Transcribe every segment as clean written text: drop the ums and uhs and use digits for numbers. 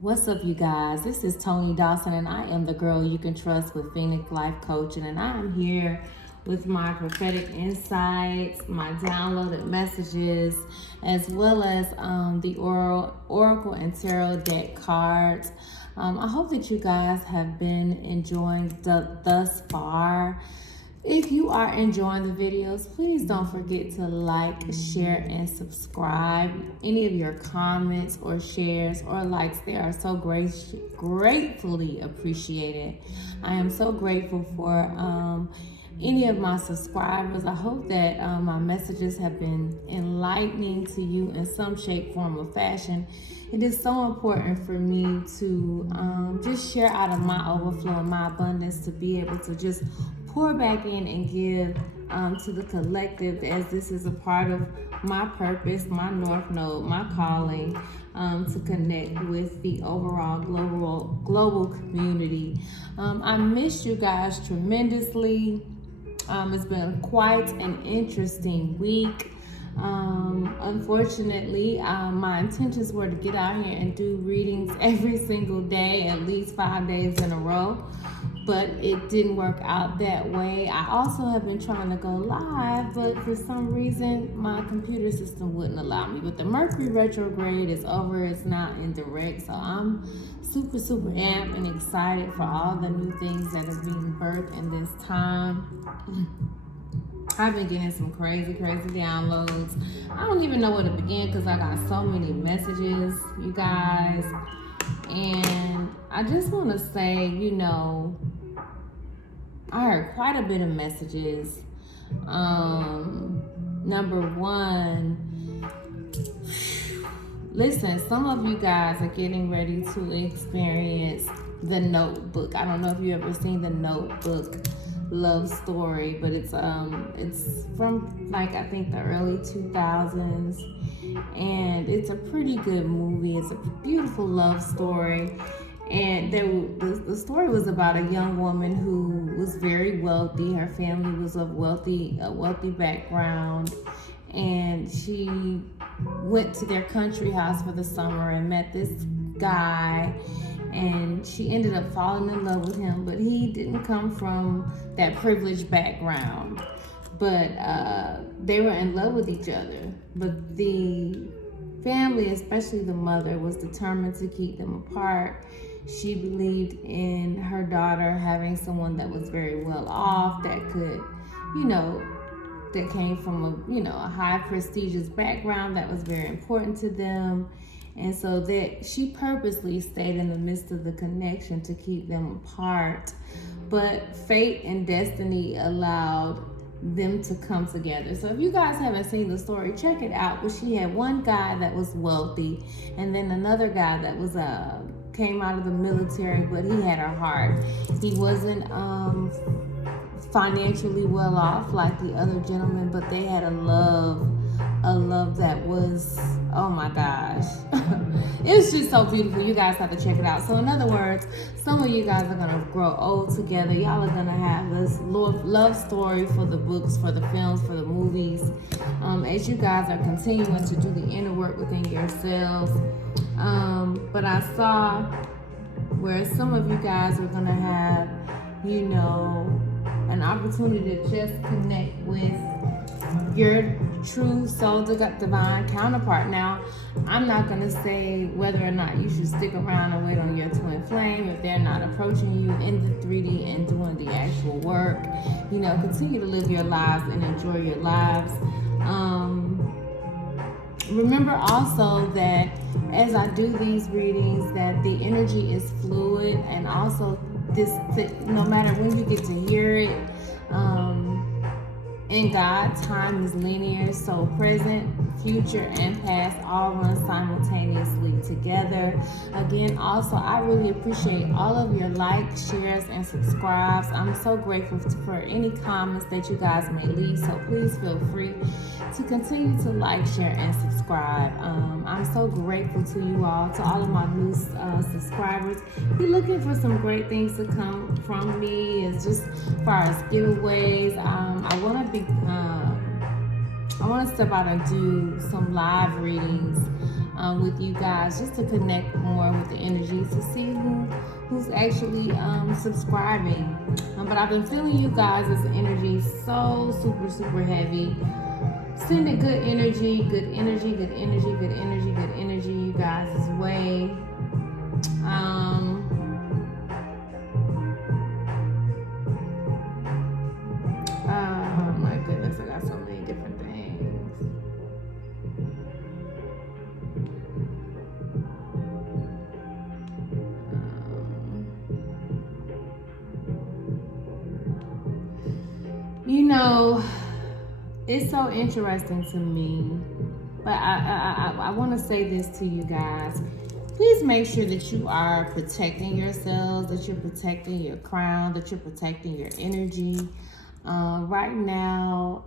What's up, you guys? This is Tony Dawson, and I am the girl you can trust with Phoenix Life Coaching. And I am here with my prophetic insights, my downloaded messages, as well as the Oracle and Tarot deck cards. I hope that you guys have been enjoying thus far. If you are enjoying the videos, please don't forget to like, share, and subscribe. Any of your comments or shares or likes, they are so gratefully appreciated. I am so grateful for any of my subscribers. I hope that my messages have been enlightening to you in some shape, form, or fashion. It is so important for me to just share out of my overflow and my abundance, to be able to just pour back in and give to the collective, as this is a part of my purpose, my North Node, my calling, to connect with the overall global community. I missed you guys tremendously. It's been quite an interesting week. Unfortunately, my intentions were to get out here and do readings every single day, at least 5 days in a row, but it didn't work out that way. I also have been trying to go live, but for some reason my computer system wouldn't allow me. But the Mercury retrograde is over, it's now in direct, so I'm super amped and excited for all the new things that are being birthed in this time. I've been getting some crazy downloads. I don't even know where to begin because I got so many messages, you guys. And I just want to say, I heard quite a bit of messages. Number one, listen, some of you guys are getting ready to experience The Notebook. I don't know if you ever seen The Notebook love story, but it's from I think the early 2000s, and it's a pretty good movie. It's a beautiful love story, and the story was about a young woman who was very wealthy. Her family was of a wealthy background, and she went to their country house for the summer and met this guy, and she ended up falling in love with him, but he didn't come from that privileged background. But they were in love with each other. But the family, especially the mother, was determined to keep them apart. She believed in her daughter having someone that was very well off, that could, that came from a high prestigious background that was very important to them. And so that she purposely stayed in the midst of the connection to keep them apart. But fate and destiny allowed them to come together. So if you guys haven't seen the story, check it out. But she had one guy that was wealthy, and then another guy that was came out of the military, but he had her heart. He wasn't financially well off like the other gentlemen, but they had a love that was, oh my gosh. It was just so beautiful. You guys have to check it out. So in other words, some of you guys are going to grow old together. Y'all are going to have this love story for the books, for the films, for the movies, as you guys are continuing to do the inner work within yourselves. But I saw where some of you guys are going to have, an opportunity to just connect with your true soul divine counterpart. Now, I'm not going to say whether or not you should stick around and wait on your twin flame if they're not approaching you in the 3D and doing the actual work. Continue to live your lives and enjoy your lives. Remember also that as I do these readings, that the energy is fluid, and also no matter when you get to hear it, in God, time is linear, so present, future, and past all run simultaneously together. Again, also, I really appreciate all of your likes, shares, and subscribes. I'm so grateful for any comments that you guys may leave, so please feel free to continue to like, share, and subscribe. I'm so grateful to you all, to all of my new subscribers. If you're looking for some great things to come from me, as just as far as giveaways, I want to step out and do some live readings with you guys, just to connect more with the energies, to see who's actually subscribing. But I've been feeling you guys' energy so super heavy. Sending good energy, good energy, good energy, good energy, good energy you guys' way. Oh my goodness, I got so many different things. You know, it's so interesting to me, but I want to say this to you guys. Please make sure that you are protecting yourselves, that you're protecting your crown, that you're protecting your energy. Right now,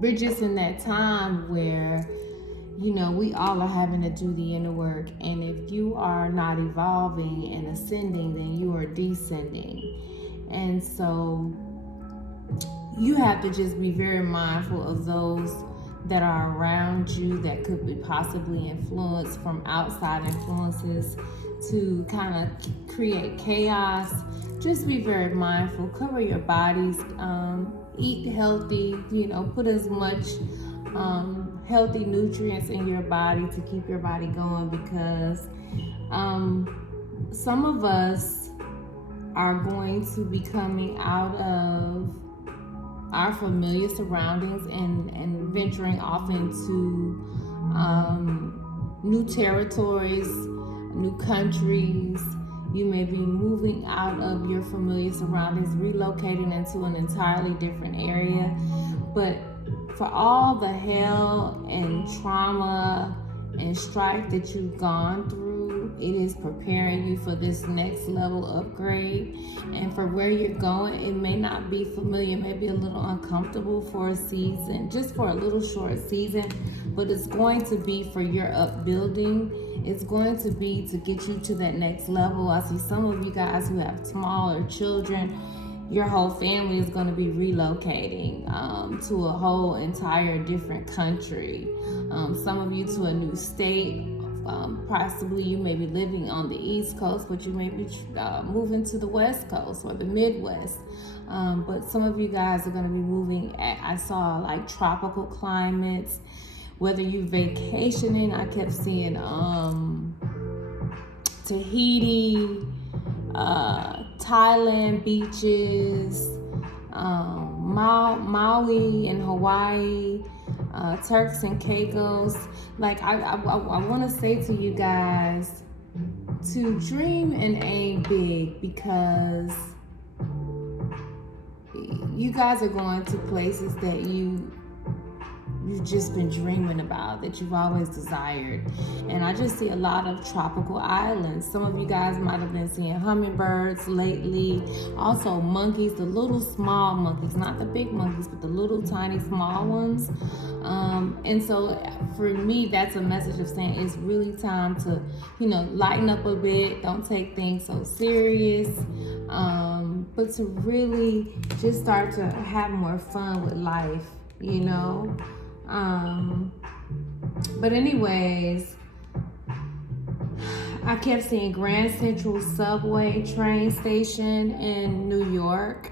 we're just in that time where, you know, we all are having to do the inner work. And if you are not evolving and ascending, then you are descending. And so you have to just be very mindful of those that are around you that could be possibly influenced from outside influences to kind of create chaos. Just be very mindful. Cover your bodies. Eat healthy. You know, put as much healthy nutrients in your body to keep your body going, because some of us are going to be coming out of our familiar surroundings and venturing off into new territories, new countries. You may be moving out of your familiar surroundings, relocating into an entirely different area. But for all the hell and trauma and strife that you've gone through, it is preparing you for this next level upgrade. And for where you're going, it may not be familiar, it may be a little uncomfortable for a season, just for a little short season, but it's going to be for your upbuilding. It's going to be to get you to that next level. I see some of you guys who have smaller children. Your whole family is going to be relocating to a whole entire different country. Some of you to a new state. Possibly you may be living on the East Coast, but you may be moving to the West Coast or the Midwest. But some of you guys are going to be moving I saw like tropical climates. Whether you're vacationing, I kept seeing Tahiti, Thailand beaches, Maui and Hawaii, Turks and Caicos. Like I want to say to you guys to dream and aim big, because you guys are going to places that you've just been dreaming about, that you've always desired. And I just see a lot of tropical islands. Some of you guys might have been seeing hummingbirds lately. Also monkeys, the little small monkeys, not the big monkeys, but the little tiny small ones. And so for me, that's a message of saying it's really time to, you know, lighten up a bit. Don't take things so serious. But to really just start to have more fun with life, you know. But anyways, I kept seeing Grand Central Subway train station in New York.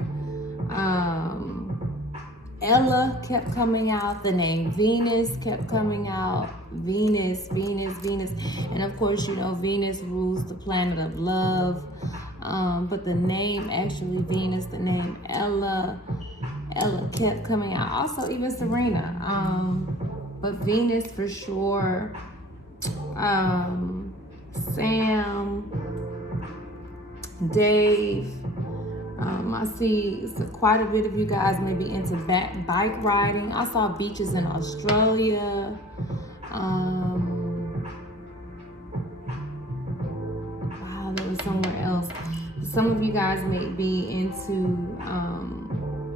Ella kept coming out. The name Venus kept coming out. Venus. And of course, you know, Venus rules the planet of love. But the name actually Venus, the name Ella kept coming out. Also, even Serena. But Venus for sure. Sam, Dave. I see quite a bit of you guys maybe into bike riding. I saw beaches in Australia. Wow, there was somewhere else. Some of you guys may be into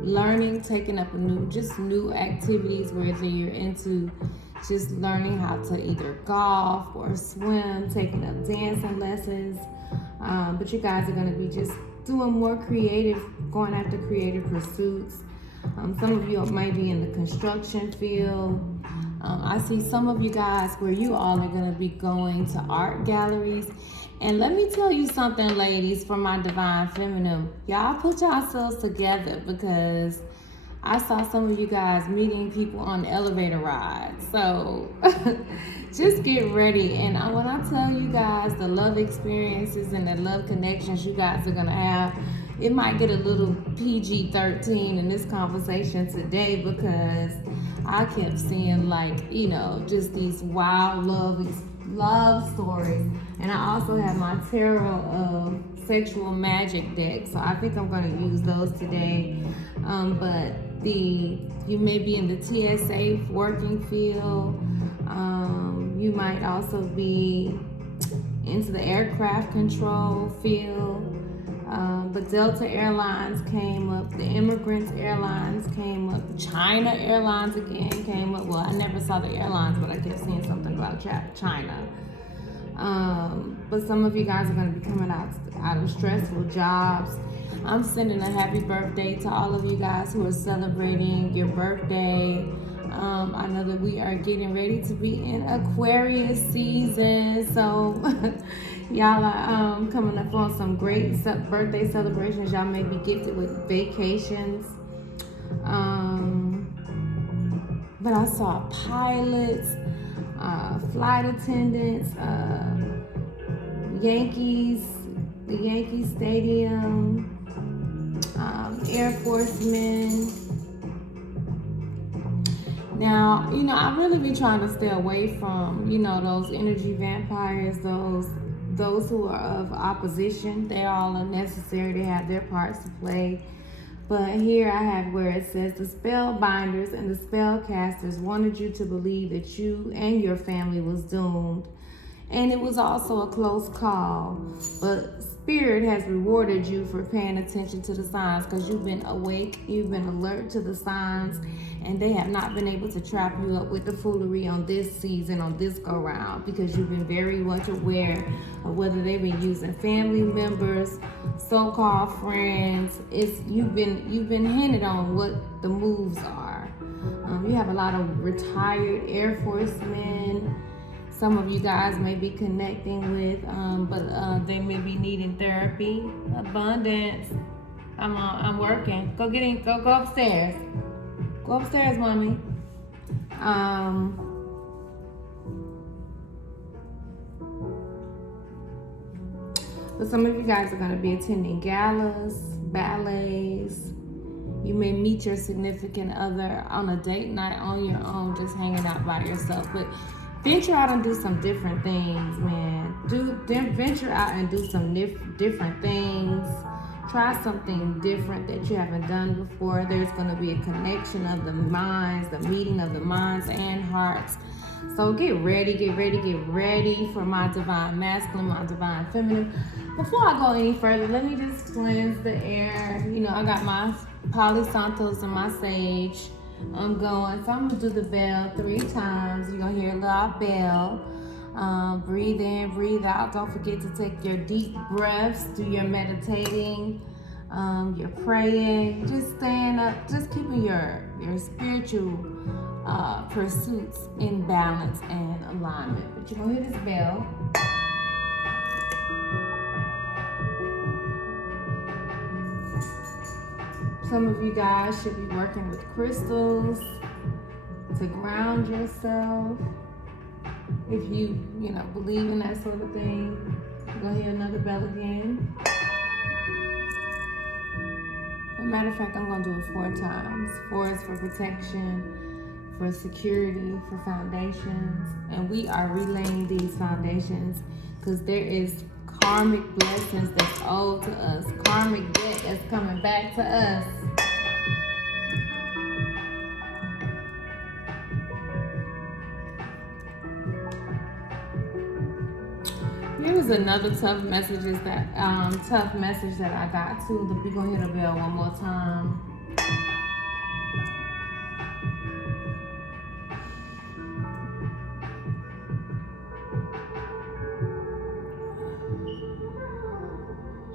learning, taking up new activities, whether you're into just learning how to either golf or swim, taking up dancing lessons. But you guys are going to be just doing more creative, going after creative pursuits. Some of you might be in the construction field. I see some of you guys where you all are going to be going to art galleries. And let me tell you something, ladies, from my divine feminine. Y'all put yourselves together, because I saw some of you guys meeting people on elevator rides. So just get ready. And when I tell you guys the love experiences and the love connections you guys are going to have, it might get a little PG-13 in this conversation today, because I kept seeing, like, you know, just these wild love stories. And I also have my tarot of sexual magic deck, so I think I'm going to use those today. But you may be in the TSA working field. You might also be into the aircraft control field. But Delta Airlines came up, the Immigrants Airlines came up, China Airlines again came up. Well, I never saw the airlines, but I kept seeing something about China. But some of you guys are going to be coming out of stressful jobs. I'm sending a happy birthday to all of you guys who are celebrating your birthday. I know that we are getting ready to be in Aquarius season, so y'all are coming up on some great birthday celebrations. Y'all may be gifted with vacations. But I saw pilots, flight attendants, the Yankee Stadium, Air Force men. Now, you know, I really be trying to stay away from, you know, those energy vampires, those who are of opposition. They all are necessary. They have their parts to play. But here I have where it says the spellbinders and the spellcasters wanted you to believe that you and your family was doomed. And it was also a close call. But Spirit has rewarded you for paying attention to the signs, because you've been awake, you've been alert to the signs, and they have not been able to trap you up with the foolery on this season, on this go round, because you've been very much aware of whether they've been using family members, so-called friends. You've been hinted on what the moves are. You have a lot of retired Air Force men. Some of you guys may be connecting with, but they may be needing therapy. Abundance. I'm working. Go upstairs. Go upstairs, mommy. But some of you guys are going to be attending galas, ballets. You may meet your significant other on a date night on your own, just hanging out by yourself. But venture out and do some different things, man. Venture out and do some different things. Try something different that you haven't done before. There's going to be a connection of the minds, the meeting of the minds and hearts. So get ready for my divine masculine, my divine feminine. Before I go any further, let me just cleanse the air. You know, I got my Palo Santos and my sage. I'm going. So I'm going to do the bell 3 times. You're going to hear a loud bell. Breathe in, breathe out. Don't forget to take your deep breaths. Do your meditating, your praying. Just staying up, just keeping your spiritual pursuits in balance and alignment. But you're going to hear this bell. Some of you guys should be working with crystals to ground yourself. If you believe in that sort of thing. You're going to hear another bell again. As a matter of fact, I'm going to do it 4 times. 4 is for protection, for security, for foundations. And we are relaying these foundations because there is karmic blessings that's owed to us. Karmic debt that's coming back to us. Here was another tough message that I got too. We're gonna hit the bell one more time.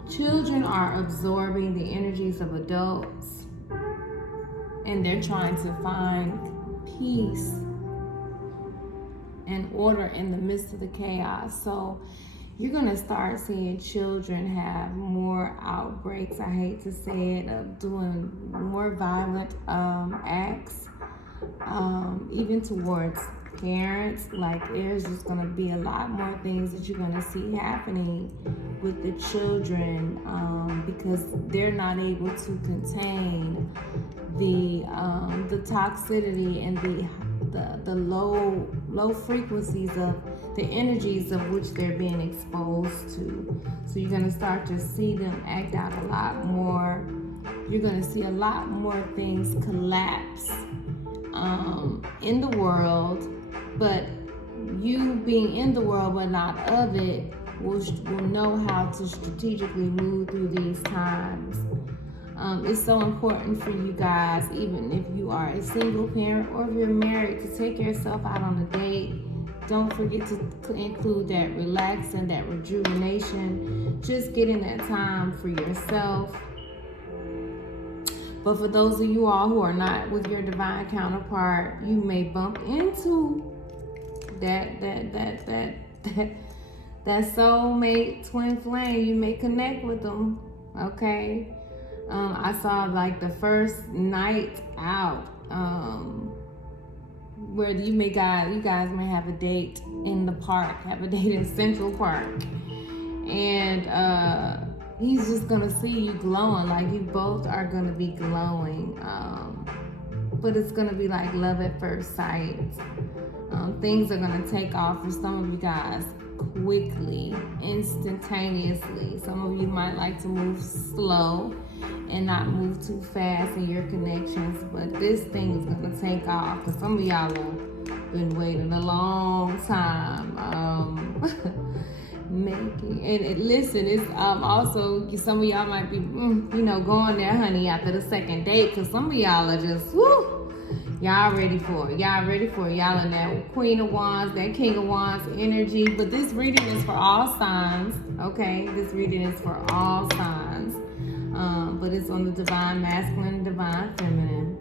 Children are absorbing the energies of adults, and they're trying to find peace and order in the midst of the chaos. So you're going to start seeing children have more outbreaks, I hate to say it, of doing more violent acts, even towards parents. Like, there's just going to be a lot more things that you're going to see happening with the children, because they're not able to contain the toxicity and the low frequencies of the energies of which they're being exposed to. So you're going to start to see them act out a lot more. You're going to see a lot more things collapse in the world, but you being in the world but not of it will know how to strategically move through these times. It's so important for you guys, even if you are a single parent or if you're married, to take yourself out on a date. Don't forget to include that relaxing, that rejuvenation, just getting that time for yourself. But for those of you all who are not with your divine counterpart, you may bump into that soulmate twin flame. You may connect with them, okay? I saw like the first night out, where you guys may have a date in the park, have a date in Central Park, and he's just gonna see you glowing, like you both are gonna be glowing, but it's gonna be like love at first sight. Things are gonna take off for some of you guys quickly, instantaneously. Some of you might like to move slow and not move too fast in your connections, but this thing is gonna take off because some of y'all have been waiting a long time. Listen, it's also some of y'all might be going there, honey, after the second date, because some of y'all are just y'all ready for it. Y'all in that Queen of Wands, that King of Wands energy. But this reading is for all signs, okay? This reading is for all signs. But it's on the divine masculine and divine feminine.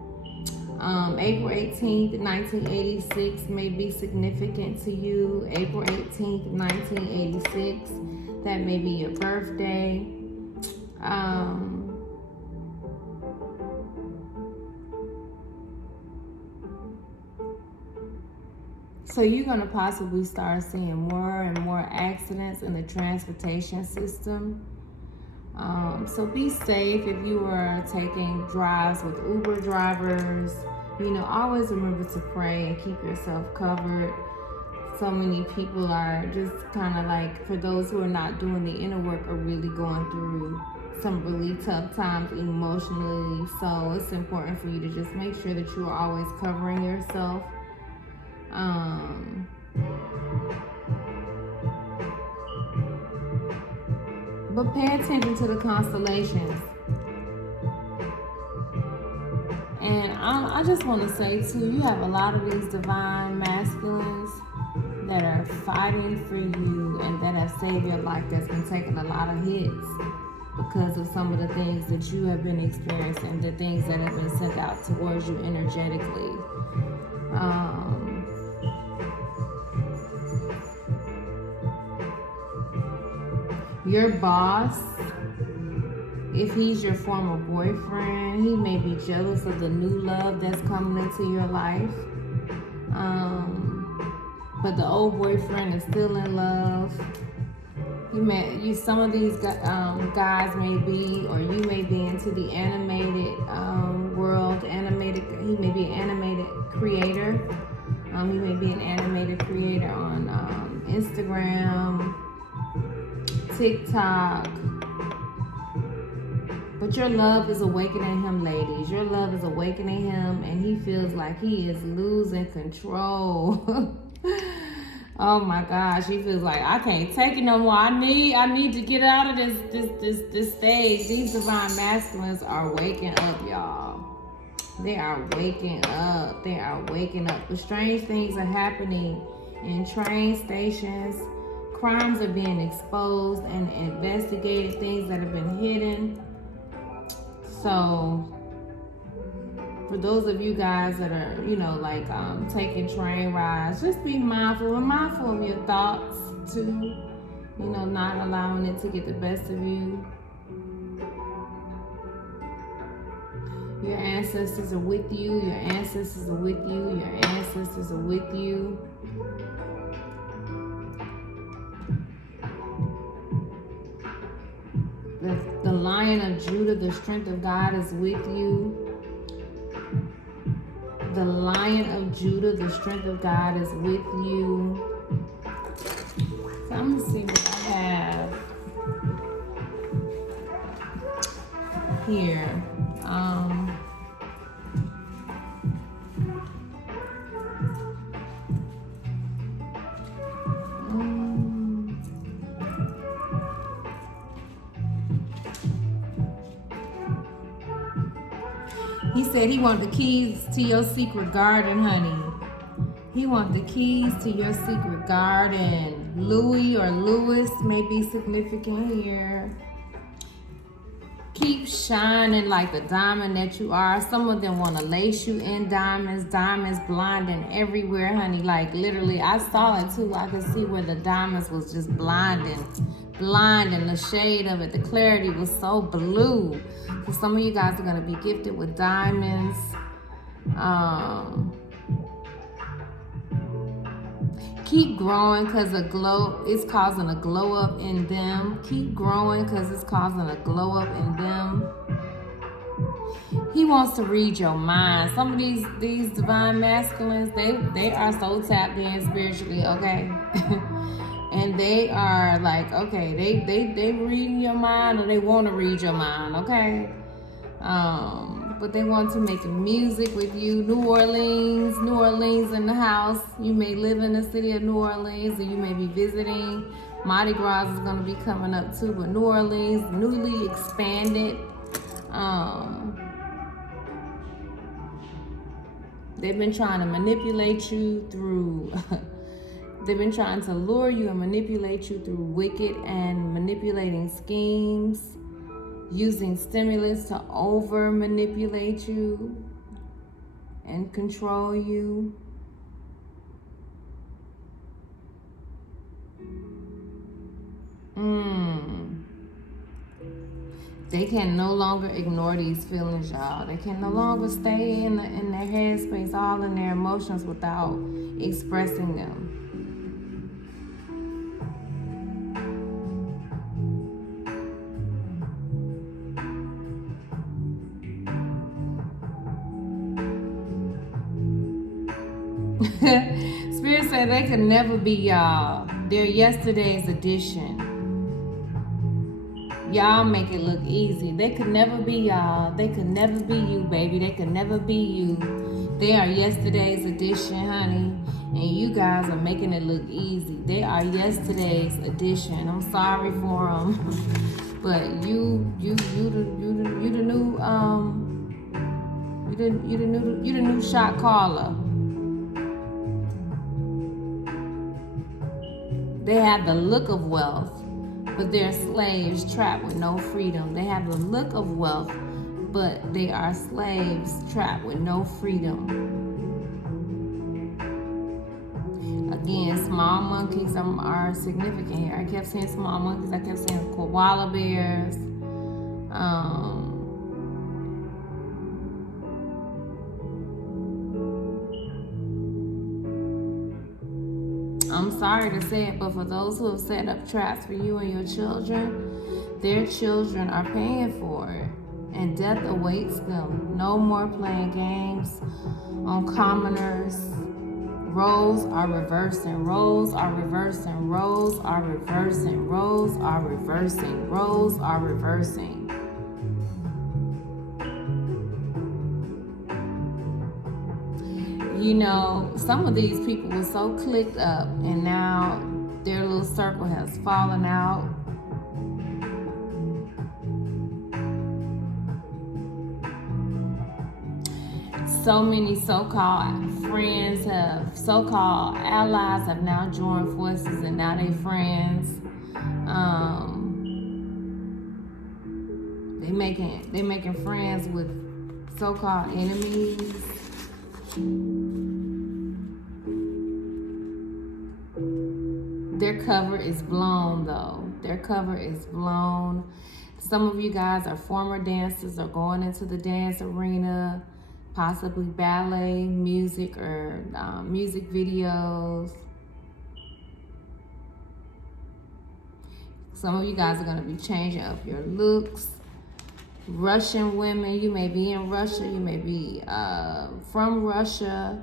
April 18th, 1986 may be significant to you. April 18th, 1986, that may be your birthday. So you're going to possibly start seeing more and more accidents in the transportation system. So be safe if you are taking drives with Uber drivers. Always remember to pray and keep yourself covered. So many people are just kind of like, for those who are not doing the inner work, are really going through some really tough times emotionally. So it's important for you to just make sure that you are always covering yourself. But pay attention to the constellations. And I just want to say too, you have a lot of these divine masculines that are fighting for you and that have saved your life, that's been taking a lot of hits because of some of the things that you have been experiencing, the things that have been sent out towards you energetically. Your boss, if he's your former boyfriend, he may be jealous of the new love that's coming into your life. But the old boyfriend is still in love. Some of these guys may be, or you may be into the animated world. He may be an animated creator. He may be an animated creator on Instagram, TikTok. But your love is awakening him, ladies. Your love is awakening him, and he feels like he is losing control. Oh my gosh, he feels like, I can't take it no more. I need to get out of this stage. These divine masculines are waking up, y'all. They are waking up. They are waking up. But strange things are happening in train stations. Crimes are being exposed and investigated, things that have been hidden. So For those of you guys that are, you know, like taking train rides, just be mindful and mindful of your thoughts too. You know, not allowing it to get the best of you. Your ancestors are with you. Your ancestors are with you. Your ancestors are with you. The Lion of Judah, the strength of God is with you. The Lion of Judah, the strength of God is with you. So I'm gonna see what I have here. He said he want the keys to your secret garden, honey. He want the keys to your secret garden. Louis or Louis may be significant here. Keep shining like the diamond that you are. Some of them want to lace you in diamonds. Diamonds blinding everywhere, honey. Like literally, I saw it too. I could see where the diamonds was just blinding. The shade of it. The clarity was so blue. So some of you guys are going to be gifted with diamonds. Keep growing because a glow is causing a glow up in them. Keep growing because it's causing a glow up in them. He wants to read your mind. Some of these divine masculines, they are so tapped in spiritually, okay? And they are like, okay, they read your mind, or they want to read your mind, okay? But they want to make music with you. New Orleans in the house. You may live in the city of New Orleans, or you may be visiting. Mardi Gras is going to be coming up too, but New Orleans, newly expanded. They've been trying to manipulate you through, they've been trying to lure you and manipulate you through wicked and manipulating schemes, using stimulus to over manipulate you and control you. They can no longer ignore these feelings, y'all. They can no longer stay in their headspace, all in their emotions without expressing them. Spirit said they could never be y'all. They're yesterday's edition. Y'all make it look easy. They could never be y'all. They could never be you, baby. They could never be you. They are yesterday's edition, honey. And you guys are making it look easy. They are yesterday's edition. I'm sorry for them. But you the new shot caller. They have the look of wealth, but they're slaves trapped with no freedom. They have the look of wealth, but they are slaves trapped with no freedom. Again, small monkeys are significant here. I kept saying small monkeys. I kept saying koala bears. I'm sorry to say it, but for those who have set up traps for you and your children, their children are paying for it, and death awaits them. No more playing games on commoners. Roles are reversing. Roles are reversing. Roles are reversing. Roles are reversing. Roles are reversing. You know, some of these people were so clicked up, and now their little circle has fallen out. So many so-called friends so-called allies have now joined forces, and now they friends. They making friends with so-called enemies. Their cover is blown, though. Their cover is blown. Some of you guys are former dancers or going into the dance arena, possibly ballet, music, or music videos. Some of you guys are going to be changing up your looks. Russian women, you may be in Russia, you may be from Russia,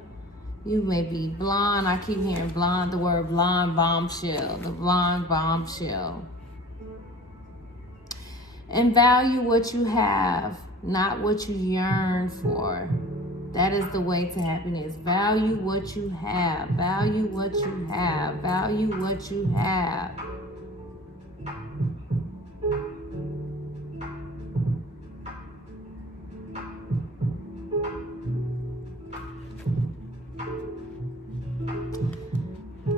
you may be blonde. I keep hearing blonde, the word blonde bombshell, the blonde bombshell. And value what you have, not what you yearn for. That is the way to happiness. Value what you have, value what you have, value what you have.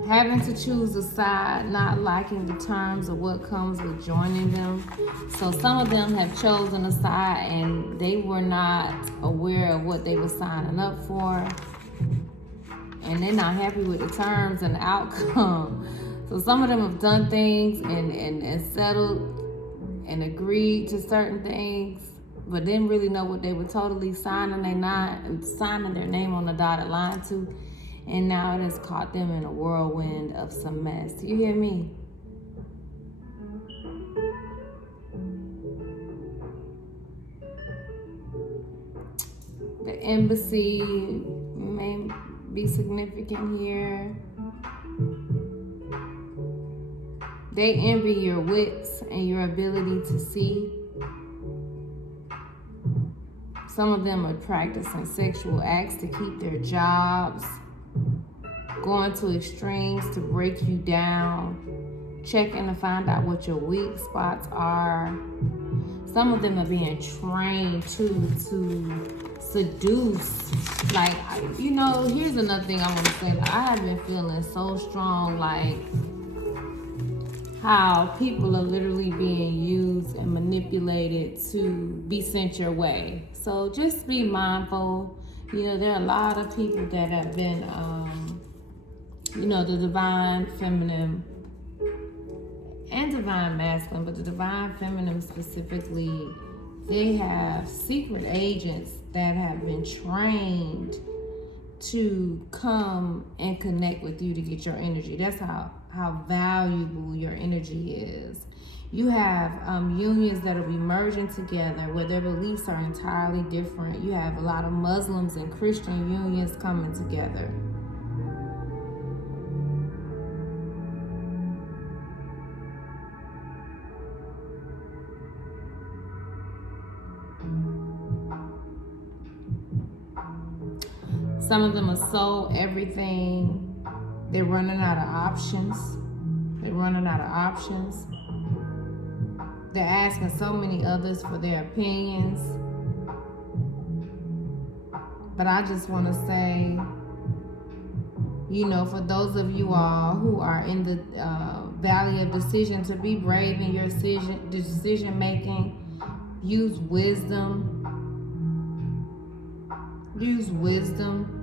Having to choose a side, not liking the terms of what comes with joining them. So some of them have chosen a side and they were not aware of what they were signing up for. And they're not happy with the terms and the outcome. So some of them have done things and settled and agreed to certain things, but didn't really know what they were totally signing their name on the dotted line to. And now it has caught them in a whirlwind of some mess. You hear me? The embassy may be significant here. They envy your wits and your ability to see. Some of them are practicing sexual acts to keep their jobs, going to extremes to break you down, checking to find out what your weak spots are. Some of them are being trained to seduce. Like, you know, here's another thing I want to say. Like, I have been feeling so strong, like how people are literally being used and manipulated to be sent your way. So just be mindful. You know, there are a lot of people that have been, you know, the divine feminine and divine masculine, but the divine feminine specifically, they have secret agents that have been trained to come and connect with you to get your energy. That's how valuable your energy is. You have unions that will be merging together where their beliefs are entirely different. You have a lot of Muslims and Christian unions coming together. Some of them are sold everything. They're running out of options. They're asking so many others for their opinions. But I just want to say, you know, for those of you all who are in the valley of decision, to be brave in your decision making, use wisdom. Use wisdom.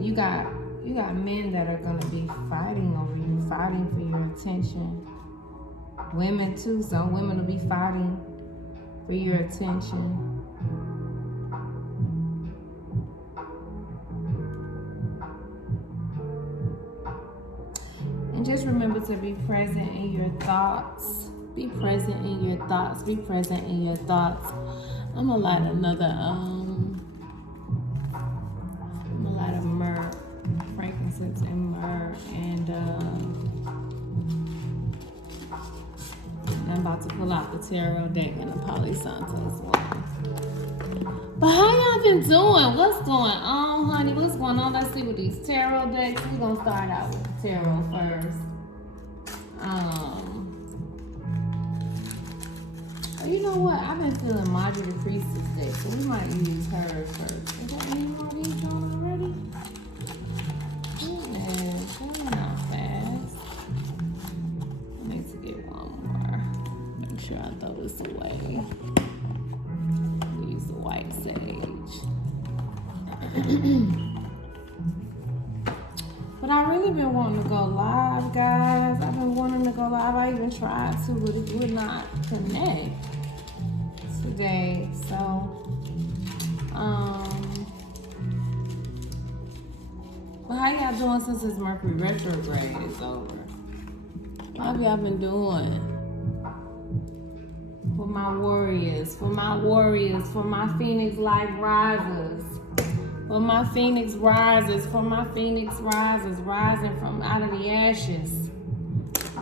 You got men that are gonna be fighting over you, fighting for your attention. Women too, some women will be fighting for your attention. And just remember to be present in your thoughts. Be present in your thoughts. Be present in your thoughts. I'm gonna light another myrrh, frankincense and myrrh, and I'm about to pull out the tarot deck and the Palo Santo as well. But how y'all been doing? What's going on, honey? What's going on? Let's see with these tarot decks. We're gonna start out with the tarot first. You know what? I've been feeling Marjorie the Priestess deck, so we might use her first. Is there any more of these on already? Yeah, coming out fast. I need to get But I really been wanting to go live, guys. I've been wanting to go live. I even tried to, but it would not connect today. So, but how y'all doing since this Mercury retrograde is over? How y'all been doing? For my warriors, for my Phoenix light risers, for my Phoenix risers, rising from out of the ashes.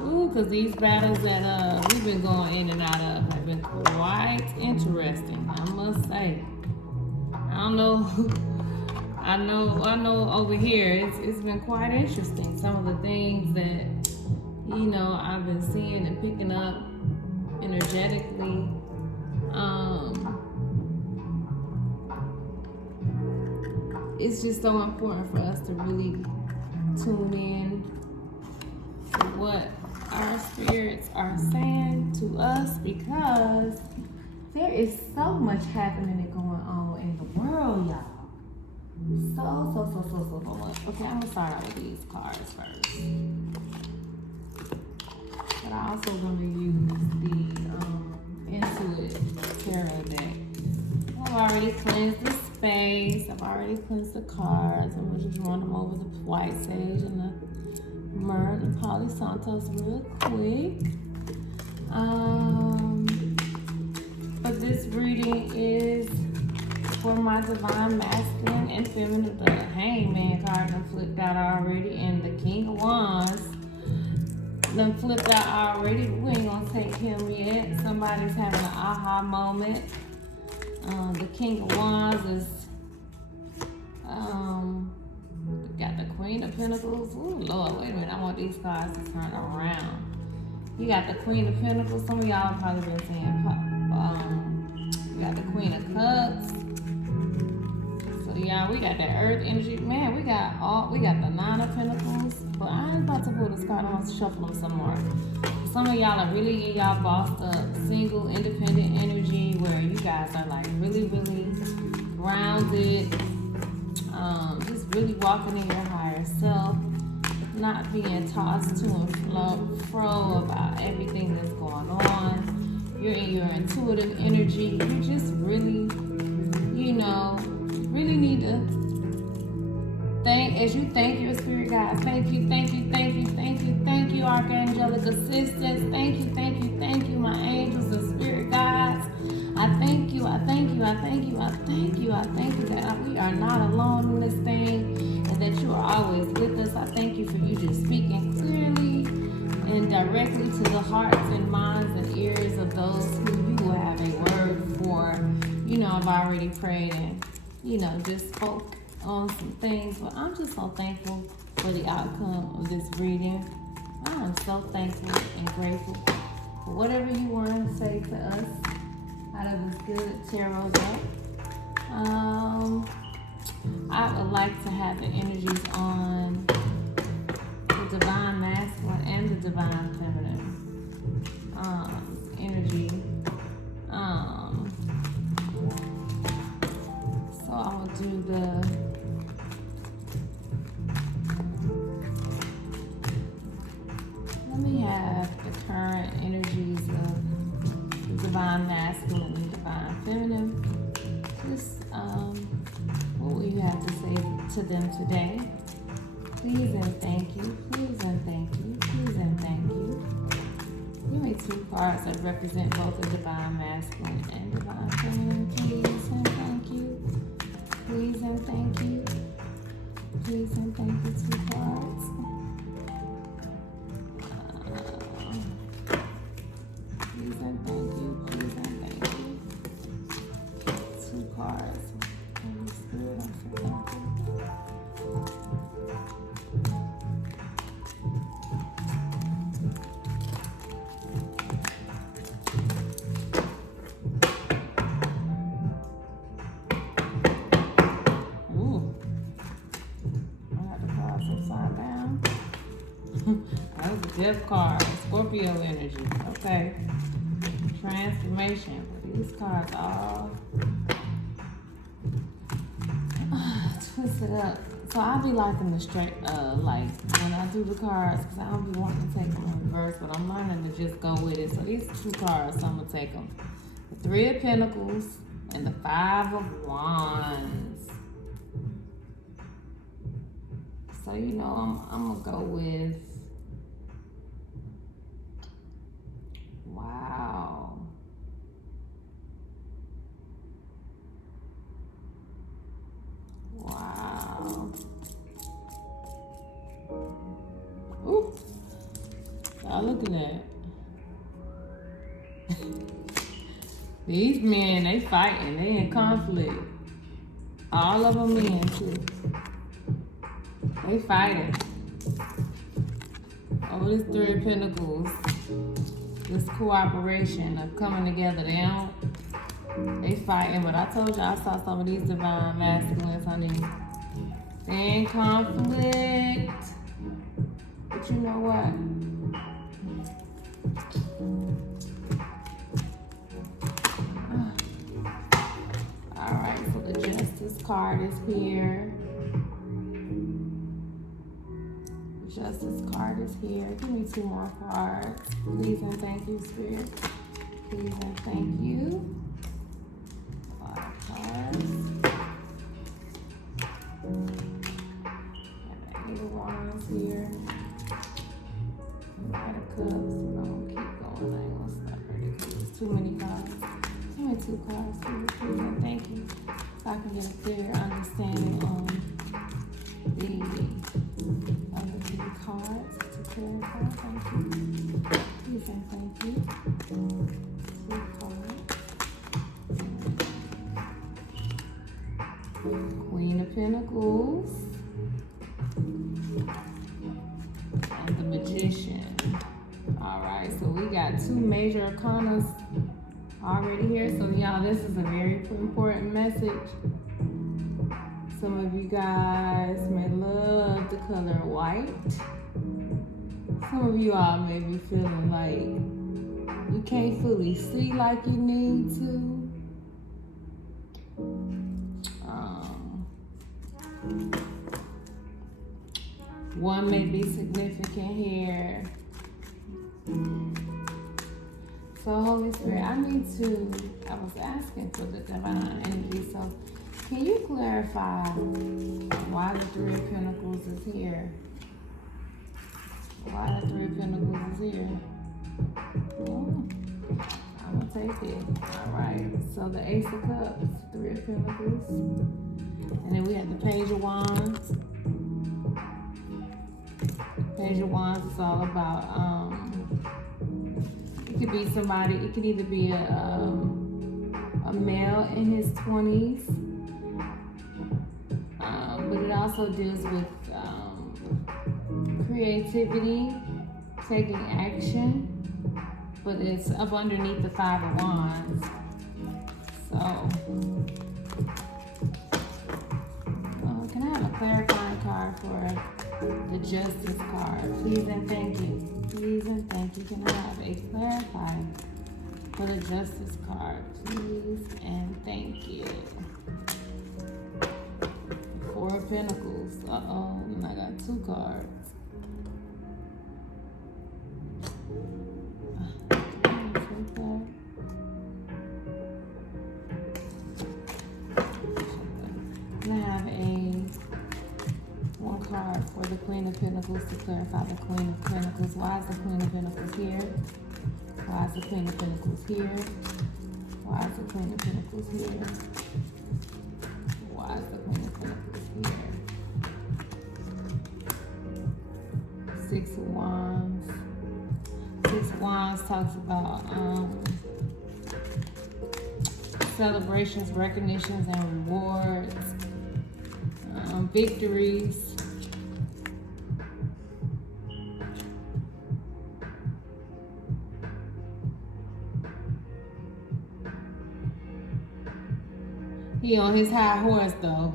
Ooh, because these battles that we've been going in and out of have been quite interesting, I must say. I don't know. I know over here it's been quite interesting. Some of the things that, you know, I've been seeing and picking up energetically. It's just so important for us to really tune in to what our spirits are saying to us, because there is so much happening and going on in the world, y'all. So much. Okay, I'm gonna start out with these cards first. But I also want to use the Intuit Tarot deck. I've already cleansed the space. I've already cleansed the cards. I'm gonna just run them over the white sage and the myrrh and the Palo Santos real quick. But this reading is for my divine masculine and feminine. The Hangman card done flipped out already, and the King of Wands done flipped out already. We ain't gonna take him yet. Somebody's having an aha moment. The King of Wands is got the Queen of Pentacles. Oh Lord, wait a minute. I want these cards to turn around. You got the Queen of Pentacles. Some of y'all have probably been saying you got the Queen of Cups. So yeah, we got that Earth energy. Man, we got the Nine of Pentacles. But I ain't about to pull this card. I'm going to shuffle them some more. Some of y'all are really in y'all bossed up, single, independent energy, where you guys are like really, really grounded. Just really walking in your higher self, not being tossed to and fro about everything that's going on. You're in your intuitive energy. You just really, you know, really need to as you thank your spirit guides. Thank you, archangelic assistants. Thank you, my angels and spirit guides. I thank you that we are not alone in this thing, and that you are always with us. I thank you for you just speaking clearly and directly to the hearts and minds and ears of those who you will have a word for. You know, I've already prayed and, you know, just spoke on some things, but I'm just so thankful for the outcome of this reading. I am so thankful and grateful for whatever you want to say to us out of this good tarot deck. I would like to have the energies on the divine masculine and the divine feminine energy. So I will do let me have the current energies of the divine masculine and divine feminine. Just what will you have to say to them today? Please and thank you. Please and thank you. Please and thank you. Give me two cards that represent both the divine masculine and divine feminine. Please and thank you. Please and thank you. Please and thank you. Two cards. Please and thank you. Please and thank you. Two cards. Holy Spirit, I'm so thankful. That was a death card. Scorpio energy. Okay. Transformation. These cards all twisted up. So So I'll be liking the straight, like when I do the cards, because I don't be wanting to take them in reverse, but I'm learning to just go with it. So these 2 cards, so I'm gonna take them. The 3 of Pentacles and the 5 of Wands. So you know, I'm gonna go with, wow. Wow. Ooh. Y'all look at that. These men, they fighting. They in conflict. All of them men, too. They fighting. Oh, this 3 of Pentacles. This cooperation of coming together. They fighting, but I told you I saw some of these divine masculines, honey. They in conflict. But you know what? Alright, so the Justice card is here. The Justice card is here. Give me 2 more cards. Please and thank you, Spirit. Please and thank you. 5 cards. Got the 8 of Wands here. 9 of Cups. I'm gonna keep going. I ain't gonna stop right because there's too many cards. Give me 2 cards. Please and thank you. So I can get a clear understanding on the other 3 cards to clarify. Thank you. Please and thank you. 2 cards. Queen of Pentacles and the Magician. Alright, so we got 2 major arcanas already here. So y'all, this is a very important message. Some of you guys may love the color white. Some of you all may be feeling like you can't fully see like you need to. One may be significant here. So Holy Spirit, I was asking for the divine energy. So can you clarify why the 3 of Pentacles is here? Why the 3 of Pentacles is here? I'm gonna take it. Alright, so the Ace of Cups, 3 of Pentacles. And then we have the Page of Wands. Page of Wands is all about, it could be somebody, it could either be a male in his 20s, but it also deals with creativity, taking action, but it's up underneath the 5 of Wands. So, can I have a clarifying card for the Justice card? Please and thank you. Please and thank you. Can I have a clarifying for the Justice card? Please and thank you. 4 of Pentacles. Uh-oh, and I got 2 cards. Can I have one card for the Queen of Pentacles to clarify the Queen of Pentacles? Why is the Queen of Pentacles here? Why is the Queen of Pentacles here? Why is the Queen of Pentacles here? Why is the Queen of Pentacles here? 6 of Wands. 6 of Wands talks about celebrations, recognitions, and rewards, victories. He on his high horse though.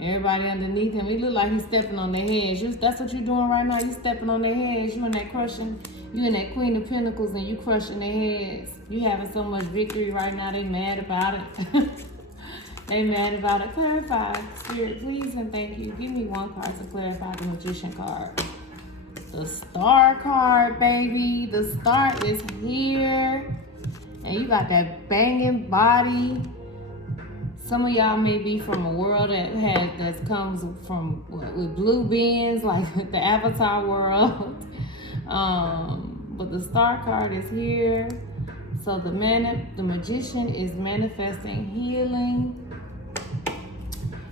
Everybody underneath him, he look like he's stepping on their heads. That's what you're doing right now. You stepping on their heads. You in that crushing. You in that Queen of Pentacles and you crushing their heads. You having so much victory right now. They mad about it. They mad about it. Clarify. Spirit, please and thank you. Give me one card to clarify the Magician card. The Star card, baby. The Star is here. And you got that banging body. Some of y'all may be from a world that comes from with blue beings, like the Avatar world. But the Star card is here. So the Magician is manifesting healing.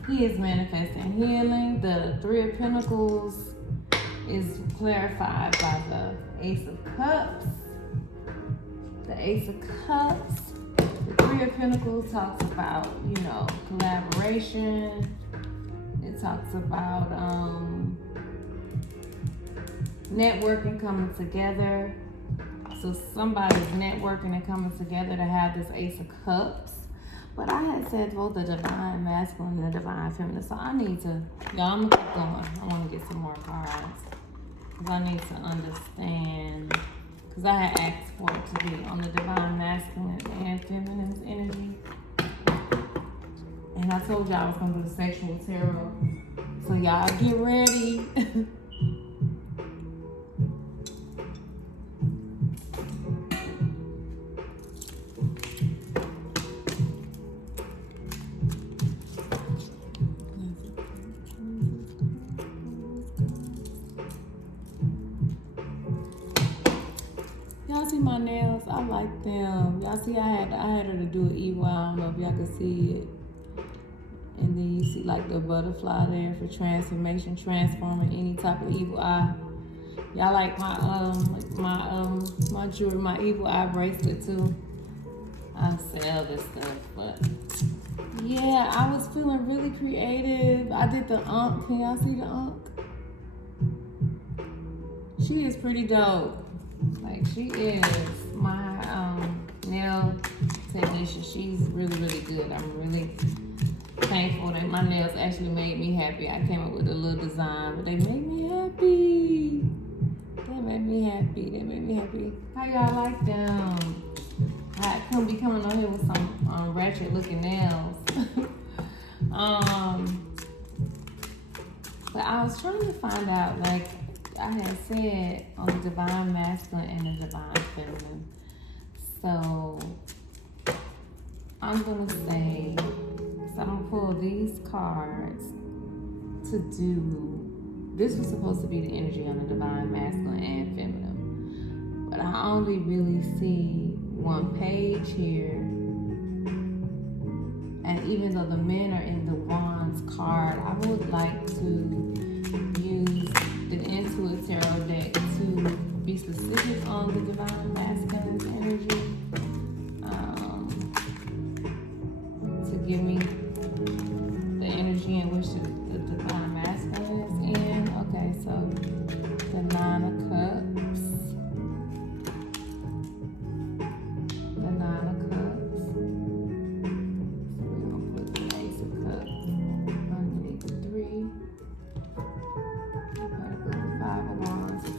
He is manifesting healing. The Three of Pentacles is clarified by the Ace of Cups. The Ace of Cups. The Three of Pentacles talks about, you know, collaboration. It talks about networking, coming together. So somebody's networking and coming together to have this Ace of Cups. But I had said both the Divine Masculine and the Divine Feminine. So I need to, y'all, I'm going to keep going. I want to get some more cards. Because I need to understand. Because I had asked for it to be on the Divine Masculine and Feminine's energy. And I told y'all I was going to do the Sexual Tarot. So y'all get ready. My nails, I like them. Y'all see, I had her to do an evil eye. I don't know if y'all can see it. And then you see like the butterfly there for transformation, transforming any type of evil eye. Y'all like my jewelry, my evil eye bracelet too. I sell this stuff, but yeah, I was feeling really creative. I did the Ankh. Can y'all see the Ankh? She is pretty dope. Like, she is my nail technician. She's really, really good. I'm really thankful that my nails actually made me happy. I came up with a little design, but they made me happy. They made me happy. They made me happy. How y'all like them? I couldn't be coming on here with some ratchet looking nails. But I was trying to find out, like, I had said on the Divine Masculine and the Divine Feminine. So I'm going to say, so I'm going to pull these cards to do, this was supposed to be the energy on the Divine Masculine and Feminine. But I only really see one page here. And even though the men are in the Wands card, I would like to use the Intuit Tarot deck to be specific on the Divine Masculine's energy, to give me the energy in which the Divine Masculine is in. Okay, so the Nine of Cups, the Nine of Cups. So we're gonna put the Ace of Cups underneath the Three.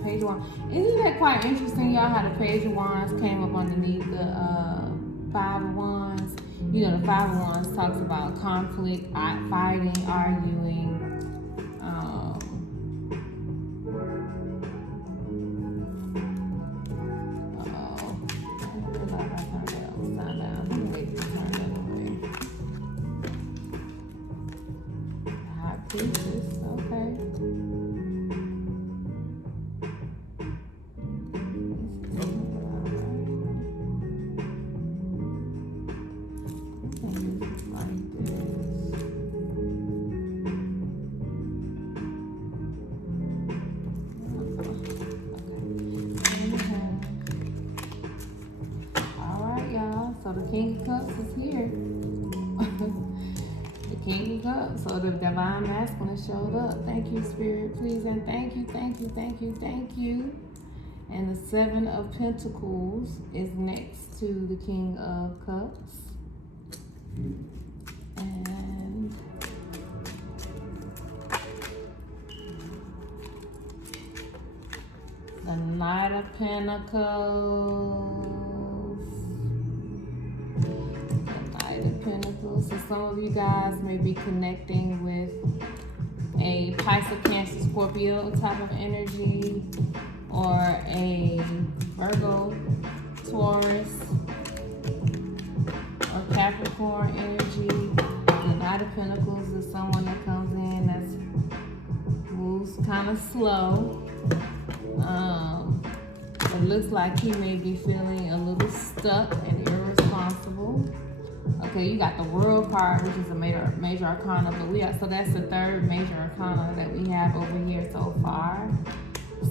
Page of Wands. Isn't that quite interesting, y'all, how the Page of Wands came up underneath the Five of Wands? You know, the Five of Wands talks about conflict, fighting, arguing. High Priestess, okay. So the King of Cups is here. The King of Cups. So the Divine Masculine showed up. Thank you, Spirit, please, and thank you, thank you, thank you, thank you. And the Seven of Pentacles is next to the King of Cups. And the Knight of Pentacles. The Knight of Pentacles. Pentacles. So some of you guys may be connecting with a Pisces, Cancer, Scorpio type of energy, or a Virgo, Taurus, or Capricorn energy. The Knight of Pentacles is someone that comes in that's moves kind of slow. It looks like he may be feeling a little stuck and irresponsible. Okay, you got the World card, which is a major arcana, but so that's the third major arcana that we have over here so far.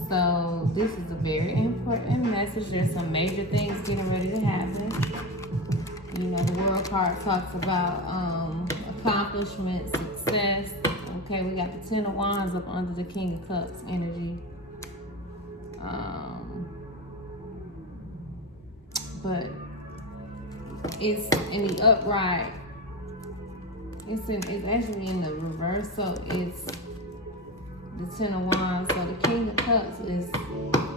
So this is a very important message. There's some major things getting ready to happen. You know, the World card talks about accomplishment, success. Okay, we got the Ten of Wands up under the King of Cups energy. But it's in the upright. It's actually in the reverse. So it's the Ten of Wands. So the King of Cups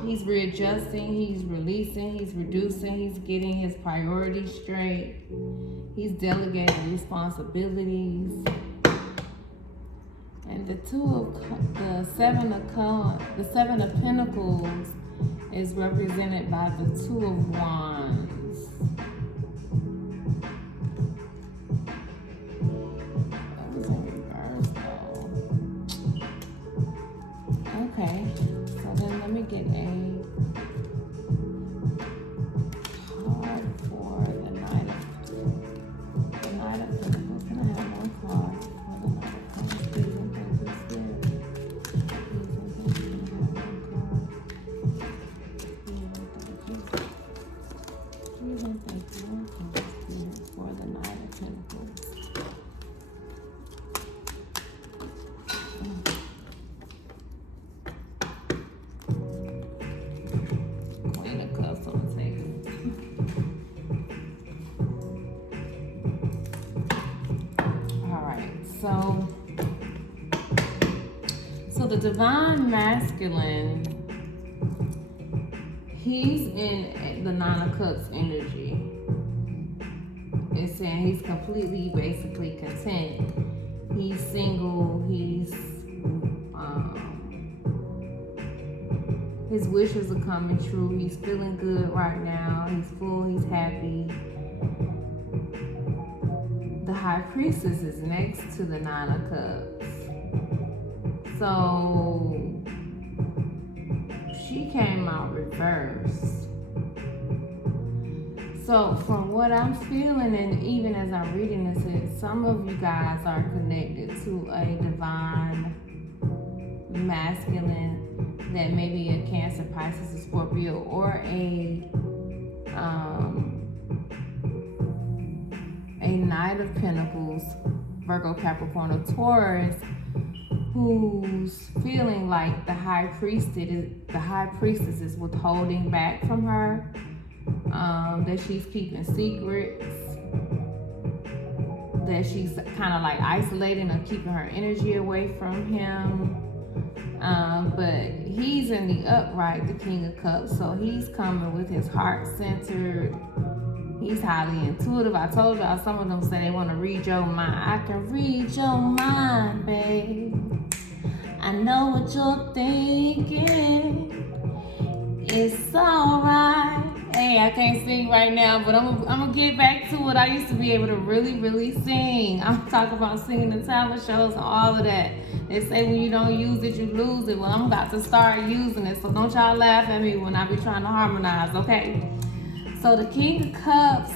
he's readjusting, he's releasing, he's reducing, he's getting his priorities straight. He's delegating responsibilities. And the Seven of Pentacles is represented by the Two of Wands. That was in reverse though. Okay, so then let me get a card for the Knight of Pentacles. Can I have one card for the Knight of Pentacles? Please and thank you, Spirit. Please and thank you. Can I have one card? Please and thank you. One card, Spirit, for the Knight of Pentacles. Queen of Cups on the table. Alright, so the Divine Masculine, he's in the Nine of Cups energy. It's saying he's completely, basically content. He's single. His wishes are coming true. He's feeling good right now. He's full. He's happy. The High Priestess is next to the Nine of Cups. So she came out reversed. So from what I'm feeling, and even as I'm reading this, some of you guys are connected to a Divine Masculine that may be a Cancer, Pisces, or Scorpio, or a Knight of Pentacles, Virgo, Capricorn, or Taurus, who's feeling like the High Priestess is withholding back from her, that she's keeping secrets, that she's kind of like isolating or keeping her energy away from him. But he's in the upright, the King of Cups, so he's coming with his heart centered. He's highly intuitive. I told y'all, some of them say they want to read your mind. I can read your mind, babe. I know what you're thinking. It's alright. Hey, I can't sing right now, but I'm gonna get back to it. I used to be able to really, really sing. I'm talking about singing the talent shows and all of that. They say when you don't use it, you lose it. Well, I'm about to start using it, so don't y'all laugh at me when I be trying to harmonize, okay? So the King of Cups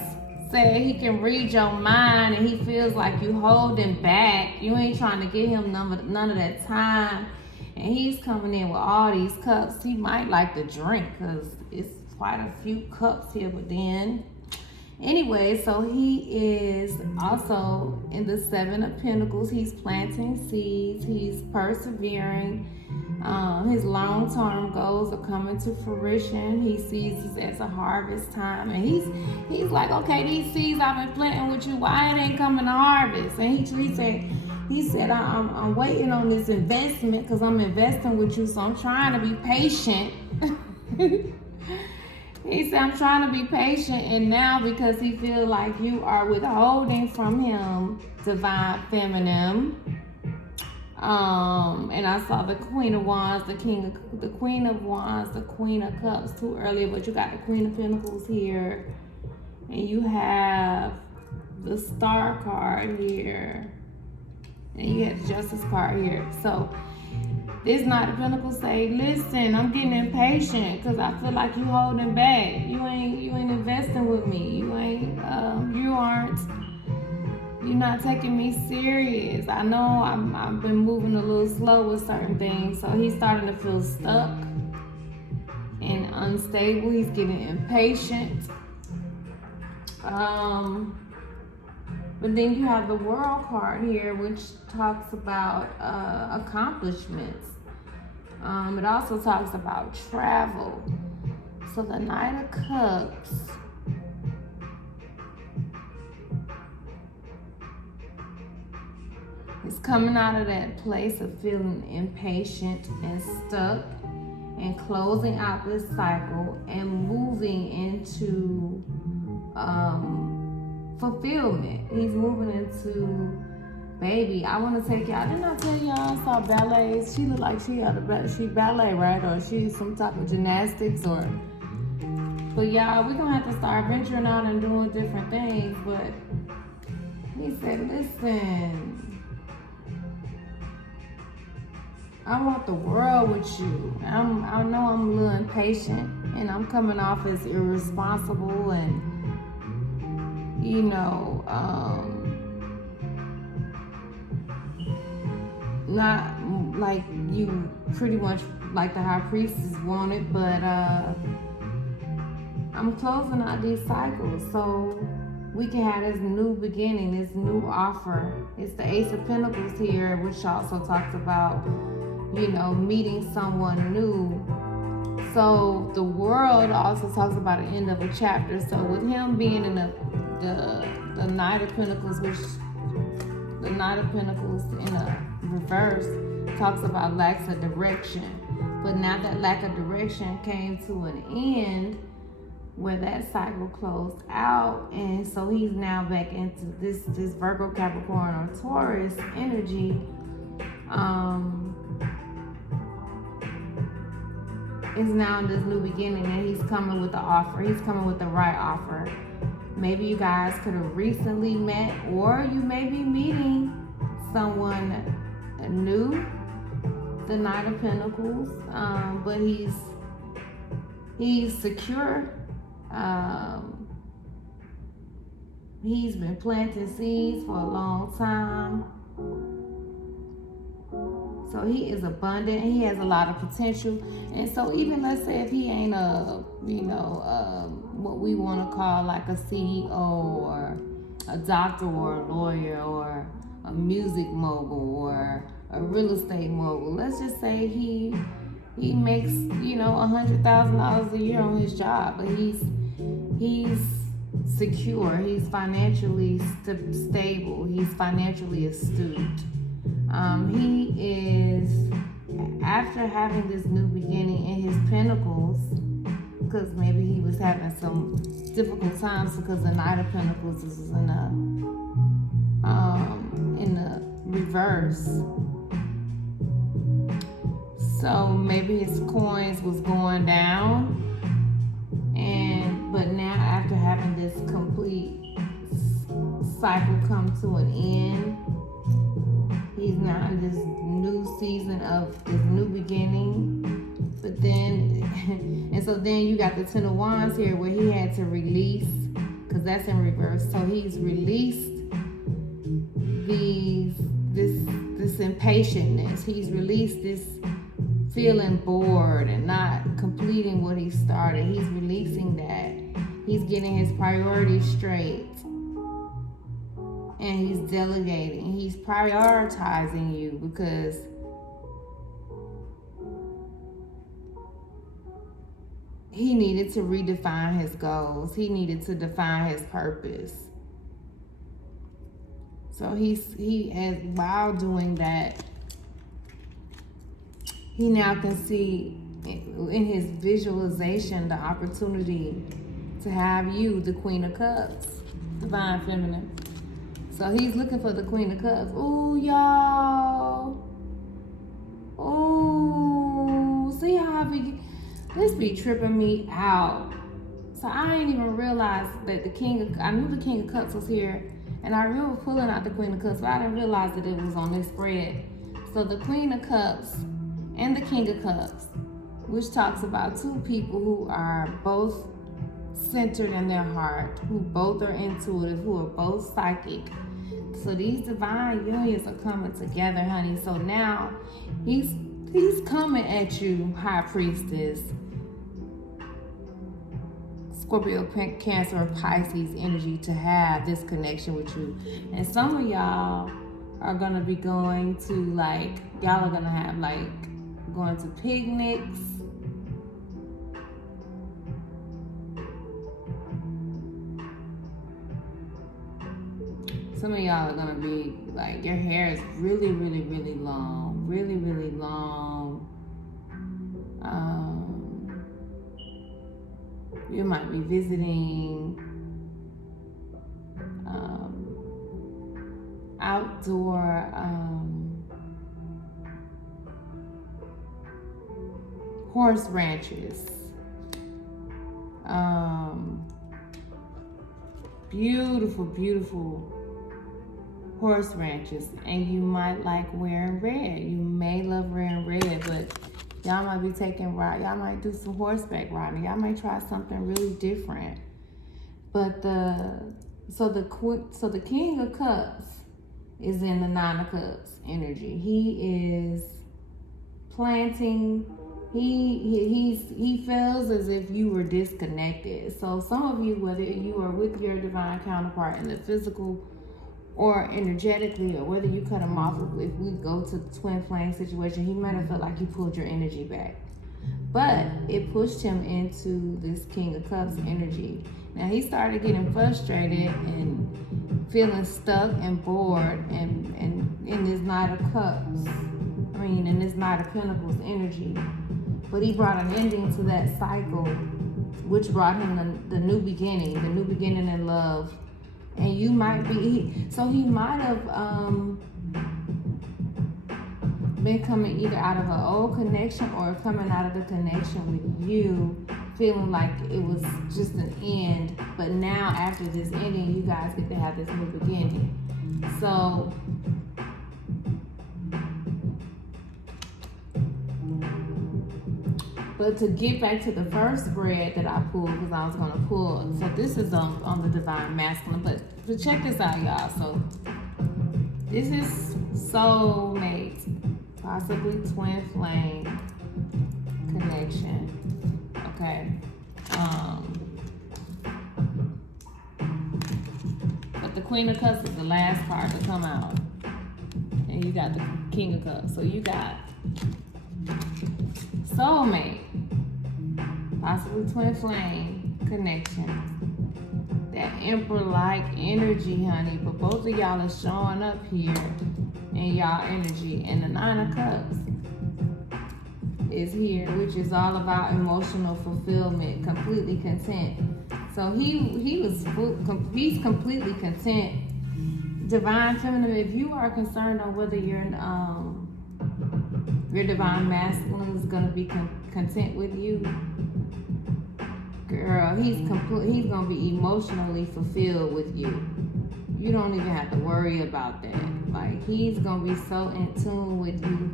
said he can read your mind, and he feels like you holding back. You ain't trying to give him none of that time. And he's coming in with all these cups. He might like to drink because it's quite a few cups here, but then anyway, so he is also in the Seven of Pentacles. He's planting seeds. He's persevering. His long-term goals are coming to fruition. He sees this as a harvest time, and he's like, okay, these seeds I've been planting with you, why it ain't coming to harvest? And he said, I'm waiting on this investment because I'm investing with you, so I'm trying to be patient. He said, I'm trying to be patient, and now because he feels like you are withholding from him divine feminine. And I saw the Queen of Wands, the Queen of Wands, the Queen of Cups too earlier, but you got the Queen of Pentacles here, and you have the Star card here, and you have the Justice card here. So this Knight of Pentacles say, listen, I'm getting impatient because I feel like you holding back. You ain't investing with me. You're not taking me serious. I know I've been moving a little slow with certain things. So he's starting to feel stuck and unstable. He's getting impatient. But then you have the World card here, which talks about accomplishments. It also talks about travel. So the Knight of Cups is coming out of that place of feeling impatient and stuck and closing out this cycle and moving into fulfillment. He's moving into, baby, I want to take y'all. Didn't I tell y'all I saw ballets? She looked like she ballet, right? Or she's some type of gymnastics or. But y'all, we're going to have to start venturing out and doing different things. But he said, listen, I want the world with you. I know I'm a little impatient and I'm coming off as irresponsible and, not like you pretty much like the High Priestess wanted, but I'm closing out these cycles so we can have this new beginning, this new offer. It's the Ace of Pentacles here, which also talks about, meeting someone new. So the World also talks about the end of a chapter. So with him being in the Knight of Pentacles, which the Knight of Pentacles in a reverse talks about lack of direction. But now that lack of direction came to an end, where that cycle closed out, and so he's now back into this Virgo, Capricorn, or Taurus energy. Is now in this new beginning, and he's coming with the offer. He's coming with the right offer. Maybe you guys could have recently met, or you may be meeting someone new, the Knight of Pentacles, but he's secure. He's been planting seeds for a long time. So he is abundant. He has a lot of potential. And so even let's say if he ain't what we want to call like a CEO or a doctor or a lawyer or a music mogul or a real estate mogul. Let's just say he makes, $100,000 a year on his job, but he's secure. He's financially stable. He's financially astute. He is, after having this new beginning in his pentacles, because maybe he was having some difficult times because the Knight of Pentacles is in the reverse. So maybe his coins was going down, but now after having this complete cycle come to an end, he's now in this new season of this new beginning. But then, and so then you got the Ten of Wands here where he had to release, because that's in reverse. So he's released this impatientness. He's released this feeling bored and not completing what he started. He's releasing that. He's getting his priorities straight. And he's delegating. He's prioritizing you because he needed to redefine his goals. He needed to define his purpose. So while doing that, he now can see in his visualization, the opportunity to have you, the Queen of Cups, Divine Feminine. So he's looking for the Queen of Cups. Ooh, y'all. Ooh, see how this be tripping me out. So I didn't even realize that I knew the King of Cups was here, and I remember pulling out the Queen of Cups, but I didn't realize that it was on this spread. So the Queen of Cups and the King of Cups, which talks about two people who are both centered in their heart, who both are intuitive, who are both psychic. So these divine unions are coming together, honey. So now he's coming at you, High Priestess, Scorpio, Cancer, or Pisces energy, to have this connection with you. And some of y'all are gonna be going to y'all are gonna have going to picnics. Some of y'all are gonna be your hair is really, really, really long, really, really long. You might be visiting outdoor horse ranches. Beautiful, beautiful horse ranches, and you might like wearing red. You may love wearing red, but y'all might be y'all might do some horseback riding. Y'all might try something really different. But the King of Cups is in the Nine of Cups energy. He is planting. He feels as if you were disconnected. So some of you, whether you are with your divine counterpart in the physical or energetically, or whether you cut him off, if we go to the twin flame situation, he might have felt like you pulled your energy back. But it pushed him into this King of Cups energy. Now he started getting frustrated and feeling stuck and bored, and in this Knight of Cups, in this Knight of Pentacles energy. But he brought an ending to that cycle, which brought him the new beginning in love. And you might be, he might have been coming either out of an old connection or coming out of the connection with you, feeling like it was just an end. But now after this ending, you guys get to have this new beginning. So but to get back to the first spread that I pulled, because I was going to pull, so this is on the Divine Masculine, but check this out, y'all. So this is soulmate, possibly twin flame connection, okay? But the Queen of Cups is the last card to come out, and you got the King of Cups. So you got soulmate, possibly twin flame connection, that Emperor-like energy, honey. But both of y'all are showing up here in y'all energy, and the Nine of Cups is here, which is all about emotional fulfillment, completely content. So he's completely content. Divine Feminine, if you are concerned on whether your Divine Masculine is gonna be content with you, girl, he's gonna be emotionally fulfilled with you. You don't even have to worry about that. He's gonna be so in tune with you,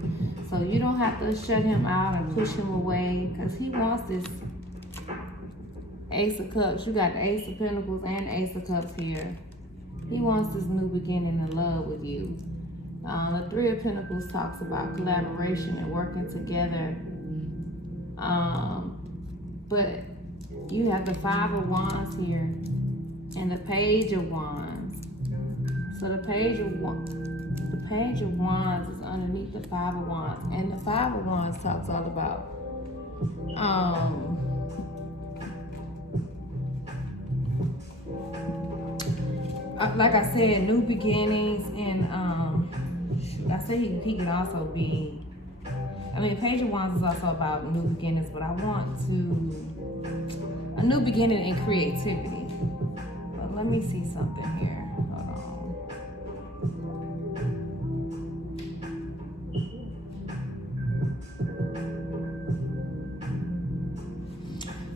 so you don't have to shut him out and push him away, because he wants this Ace of Cups. You got the Ace of Pentacles and Ace of Cups here. He wants this new beginning in love with you. The Three of Pentacles talks about collaboration and working together. But you have the Five of Wands here and the Page of Wands. So the Page of Wands is underneath the Five of Wands. And the Five of Wands talks all about like I said, new beginnings, and I say he could also be, mean, Page of Wands is also about new beginnings, but I want a new beginning in creativity. But let me see something here. Hold on.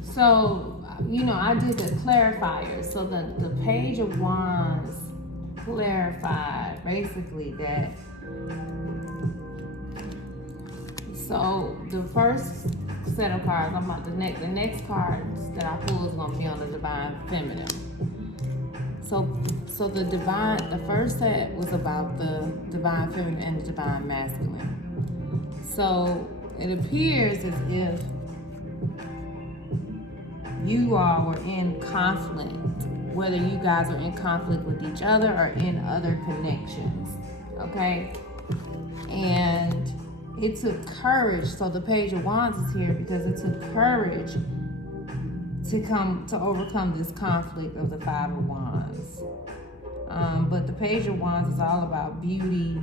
So, you know, I did the clarifier. So the Page of Wands clarified basically that. So the first set of cards, I'm about the next cards that I pull is gonna be on the Divine Feminine. So the first set was about the Divine Feminine and the Divine Masculine. So it appears as if you all were in conflict, whether you guys are in conflict with each other or in other connections, okay? And it took courage. So the Page of Wands is here because it took courage to overcome this conflict of the Five of Wands. But the Page of Wands is all about beauty.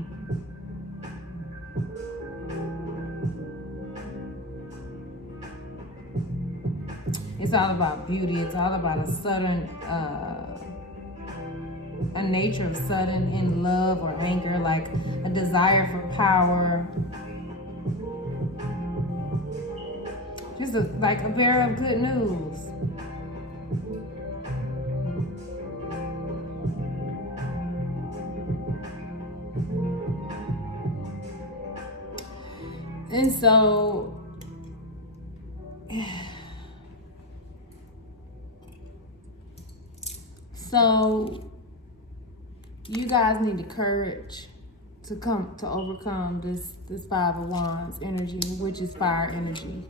It's all about beauty. It's all about a nature of sudden in love or anger, like a desire for power. Just like a bearer of good news. And so you guys need the courage to overcome this Five of Wands energy, which is fire energy.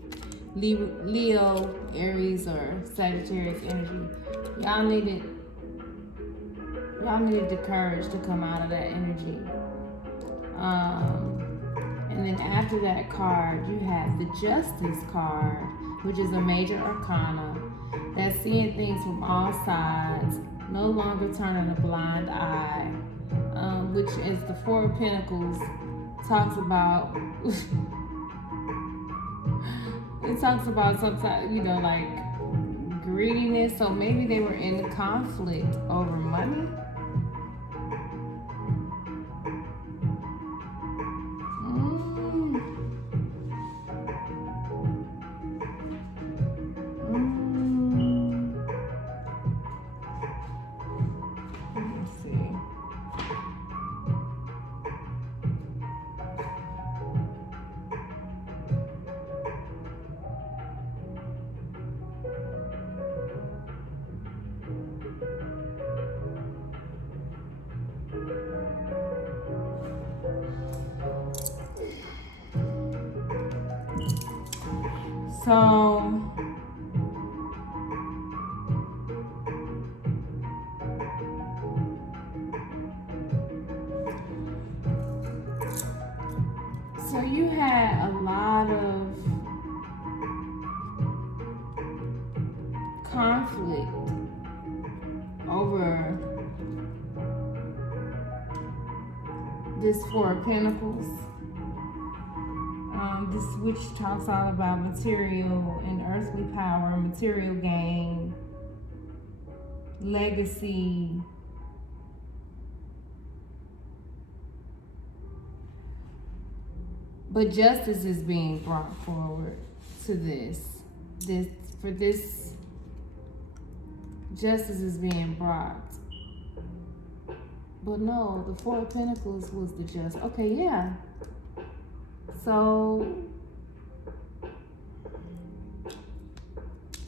Leo, Aries, or Sagittarius energy. Y'all needed the courage to come out of that energy. And then after that card, you have the Justice card, which is a major arcana that's seeing things from all sides, no longer turning a blind eye, which is the Four of Pentacles talks about. It talks about sometimes, you know, like greediness. So maybe they were in conflict over money. So you had a lot of conflict over this Four of Pentacles. Which talks all about material and earthly power, material gain, legacy. But justice is being brought forward to this. Justice is being brought. But no, the Four of Pentacles was the justice. Okay, yeah. So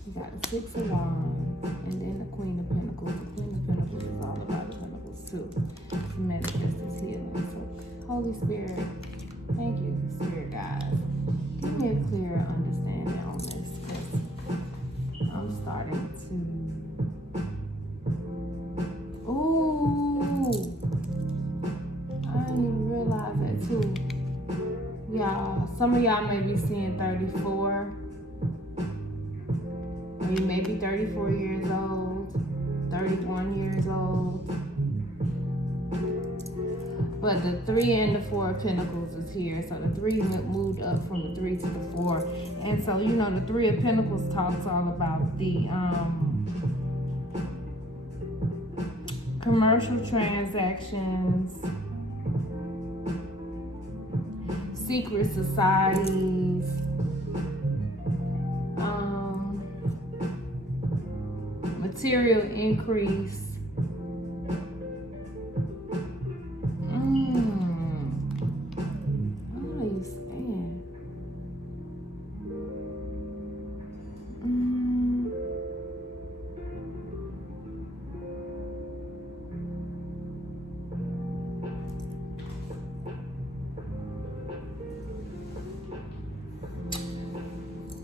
you got the Six of Wands and then the Queen of Pentacles. The Queen of Pentacles is all about the Pentacles too. To manifest this healing. So Holy Spirit, thank you, Spirit guides. Give me a clearer understanding on this, because I'm starting to. Ooh, I didn't even realize that too. Y'all, some of y'all may be seeing 34. Or you may be 34 years old, 31 years old. But the 3 and the 4 of Pentacles is here. So the 3 moved up from the 3 to the 4. And so, you know, the 3 of Pentacles talks all about the commercial transactions, secret societies, material increase.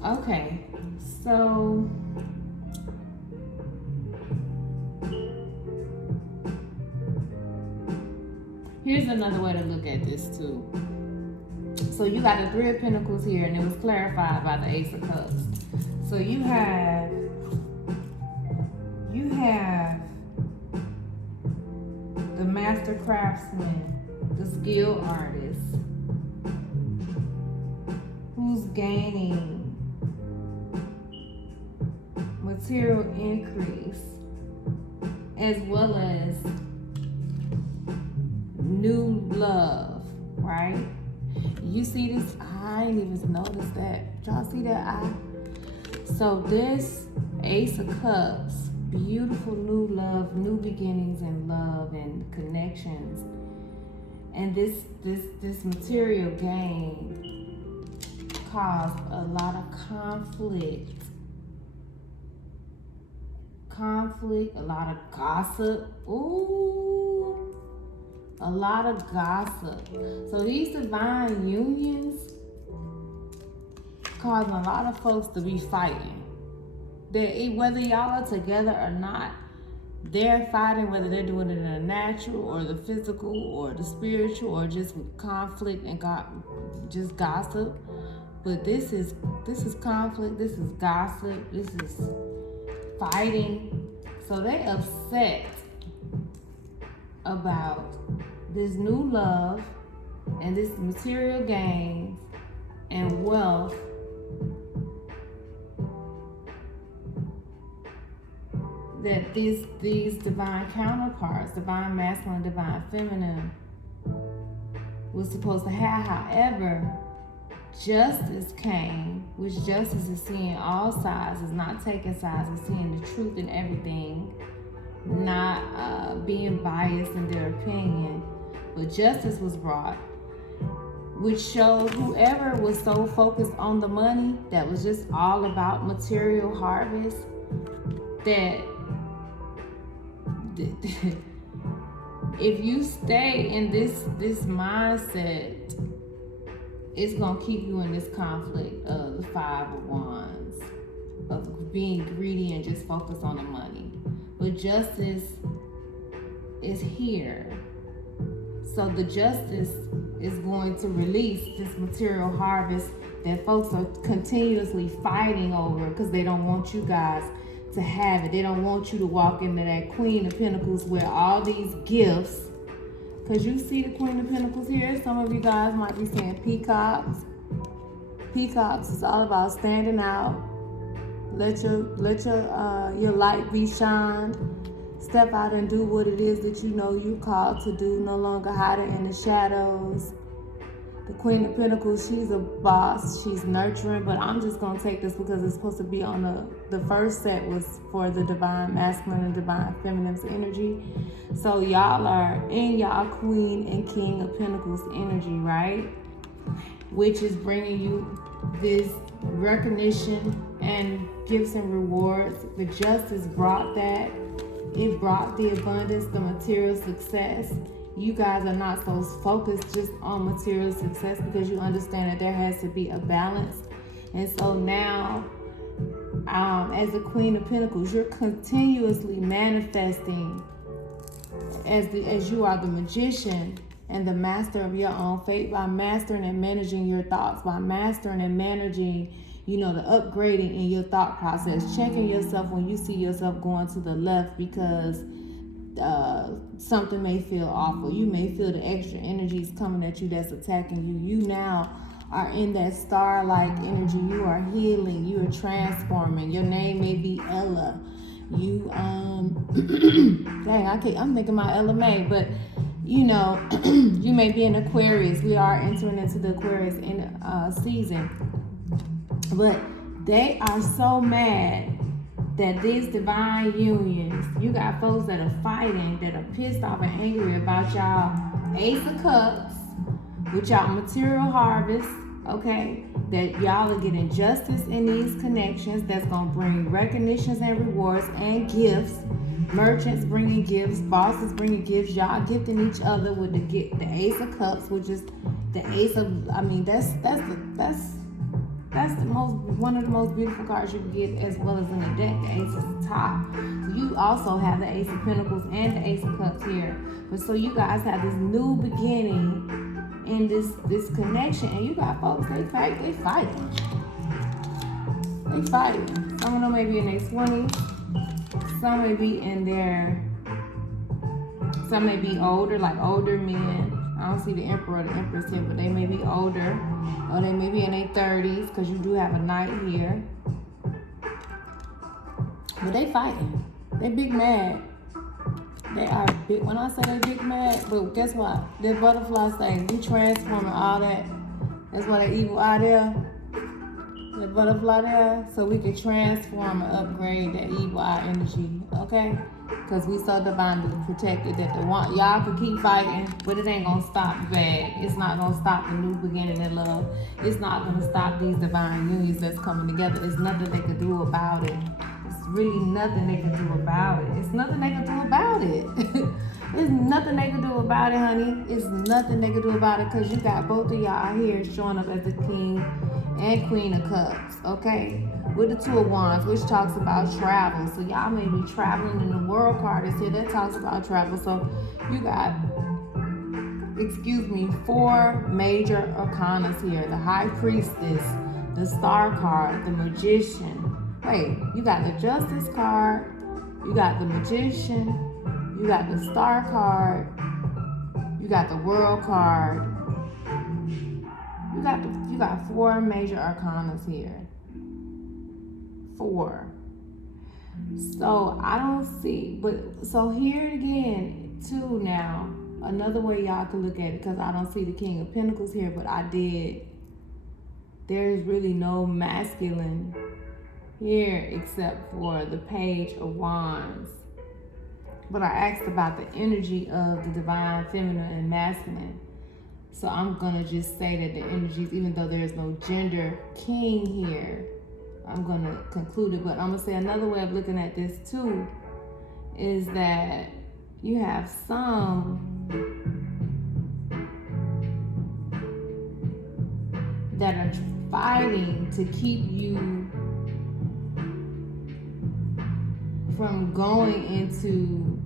Okay, so here's another way to look at this too. So you got the 3 of Pentacles here, and it was clarified by the Ace of Cups. So you have the master craftsman, the skilled artist, who's gaining material increase as well as new love, right? You see this? I didn't even notice that. Y'all see that eye? So this Ace of Cups, beautiful new love, new beginnings in love and connections, and this material gain caused a lot of conflict, a lot of gossip. Ooh, a lot of gossip. So these divine unions causing a lot of folks to be fighting. Whether y'all are together or not, they're fighting, whether they're doing it in the natural or the physical or the spiritual or just with conflict and just gossip. But this is conflict, this is gossip, this is fighting. So they upset about this new love and this material gains and wealth that these divine counterparts, divine masculine, divine feminine, was supposed to have. However, justice came, which justice is seeing all sides, is not taking sides, is seeing the truth in everything, not being biased in their opinion. But justice was brought, which showed whoever was so focused on the money, that was just all about material harvest, that if you stay in this mindset, it's gonna keep you in this conflict of the 5 of Wands, of being greedy and just focused on the money. But justice is here. So the justice is going to release this material harvest that folks are continuously fighting over, because they don't want you guys to have it. They don't want you to walk into that Queen of Pentacles with all these gifts. Because you see the Queen of Pentacles here. Some of you guys might be saying peacocks. Peacocks is all about standing out. Let your light be shined. Step out and do what it is that you know you're called to do. No longer hiding in the shadows. The Queen of Pentacles, she's a boss. She's nurturing. But I'm just going to take this because it's supposed to be on the first set was for the divine masculine and divine feminine's energy. So y'all are in y'all Queen and King of Pentacles energy, right? Which is bringing you this recognition and gifts and rewards. The justice brought that. It brought the abundance, the material success. You guys are not so focused just on material success, because you understand that there has to be a balance. And so now, as the Queen of Pentacles, you're continuously manifesting as you are the magician and the master of your own fate, by mastering and managing your thoughts, by mastering and managing, the upgrading in your thought process, checking yourself when you see yourself going to the left, because something may feel awful. You may feel the extra energies coming at you that's attacking you. You now are in that star-like energy. You are healing. You are transforming. Your name may be Ella. You dang, I'm thinking my Ella May, but you know, you may be in Aquarius. We are entering into the Aquarius in season, but they are so mad that these divine unions, you got folks that are fighting, that are pissed off and angry about y'all Ace of Cups with y'all material harvest, okay? That y'all are getting justice in these connections that's going to bring recognitions and rewards and gifts. Merchants bringing gifts, bosses bringing gifts, y'all gifting each other with the Ace of Cups, which is the Ace of, I mean, that's one of the most beautiful cards you can get, as well as in the deck. The Ace is the top. You also have the Ace of Pentacles and the Ace of Cups here. But so you guys have this new beginning in this connection, and you got folks, they fighting. They fighting. Some of them may be in their 20s. Some may be some may be older, like older men. I don't see the Emperor or the Empress here, but they may be older, or they may be in their 30s, because you do have a Knight here. But they fighting. They big mad. They are big. When I say they big mad, but guess what? That butterfly saying we transforming all that. That's why that evil eye there. That butterfly there, so we can transform and upgrade that evil eye energy, okay? Because we so divinely protected that y'all can keep fighting, but it ain't gonna stop bad. It's not gonna stop the new beginning in love. It's not gonna stop these divine unions that's coming together. There's nothing they can do about it. It's really nothing they can do about it. It's nothing they can do about it. There's nothing they can do about it, honey. It's nothing they can do about it, because you got both of y'all here showing up as the King and Queen of Cups, okay? With the Two of Wands, which talks about travel. So y'all may be traveling, and the World card is here. That talks about travel. So you got, 4 major arcanas here. The High Priestess, the Star card, the Magician. Wait, you got the Justice card. You got the Magician. You got the Star card. You got the World card. You got 4 major arcanas here. 4. So I don't see, but so here again too now, another way y'all can look at it, because I don't see the King of Pentacles here, but I did. There's really no masculine here except for the Page of Wands. But I asked about the energy of the divine feminine and masculine. So I'm gonna just say that the energies, even though there's no gender king here, I'm gonna conclude it. But I'm gonna say another way of looking at this too is that you have some that are fighting to keep you from going into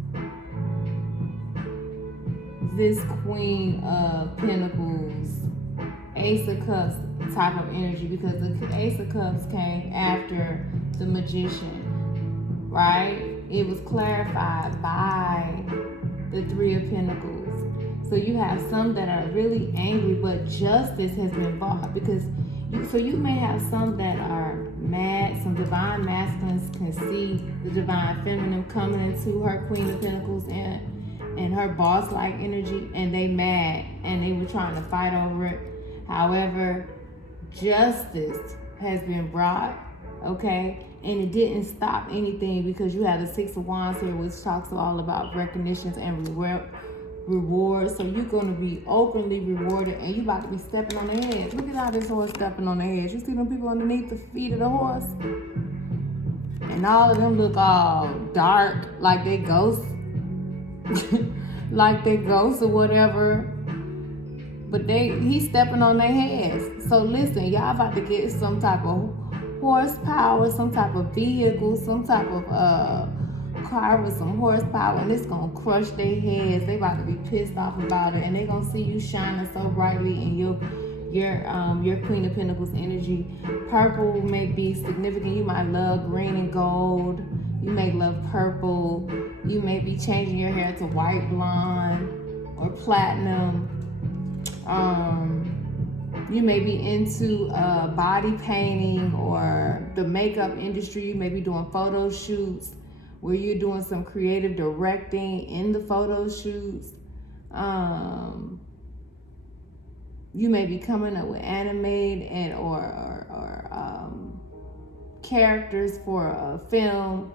this Queen of Pentacles, Ace of Cups type of energy, because the Ace of Cups came after the Magician, right? It was clarified by the 3 of Pentacles. So you have some that are really angry, but justice has been brought, because you may have some that are mad. Some divine masculines can see the divine feminine coming into her Queen of Pentacles and her boss-like energy, and they mad, and they were trying to fight over it. However, justice has been brought, okay? And it didn't stop anything, because you have the 6 of Wands here, which talks all about recognitions and rewards. So you're going to be openly rewarded, and you about to be stepping on their heads. Look at how this horse stepping on their heads. You see them people underneath the feet of the horse? And all of them look all dark, like they ghosts. Like they ghosts or whatever. But he's stepping on their heads. So listen, y'all about to get some type of horsepower, some type of vehicle, some type of car with some horsepower, and it's gonna crush their heads. They about to be pissed off about it, and they gonna see you shining so brightly in your Queen of Pentacles energy. Purple may be significant. You might love green and gold. You may love purple. You may be changing your hair to white blonde or platinum. You may be into body painting or the makeup industry. You may be doing photo shoots where you're doing some creative directing in the photo shoots. You may be coming up with animated and or characters for a film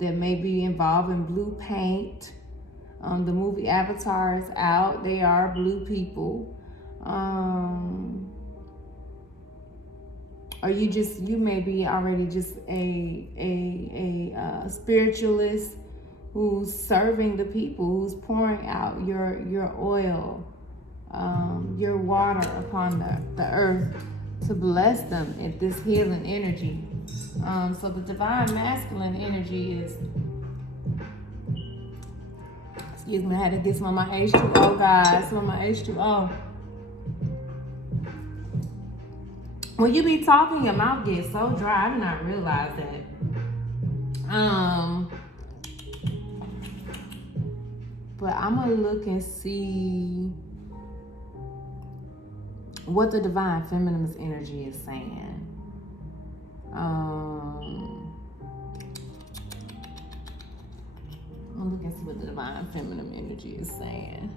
that may be involving blue paint. The movie Avatar is out. They are blue people. Or you may be already just a spiritualist who's serving the people, who's pouring out your oil, your water upon the earth to bless them at this healing energy. So the divine masculine energy is, excuse me, I had to get some of my H2O, guys, some of my H2O. When you be talking, your mouth gets so dry. I did not realize that. But I'm gonna look and see what the divine feminine's energy is saying. I'm gonna look and see what the divine feminine energy is saying.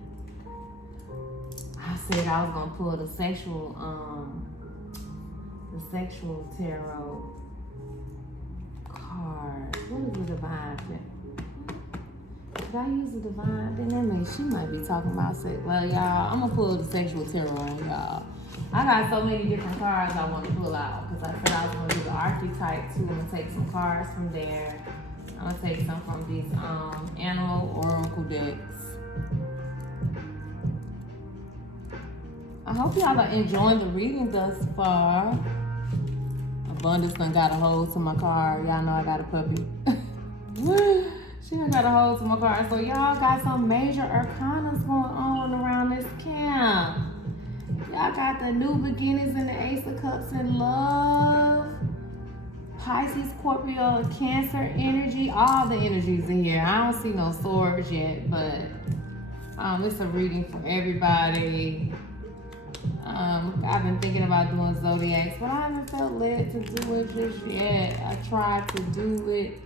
I said I was gonna pull the sexual tarot card. What is the divine feminine? Did I use the divine? Then that means she might be talking about sex. Well, y'all, I'm gonna pull the sexual tarot on y'all. I got so many different cards I want to pull out because I said I was gonna do the archetype too. I'm gonna take some cards from there. I'm gonna take some from these animal oracle decks. I hope y'all are enjoying the reading thus far. Abundance done got a hold to my card. Y'all know I got a puppy. She done got a hold to my card. So y'all got some major arcanas going on around this camp. Y'all got the new beginnings and the Ace of Cups in love. Pisces, Scorpio, Cancer energy. All the energies in here. I don't see no swords yet, but it's a reading for everybody. I've been thinking about doing zodiacs, but I haven't felt led to do it just yet. I tried to do it.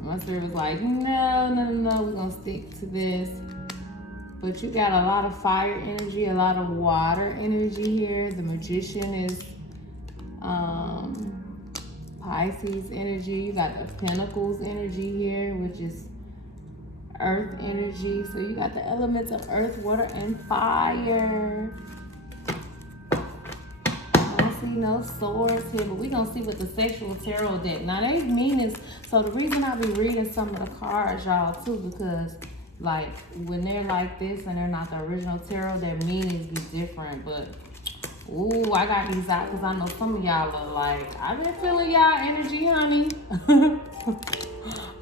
My spirit was like, no, we're gonna stick to this. But you got a lot of fire energy, a lot of water energy here. The Magician is Pisces energy. You got the Pentacles energy here, which is Earth energy. So you got the elements of earth, water, and fire. See no swords here, but we're gonna see what the sexual tarot deck. Now they meanings, so the reason I be reading some of the cards, y'all, too, because like when they're like this and they're not the original tarot, their meanings be different. But ooh, I got these out because I know some of y'all are like, I've been feeling y'all energy, honey.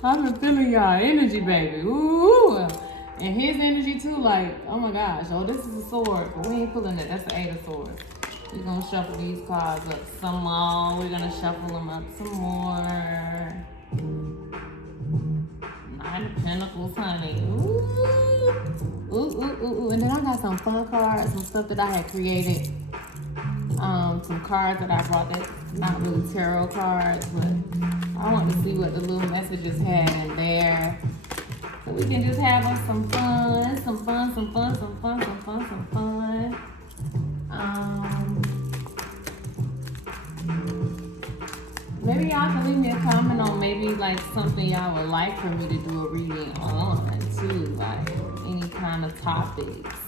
I've been feeling y'all energy, baby. Ooh. And his energy too, like, oh my gosh, oh, this is a sword, but we ain't pulling that. That's the Eight of Swords. We're gonna shuffle these cards up some more. We're gonna shuffle them up some more. Nine of Pentacles, honey. Ooh. And then I got some fun cards, some stuff that I had created. Some cards that I brought that's not really tarot cards, but I want to see what the little messages had in there. So we can just have us some fun. Maybe y'all can leave me a comment on maybe like something y'all would like for me to do a reading on too, like any kind of topics.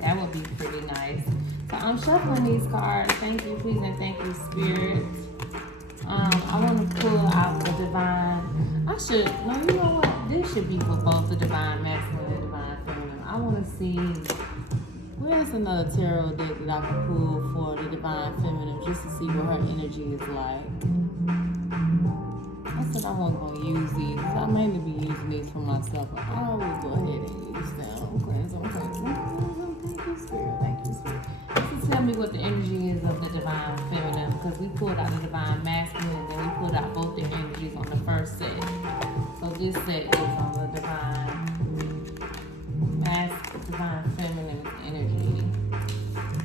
That would be pretty nice. So I'm shuffling these cards. Thank you, please, and thank you, Spirit. I want to pull out the divine. You know what? This should be for both the divine masculine and divine feminine. I want to see. Where's another tarot deck that I can pull for the divine feminine just to see what her energy is like? I said I wasn't going to use these. I mainly be using these for myself, but I always go ahead and use them. Okay. Thank you, Spirit. Just tell me what the energy is of the divine feminine, because we pulled out the divine masculine and then we pulled out both their energies on the first set. So this set is on the divine feminine energy.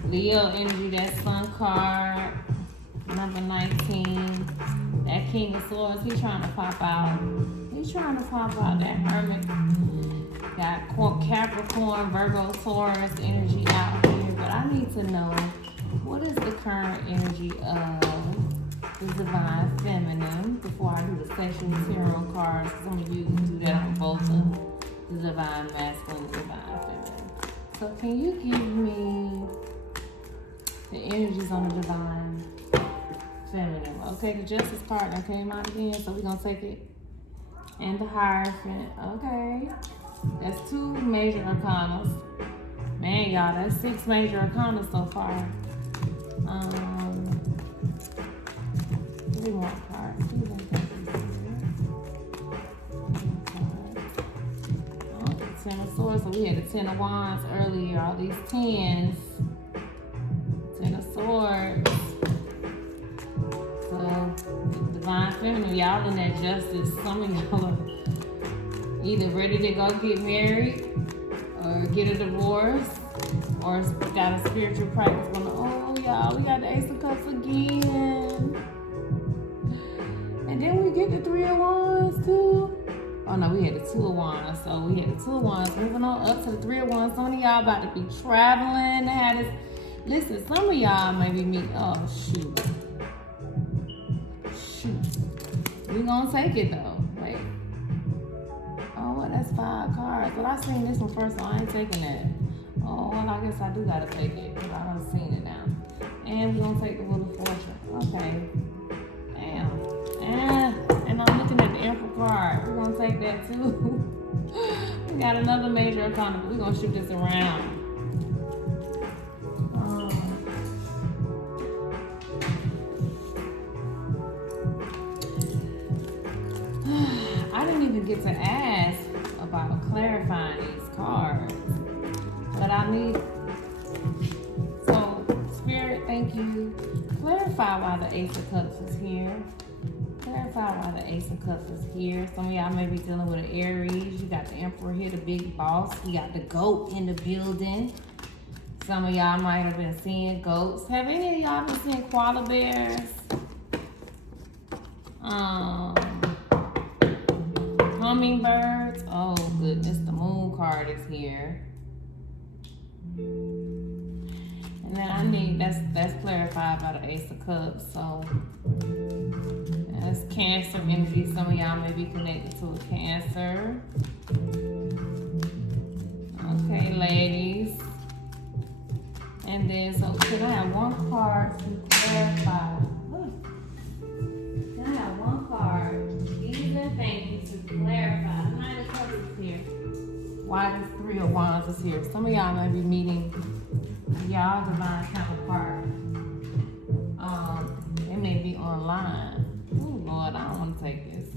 Leo energy, that sun card, number 19. That King of Swords, he's trying to pop out. He's trying to pop out that Hermit. Got Capricorn, Virgo, Taurus energy out here. But I need to know, what is the current energy of the divine feminine before I do the sexual tarot cards? Some of you can do that on both of them, the divine masculine and divine feminine. So can you give me the energies on the divine feminine? Okay, the Justice card that came out again, so we're gonna take it. And the Hierophant. Okay, that's 2 major arcanas. Man, y'all, that's 6 major arcanas so far. 3 more cards. Ten of Swords. So we had the 10 of Wands earlier. All these 10s. 10 of Swords. So divine feminine, y'all in that justice. Some of y'all are either ready to go get married, or get a divorce, or got a spiritual practice going on. Oh, y'all, we got the Ace of Cups again. And then we get the 3 of Wands too. Oh no, we had the 2 of Wands. So we had the 2 of Wands. Moving on up to the 3 of Wands. Some of y'all about to be traveling. They had this. Listen, some of y'all may be meeting. Oh shoot. We gonna take it though. Wait. Oh, well, that's 5 cards. But I seen this one first, so I ain't taking that. Oh, well, I guess I do gotta take it because I done seen it now. And we're gonna take the Wheel of Fortune. Okay. Damn. And I'm looking at the Emperor card. We're gonna take that too. We got another major arcana, but we're gonna shoot this around. I didn't even get to ask about clarifying these cards, but I need. So, Spirit, thank you. Clarify why the Ace of Cups is here. Clarify why the Ace of Cups is here. Some of y'all may be dealing with an Aries. You got the Emperor here, the big boss. You got the goat in the building. Some of y'all might have been seeing goats. Have any of y'all been seeing koala bears? Hummingbirds. Oh goodness, the Moon card is here. And then I need, that's clarified by the Ace of Cups. So that's Cancer energy. Some of y'all may be connected to a Cancer. Okay, ladies. And then, so can I have one card to clarify? Can I have one card? Please and thank you to clarify. Nine of Cups is here. Why this 3 of Wands is here? Some of y'all may be meeting y'all divine counterpart. It may be online. Oh Lord, I don't want to take this.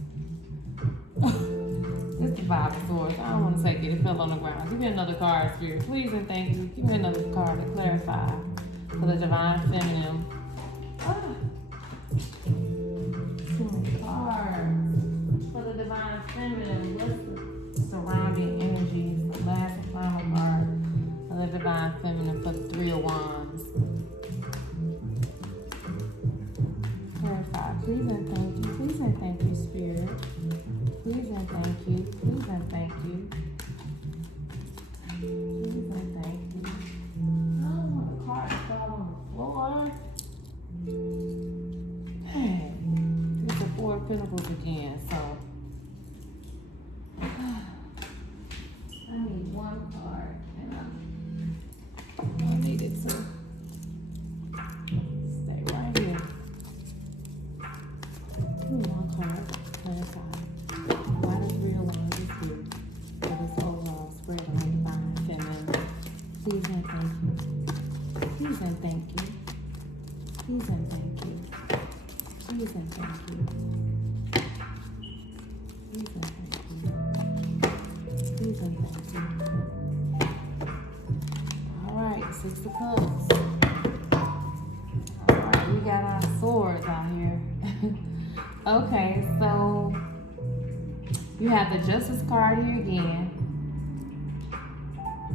This is the 5 of Swords. I don't want to take it. It fell on the ground. Give me another card, Spirit. Please and thank you. Give me another card to clarify for the divine feminine. Too many cards for the divine feminine. What's the surrounding energies? The last and final card for the divine feminine for the 3 of Wands. Clarify. Please and thank you. Please and thank you, Spirit. Please and thank you. Please and thank you. Please and thank you. I don't want the card to fall on the floor. Hey, it's the 4 of Pentacles again, so I need one card, and I need it to stay right here. Give me one card to clarify. Why the 3 of Wands is here for this overall spread on the divine feminine? Please and thank you. Please and thank you. Please and thank you. Please and thank you. Please and thank you. Please and thank you. Alright, 6 of Cups. Alright, we got our swords out here. Okay, so You have the Justice card here again.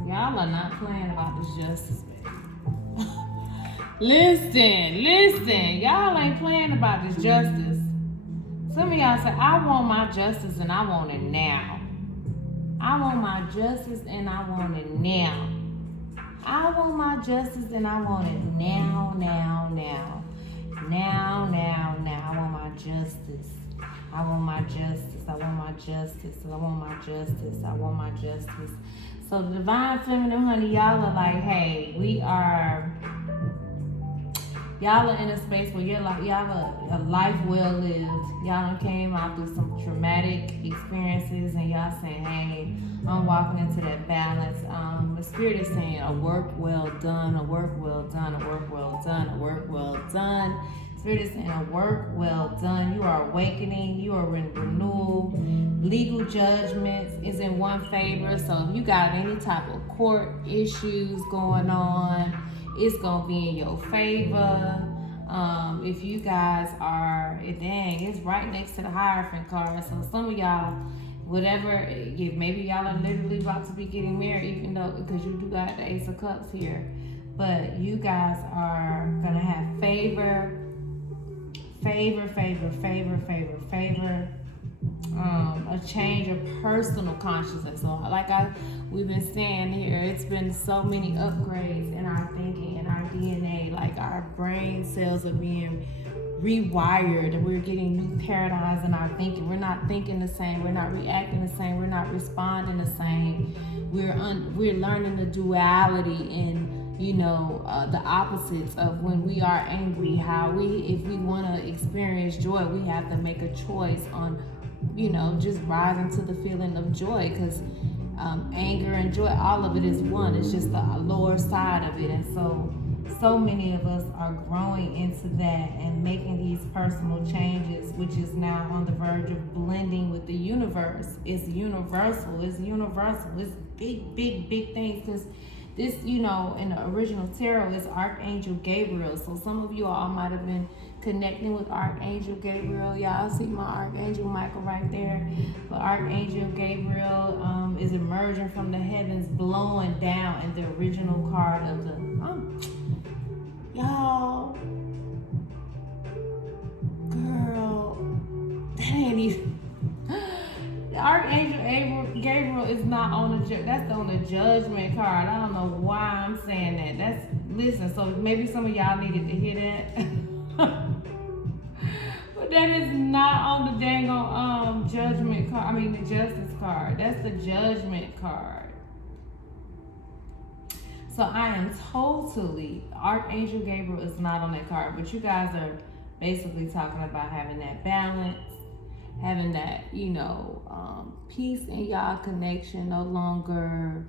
Y'all are not playing about this justice, baby. Listen. Y'all ain't playing about this justice. Some of y'all say, I want my justice and I want it now. I want my justice and I want it now. I want my justice and I want it now. I want my justice. I want my justice. I want my justice. I want my justice. I want my justice. So the divine feminine, honey, y'all are like, hey, y'all are in a space where y'all are a life well lived. Y'all done came out through some traumatic experiences and y'all saying, hey, I'm walking into that balance. The spirit is saying a work well done, a work well done, a work well done, a work well done. Spirit is saying a work well done. You are awakening, you are in renewal. Legal judgments is in one favor. So if you got any type of court issues going on, it's gonna be in your favor. If you guys are, dang, it's right next to the Hierophant card. So some of y'all, whatever, maybe y'all are literally about to be getting married, even though, because you do got the Ace of Cups here. But you guys are gonna have favor. A change of personal consciousness. So like we've been saying here, it's been so many upgrades in our thinking, in our DNA. Like our brain cells are being rewired and we're getting new paradigms in our thinking. We're not thinking the same, we're not reacting the same, we're not responding the same. We're learning the duality in the opposites of when we are angry, if we want to experience joy, we have to make a choice on, just rising to the feeling of joy, because anger and joy, all of it is one. It's just the lower side of it. And so many of us are growing into that and making these personal changes, which is now on the verge of blending with the universe. It's universal. It's big things, because this, in the original tarot, is Archangel Gabriel. So some of you all might have been connecting with Archangel Gabriel. Y'all see my Archangel Michael right there. But Archangel Gabriel is emerging from the heavens, blowing down, and the original card of the y'all, girl, that ain't even. Archangel Gabriel is not on that's on the judgment card. I don't know why I'm saying that. Listen, so maybe some of y'all needed to hear that. But that is not on the dang on judgment card. The justice card. That's the judgment card. So I am Archangel Gabriel is not on that card, but you guys are basically talking about having that balance, having that, peace in y'all connection, no longer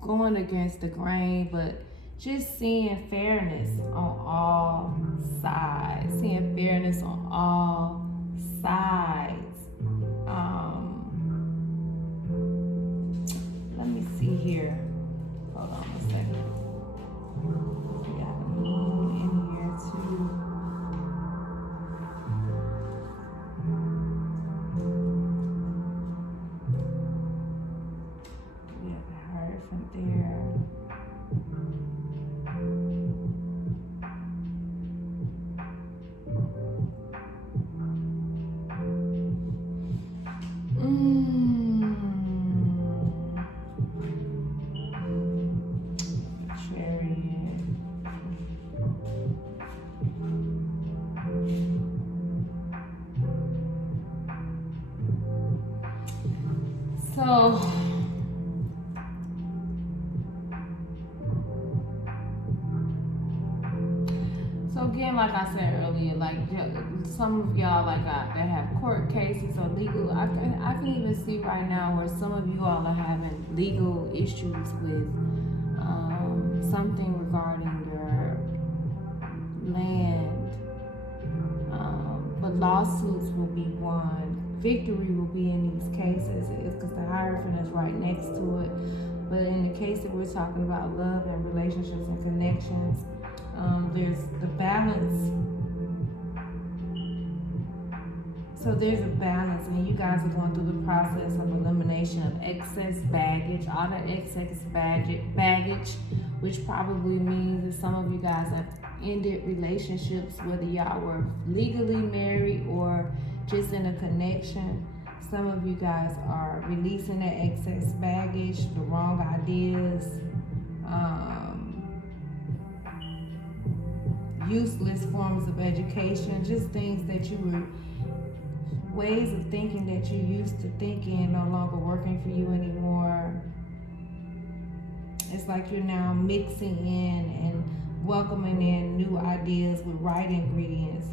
going against the grain, but just seeing fairness on all sides. Let me see here. Hold on a second. We got the moon in here too. We have the Hierophant there. So again, like I said earlier, like some of y'all that have court cases or legal, I can even see right now where some of you all are having legal issues with something regarding your land. But lawsuits will be won. Victory will be in these cases, because the Hierophant is right next to it. But in the case that we're talking about love and relationships and connections, there's the balance. So there's a balance, and you guys are going through the process of elimination of excess baggage, all that excess baggage, which probably means that some of you guys have ended relationships, whether y'all were legally married or just in a connection. Some of you guys are releasing that excess baggage, the wrong ideas, useless forms of education, just things that you were, ways of thinking that you used to thinking no longer working for you anymore. It's like you're now mixing in and welcoming in new ideas with right ingredients.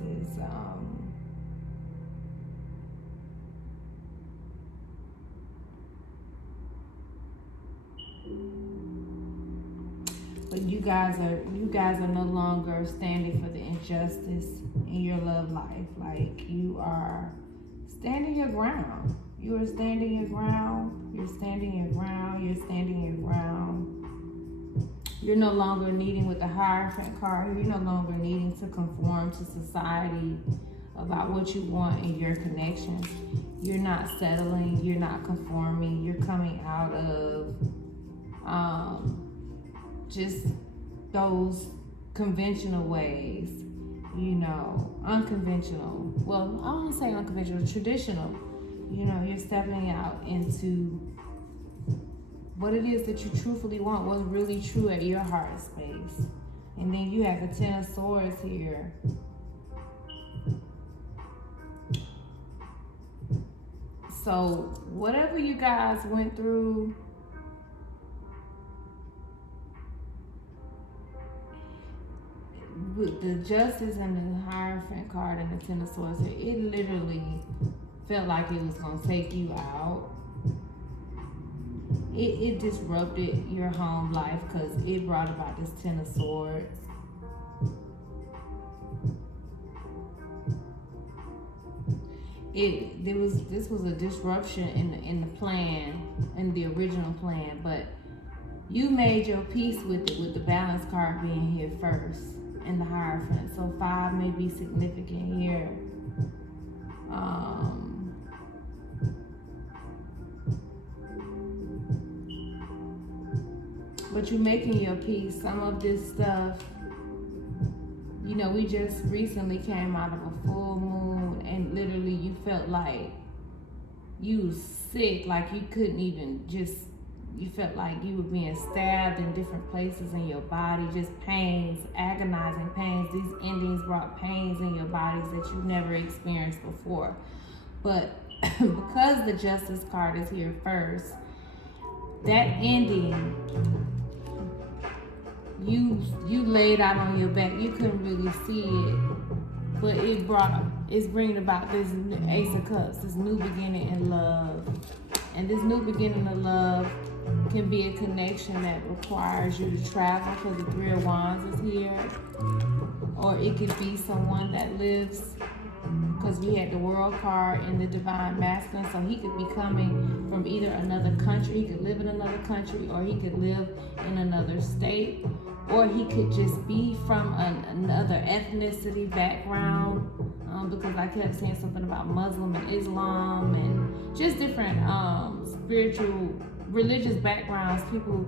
But you guys are no longer standing for the injustice in your love life. Like, you are standing your ground. You are standing your ground. You're standing your ground. You're standing your ground. You're no longer needing, with the Hierophant card, you're no longer needing to conform to society about what you want in your connections. You're not settling. You're not conforming. You're coming out of just those conventional ways, you know, unconventional. Well, I don't want to say unconventional, traditional. You know, you're stepping out into what it is that you truthfully want, what's really true at your heart space. And then you have the Ten of Swords here. So whatever you guys went through, with the Justice and the Hierophant card and the Ten of Swords, it literally felt like it was going to take you out. It disrupted your home life because it brought about this Ten of Swords. This was a disruption in the plan, in the original plan, but you made your peace with it, with the Balance card being here first in the Hierophant. So 5 may be significant here. But you're making your peace. Some of this stuff, you know, we just recently came out of a full moon, and literally you felt like you was sick, like you couldn't even just, you felt like you were being stabbed in different places in your body, just pains, agonizing pains. These endings brought pains in your bodies that you never experienced before. But because the Justice card is here first, that ending, you laid out on your back. You couldn't really see it, but it's bringing about this Ace of Cups, this new beginning in love. And this new beginning of love can be a connection that requires you to travel, because the Three of Wands is here. Or it could be someone that lives, because we had the World card in the Divine Masculine, so he could be coming from either another country, he could live in another country, or he could live in another state, or he could just be from another ethnicity background, because I kept saying something about Muslim and Islam and just different spiritual, religious backgrounds, people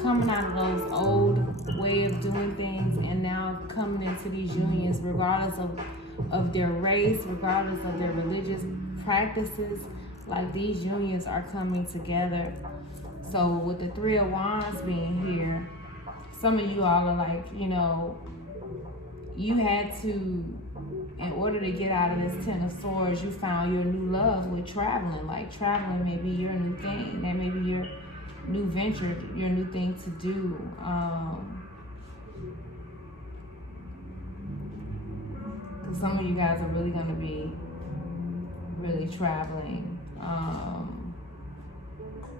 coming out of those old way of doing things and now coming into these unions, regardless of their race, regardless of their religious practices. Like, these unions are coming together. So with the Three of Wands being here, some of you all are like, you know, you had to, in order to get out of this Ten of Swords, you found your new love with traveling. Like, traveling may be your new thing. That may be your new venture, your new thing to do. Some of you guys are really going to be really traveling.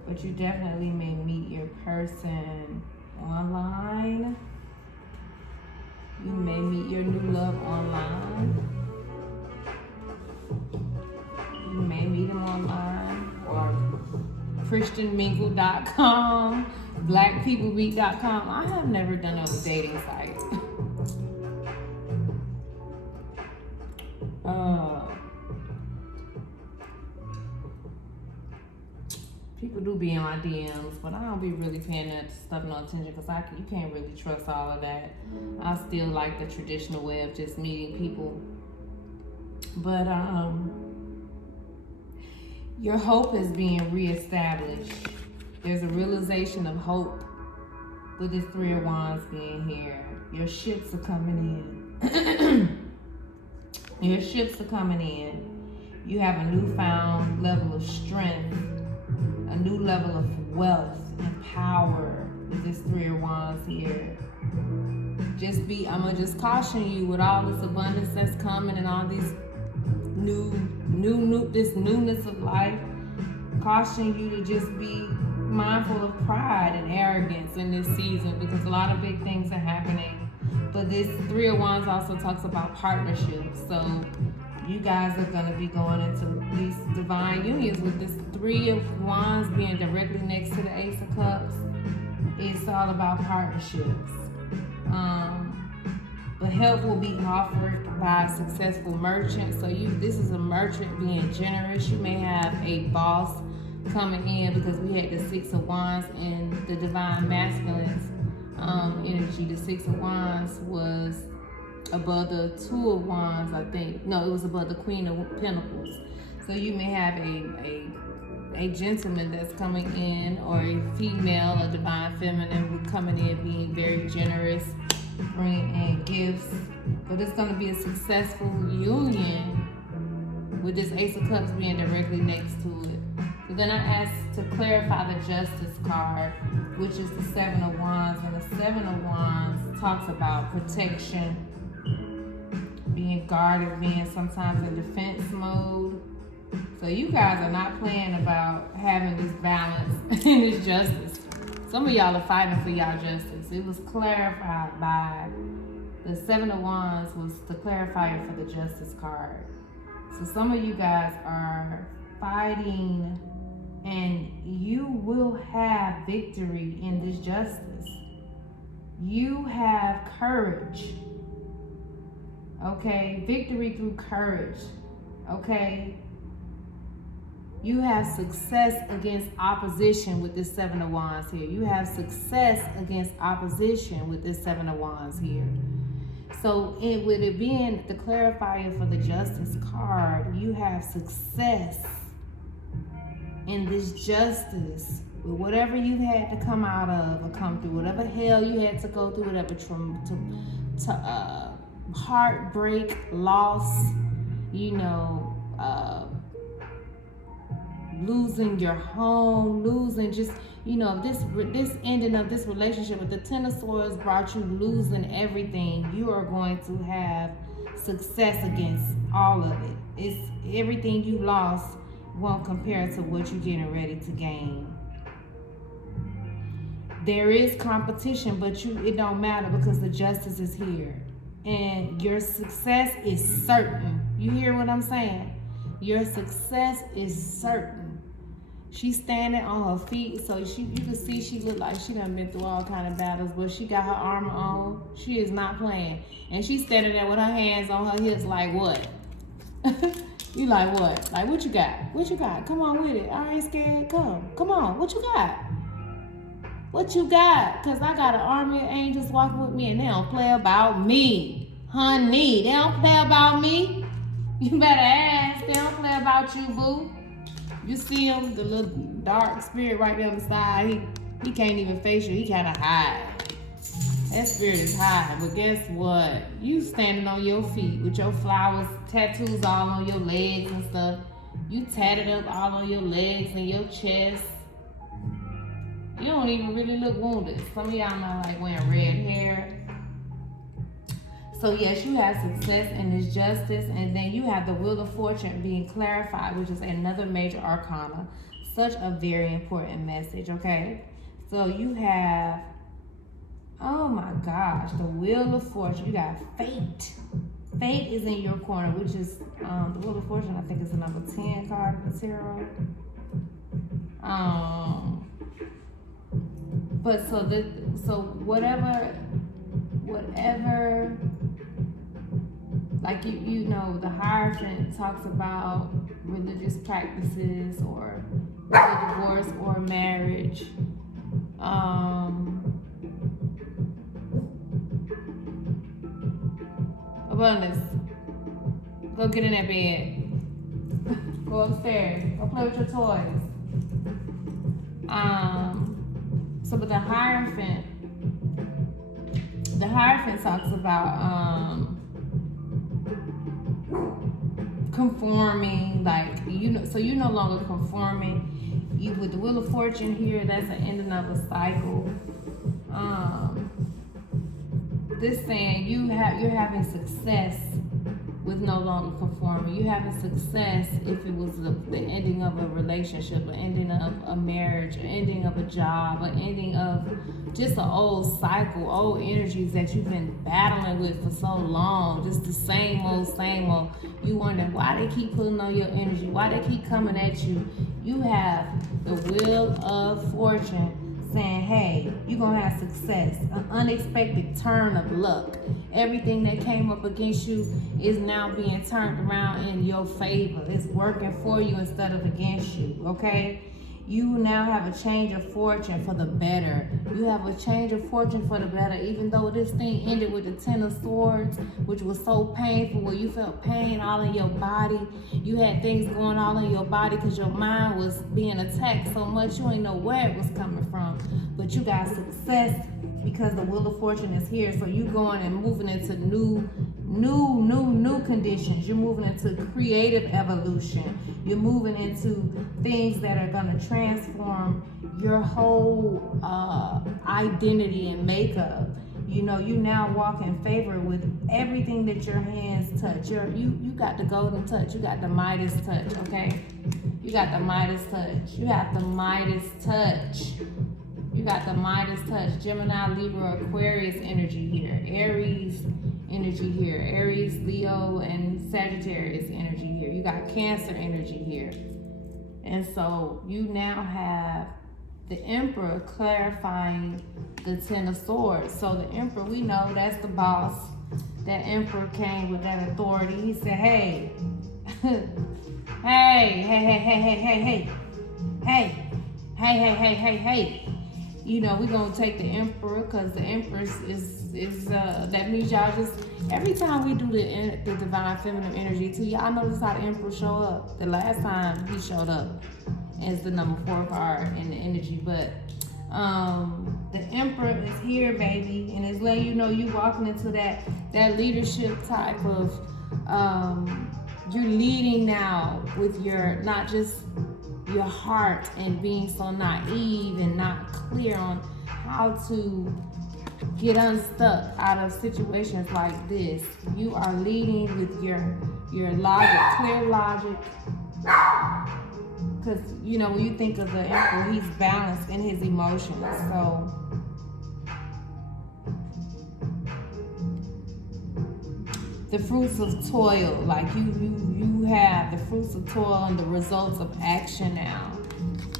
But you definitely may meet your person online. You may meet your new love online. You may meet him online, or christianmingle.com, blackpeoplemeet.com. I have never done a dating site. people do be in my DMs, but I don't be really paying that stuff no attention because you can't really trust all of that. I still like the traditional way of just meeting people. But your hope is being reestablished. There's a realization of hope with this Three of Wands being here. Your ships are coming in. Your ships are coming in. You have a newfound level of strength, a new level of wealth and power with this Three of Wands here. I'm gonna just caution you with all this abundance that's coming and all these this newness of life. Caution you to just be mindful of pride and arrogance in this season because a lot of big things are happening. But this Three of Wands also talks about partnerships. So you guys are going to be going into these divine unions with this Three of Wands being directly next to the Ace of Cups. It's all about partnerships. But help will be offered by a successful merchant. So this is a merchant being generous. You may have a boss coming in because we had the Six of Wands in the divine masculines energy. The Six of Wands was above the Two of Wands, I think. No, it was above the Queen of Pentacles. So you may have a gentleman that's coming in, or a female, a divine feminine coming in being very generous, bringing in gifts. But it's going to be a successful union with this Ace of Cups being directly next to it. So then I asked to clarify the Justice card, which is the Seven of Wands. And the Seven of Wands talks about protection, being guarded, being sometimes in defense mode. So you guys are not playing about having this balance and this justice. Some of y'all are fighting for y'all justice. It was clarified by the Seven of Wands was the clarifier for the Justice card. So some of you guys are fighting, and you will have victory in this justice. You have courage. Okay, victory through courage. Okay, you have success against opposition with this Seven of Wands here. You have success against opposition with this Seven of Wands here. So with it being the clarifier for the Justice card, you have success in this justice with whatever you had to come out of or come through, whatever hell you had to go through, whatever heartbreak, loss, losing your home, losing just, this ending of this relationship with the Ten of Swords brought you losing everything. You are going to have success against all of it. It's everything you lost won't compare to what you're getting ready to gain. There is competition, but it don't matter because the justice is here. And your success is certain. You hear what I'm saying? Your success is certain. She's standing on her feet, so you can see she look like she done been through all kind of battles, but she got her armor on. She is not playing. And she's standing there with her hands on her hips like what? You like what? Like what you got? What you got? Come on with it. I ain't scared. Come on. What you got? What you got? Because I got an army of angels walking with me, and they don't play about me. Honey, they don't play about me. You better ask. They don't play about you, boo. You see him, the little dark spirit right there on the side. He can't even face you. He kind of hide. That spirit is high. But guess what? You standing on your feet with your flowers, tattoos all on your legs and stuff. You tatted up all on your legs and your chest. You don't even really look wounded. Some of y'all not like wearing red hair. So yes, you have success in this justice, and then you have the Wheel of Fortune being clarified, which is another major arcana. Such a very important message, okay? So you have, oh my gosh, the Wheel of Fortune. You got fate. Fate is in your corner, which is the Wheel of Fortune. I think is the number 10 card of the tarot. But so whatever, like the Hierophant talks about religious practices or a divorce or a marriage. Abundance. Go get in that bed. Go upstairs. Go play with your toys. So with the Hierophant talks about conforming, like, you know, so you're no longer conforming. You with the Wheel of Fortune here, that's the ending of a cycle. This saying you're having success with no longer conforming. You're having success if it was the ending of a relationship, an ending of a marriage, an ending of a job, an ending of just an old cycle, old energies that you've been battling with for so long. Just the same old. You wonder why they keep pulling on your energy, why they keep coming at you. You have the Wheel of Fortune saying, hey, you're gonna have success, an unexpected turn of luck. Everything that came up against you is now being turned around in your favor. It's working for you instead of against you, okay? You now have a change of fortune for the better. You have a change of fortune for the better, even though this thing ended with the Ten of Swords, which was so painful, where you felt pain all in your body. You had things going all in your body because your mind was being attacked so much you ain't know where it was coming from. But you got success because the Wheel of Fortune is here. So you going and moving into new conditions. You're moving into creative evolution. You're moving into things that are going to transform your whole identity and makeup. You know, you now walk in favor with everything that your hands touch. You got the golden touch. You got the Midas touch, okay? You got the Midas touch. You got the Midas touch. You got the Midas touch. Gemini, Libra, Aquarius energy here. Aries energy here. Aries, Leo, and Sagittarius energy here. You got Cancer energy here. And so you now have the Emperor clarifying the Ten of Swords. So the Emperor, we know that's the boss. That Emperor came with that authority. He said, hey, hey. You know, we're going to take the Emperor because the Empress is that means y'all just, every time we do the Divine Feminine energy too, y'all notice how the Emperor show up. The last time he showed up as the number 4 card in the energy, but the Emperor is here, baby, and it's letting you know you walking into that leadership type of, you're leading now with your, not just your heart and being so naive and not clear on how to get unstuck out of situations like this. You are leading with your logic, clear logic. Because, you know, when you think of the Emperor, he's balanced in his emotions. So the fruits of toil, like you have the fruits of toil and the results of action now.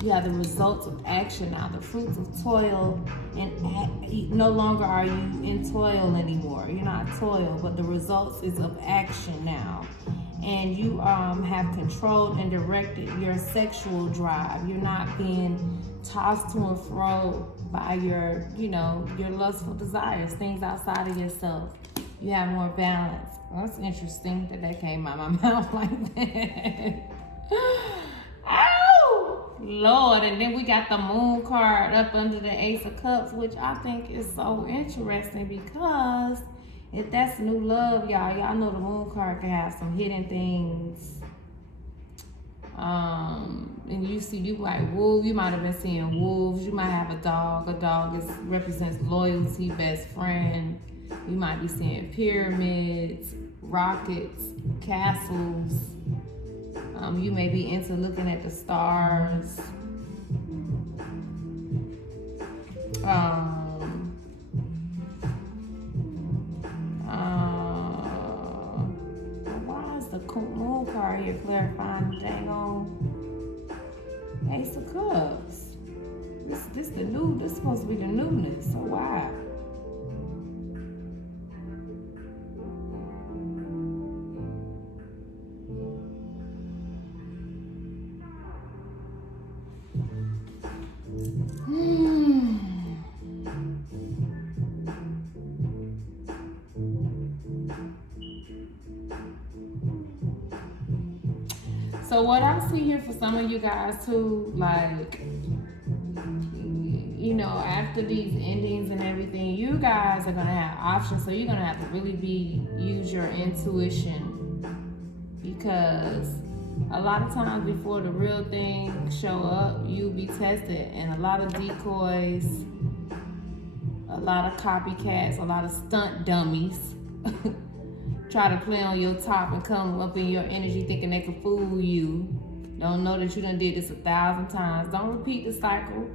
You have the results of action now, the fruits of toil, and no longer are you in toil anymore. You're not toil, but the results is of action now. And you have controlled and directed your sexual drive. You're not being tossed to and fro by your lustful desires, things outside of yourself. You have more balance. Well, that's interesting that came out of my mouth like that. Oh, Lord. And then we got the Moon card up under the Ace of Cups, which I think is so interesting because if that's new love, y'all know the Moon card can have some hidden things. And you like wolf, you might have been seeing wolves. You might have a dog. A dog represents loyalty, best friend. You might be seeing pyramids, rockets, castles. You may be into looking at the stars. Why is the Moon card here clarifying the dang on Ace of Cups? This supposed to be the newness, so why? So what I see here for some of you guys too, like, you know, after these endings and everything, you guys are gonna have options. So you're gonna have to really use your intuition, because a lot of times before the real thing show up, you'll be tested, and a lot of decoys, a lot of copycats, a lot of stunt dummies try to play on your top and come up in your energy thinking they can fool you. Don't know that you done did this 1,000 times. Don't repeat the cycle.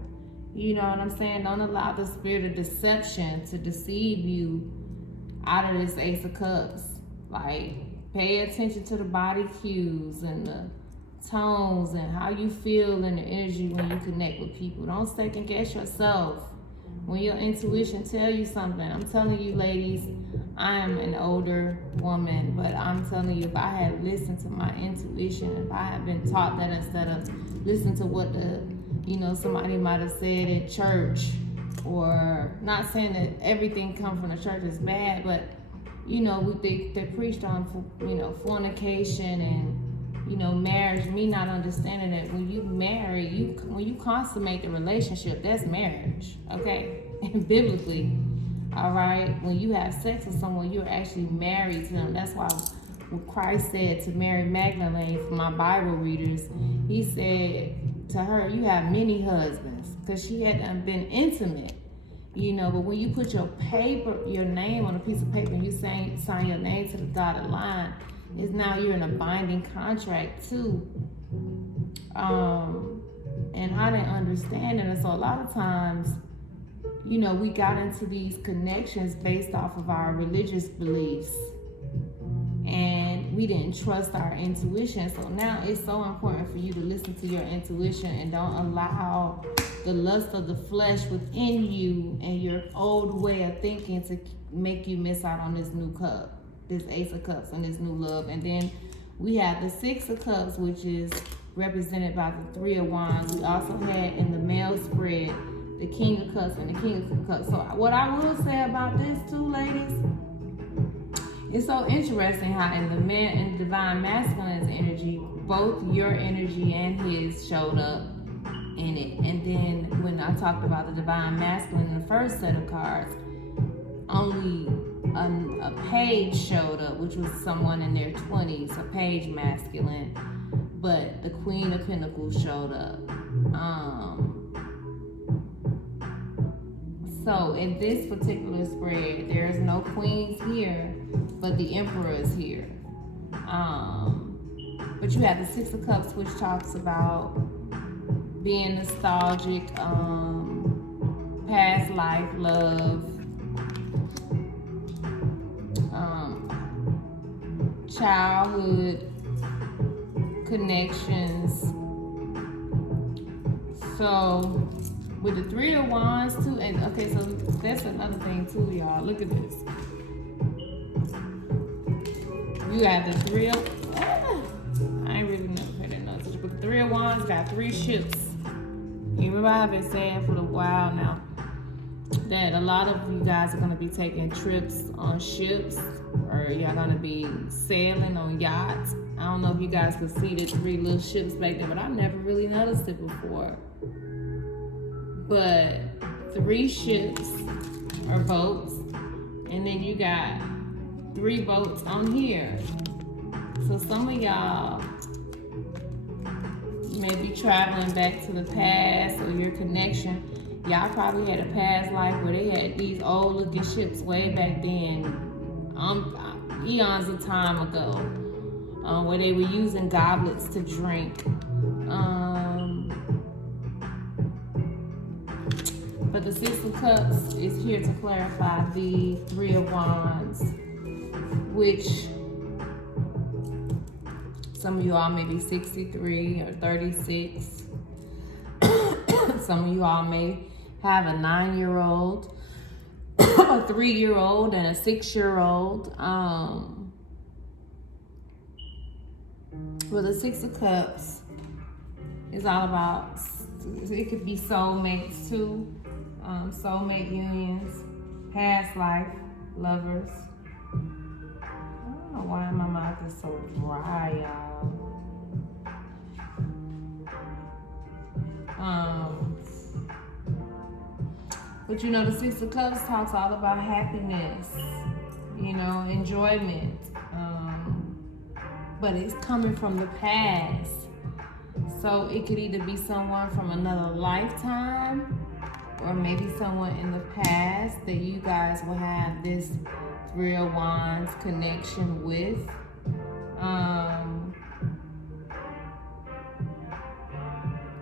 You know what I'm saying? Don't allow the spirit of deception to deceive you out of this Ace of Cups. Like, pay attention to the body cues and the tones and how you feel in the energy when you connect with people. Don't second guess yourself. When your intuition tell you something, I'm telling you, ladies, I am an older woman, but I'm telling you, if I had listened to my intuition, if I had been taught that instead of listen to what somebody might have said at church, or not saying that everything come from the church is bad, but they preached on fornication and marriage. Me not understanding that when you marry, when you consummate the relationship, that's marriage, okay? And biblically, all right, when you have sex with someone, you're actually married to them. That's why when Christ said to Mary Magdalene, for my Bible readers, he said to her, you have many husbands, because she hadn't been intimate, but when you put your name on a piece of paper and you sign your name to the dotted line, is now you're in a binding contract too. And I didn't understand it. And so a lot of times, we got into these connections based off of our religious beliefs, and we didn't trust our intuition. So now it's so important for you to listen to your intuition and don't allow the lust of the flesh within you and your old way of thinking to make you miss out on this new cup, this Ace of Cups, and this new love. And then we have the Six of Cups, which is represented by the Three of Wands. We also had in the male spread the King of Cups and the King of Cups. So what I will say about this too, ladies, it's so interesting how in the man and divine masculine's energy, both your energy and his showed up in it. And then when I talked about the divine masculine in the first set of cards, only a page showed up, which was someone in their 20s, a page masculine, but the Queen of Pentacles showed up. So in this particular spread, there's no queens here, but the Emperor is here. But you have the Six of Cups, which talks about being nostalgic, past life love, childhood connections. So with the Three of Wands too, and okay, so that's another thing too, y'all. Look at this. You have the Three of, I ain't really never paid that much, but the Three of Wands got 3 ships. You remember I've been saying for a while now that a lot of you guys are going to be taking trips on ships, or y'all going to be sailing on yachts. I don't know if you guys could see the 3 little ships back there, but I never really noticed it before. But 3 ships or boats, and then you got 3 boats on here. So some of y'all may be traveling back to the past, or your connection. Y'all probably had a past life where they had these old looking ships way back then, eons of time ago, where they were using goblets to drink. But the Six of Cups is here to clarify the Three of Wands, which some of you all may be 63 or 36. Some of you all may have a 9-year-old, a 3-year-old, and a 6-year-old. Well, the Six of Cups is all about, it could be soulmates too. Soulmate unions, past life, lovers. I don't know why my mouth is so dry, y'all. But you know, the Six of Cups talks all about happiness, you know, enjoyment. But it's coming from the past. So it could either be someone from another lifetime, or maybe someone in the past that you guys will have this Three of Wands connection with.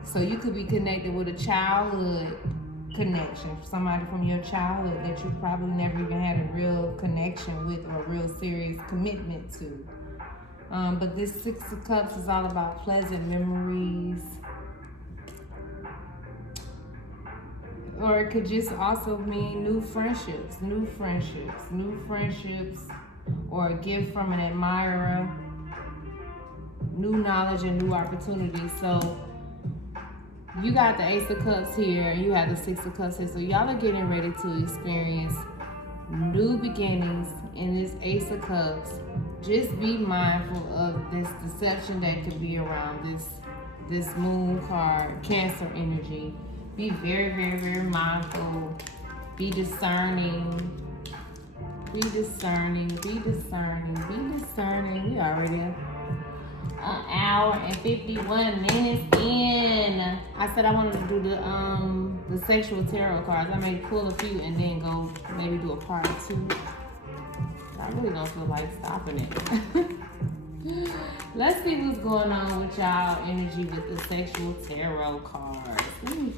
So you could be connected with a childhood connection, somebody from your childhood that you probably never even had a real connection with or a real serious commitment to. But this Six of Cups is all about pleasant memories. Or it could just also mean new friendships, or a gift from an admirer, new knowledge and new opportunities. So you got the Ace of Cups here, and you have the Six of Cups here. So y'all are getting ready to experience new beginnings in this Ace of Cups. Just be mindful of this deception that could be around this Moon card, Cancer energy. Be very, very, very mindful. Be discerning. Be discerning. Be discerning. Be discerning. We already an hour and 51 minutes in. I said I wanted to do the sexual tarot cards. I may pull a few and then go maybe do a part 2. I really don't feel like stopping it. Let's see what's going on with y'all energy with the sexual tarot cards. Let me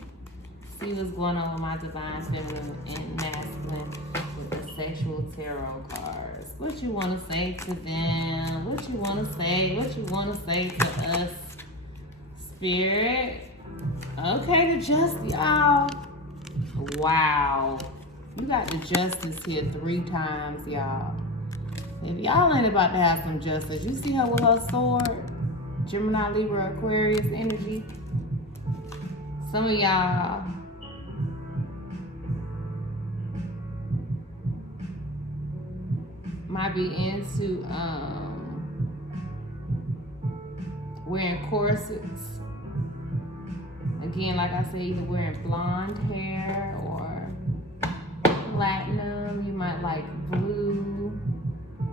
see what's going on with my divine feminine and masculine with the sexual tarot cards. What you want to say to them? What you want to say? What you want to say to us, Spirit? Okay, the Justice, y'all. Wow. You got the Justice here 3 times, y'all. If y'all ain't about to have some justice, you see her with her sword? Gemini, Libra, Aquarius energy. Some of y'all might be into wearing corsets. Again, like I said, either wearing blonde hair or platinum. You might like blue.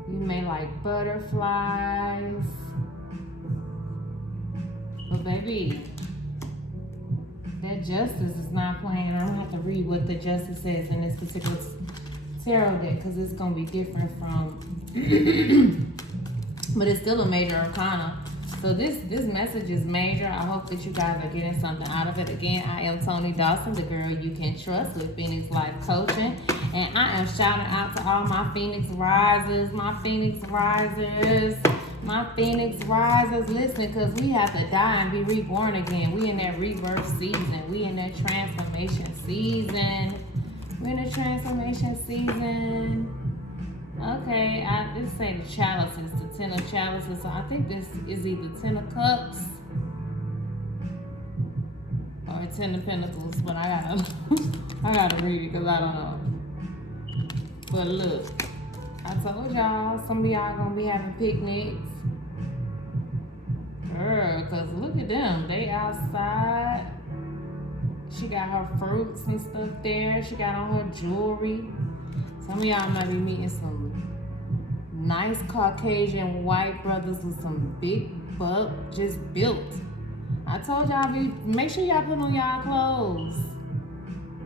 You may like butterflies. But baby, that Justice is not playing. I don't have to read what the Justice says in this particular tarot deck because it's going to be different from, but it's still a major arcana. So this message is major. I hope that you guys are getting something out of it. Again, I am Tony Dawson, the girl you can trust with Phoenix Life Coaching. And I am shouting out to all my Phoenix Risers, my Phoenix Risers, my Phoenix Risers. Listen, because we have to die and be reborn again. We in that rebirth season. We in that transformation season. We're in a transformation season. Okay, I just say the chalices, the 10 of chalices. So I think this is either 10 of cups or 10 of pentacles, but I gotta read it because I don't know. But look, I told y'all, some of y'all gonna be having picnics. Girl, cause look at them, they outside. She got her fruits and stuff there. She got on her jewelry. Some of y'all might be meeting some nice Caucasian white brothers with some big butt just built. I told y'all, make sure y'all put on y'all clothes.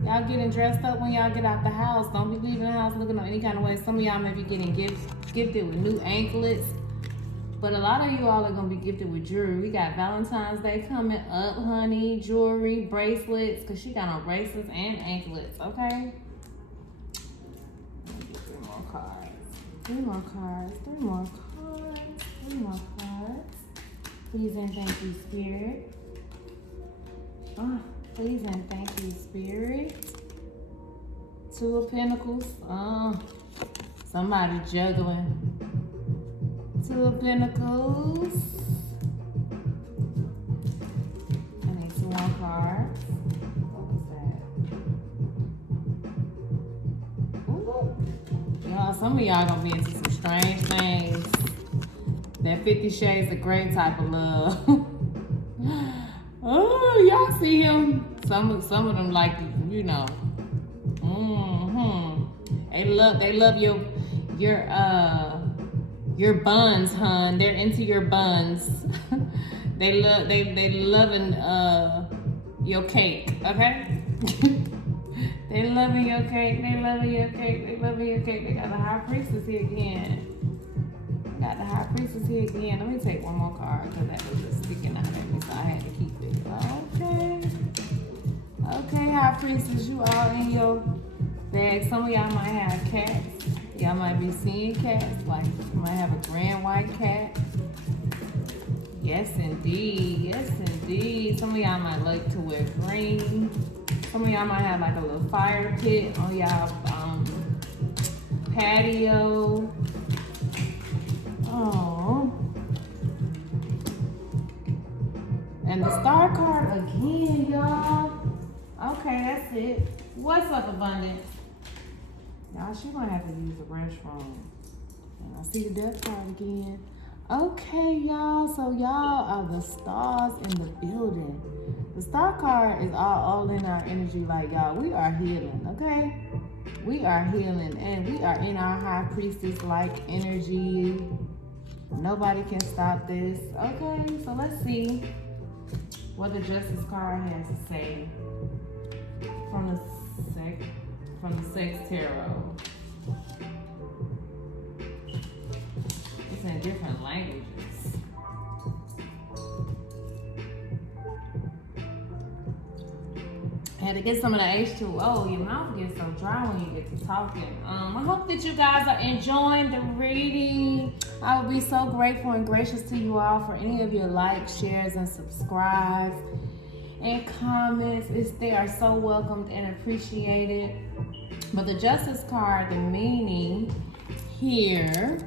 Y'all getting dressed up when y'all get out the house. Don't be leaving the house looking any kind of way. Some of y'all may be getting gifted with new anklets. But a lot of you all are going to be gifted with jewelry. We got Valentine's Day coming up, honey. Jewelry, bracelets. Because she got on bracelets and anklets, okay? Let me get 3 more cards. 3 more cards. 3 more cards. 3 more cards. Please and thank you, Spirit. Please and thank you, Spirit. 2 of Pentacles. Somebody juggling. 2 of Pentacles. I need 2 more cards. What was that? Ooh. Y'all, some of y'all gonna be into some strange things. That 50 Shades of Grey type of love. Oh, y'all see him? Some of them like, you know. They love your buns, hun. They're into your buns. they loving your cake, okay? They loving your cake. They loving your cake. They loving your cake. They got the high priestess here again. Got the high priestess here again. Let me take one more card because that was just sticking out at me, so I had to keep it. Okay, high priestess, you all in your bag. Some of y'all might have cats. Y'all might be seeing cats. Like you might have a grand white cat. Yes, indeed. Yes, indeed. Some of y'all might like to wear green. Some of y'all might have like a little fire pit on y'all patio. Oh. And the star card again, y'all. Okay, that's it. What's up, abundance? Y'all, she might have to use the restroom. And I see the death card again. Okay, y'all. So y'all are the stars in the building. The star card is all in our energy. Like, y'all, we are healing, okay? We are healing, and we are in our high priestess-like energy. Nobody can stop this. Okay, so let's see what the Justice card has to say from the Sex Tarot. It's in different languages. I had to get some of the H2O. Your mouth gets so dry when you get to talking. I hope that you guys are enjoying the reading. I would be so grateful and gracious to you all for any of your likes, shares, and subscribes and comments. They are so welcomed and appreciated. But the Justice card, the meaning here.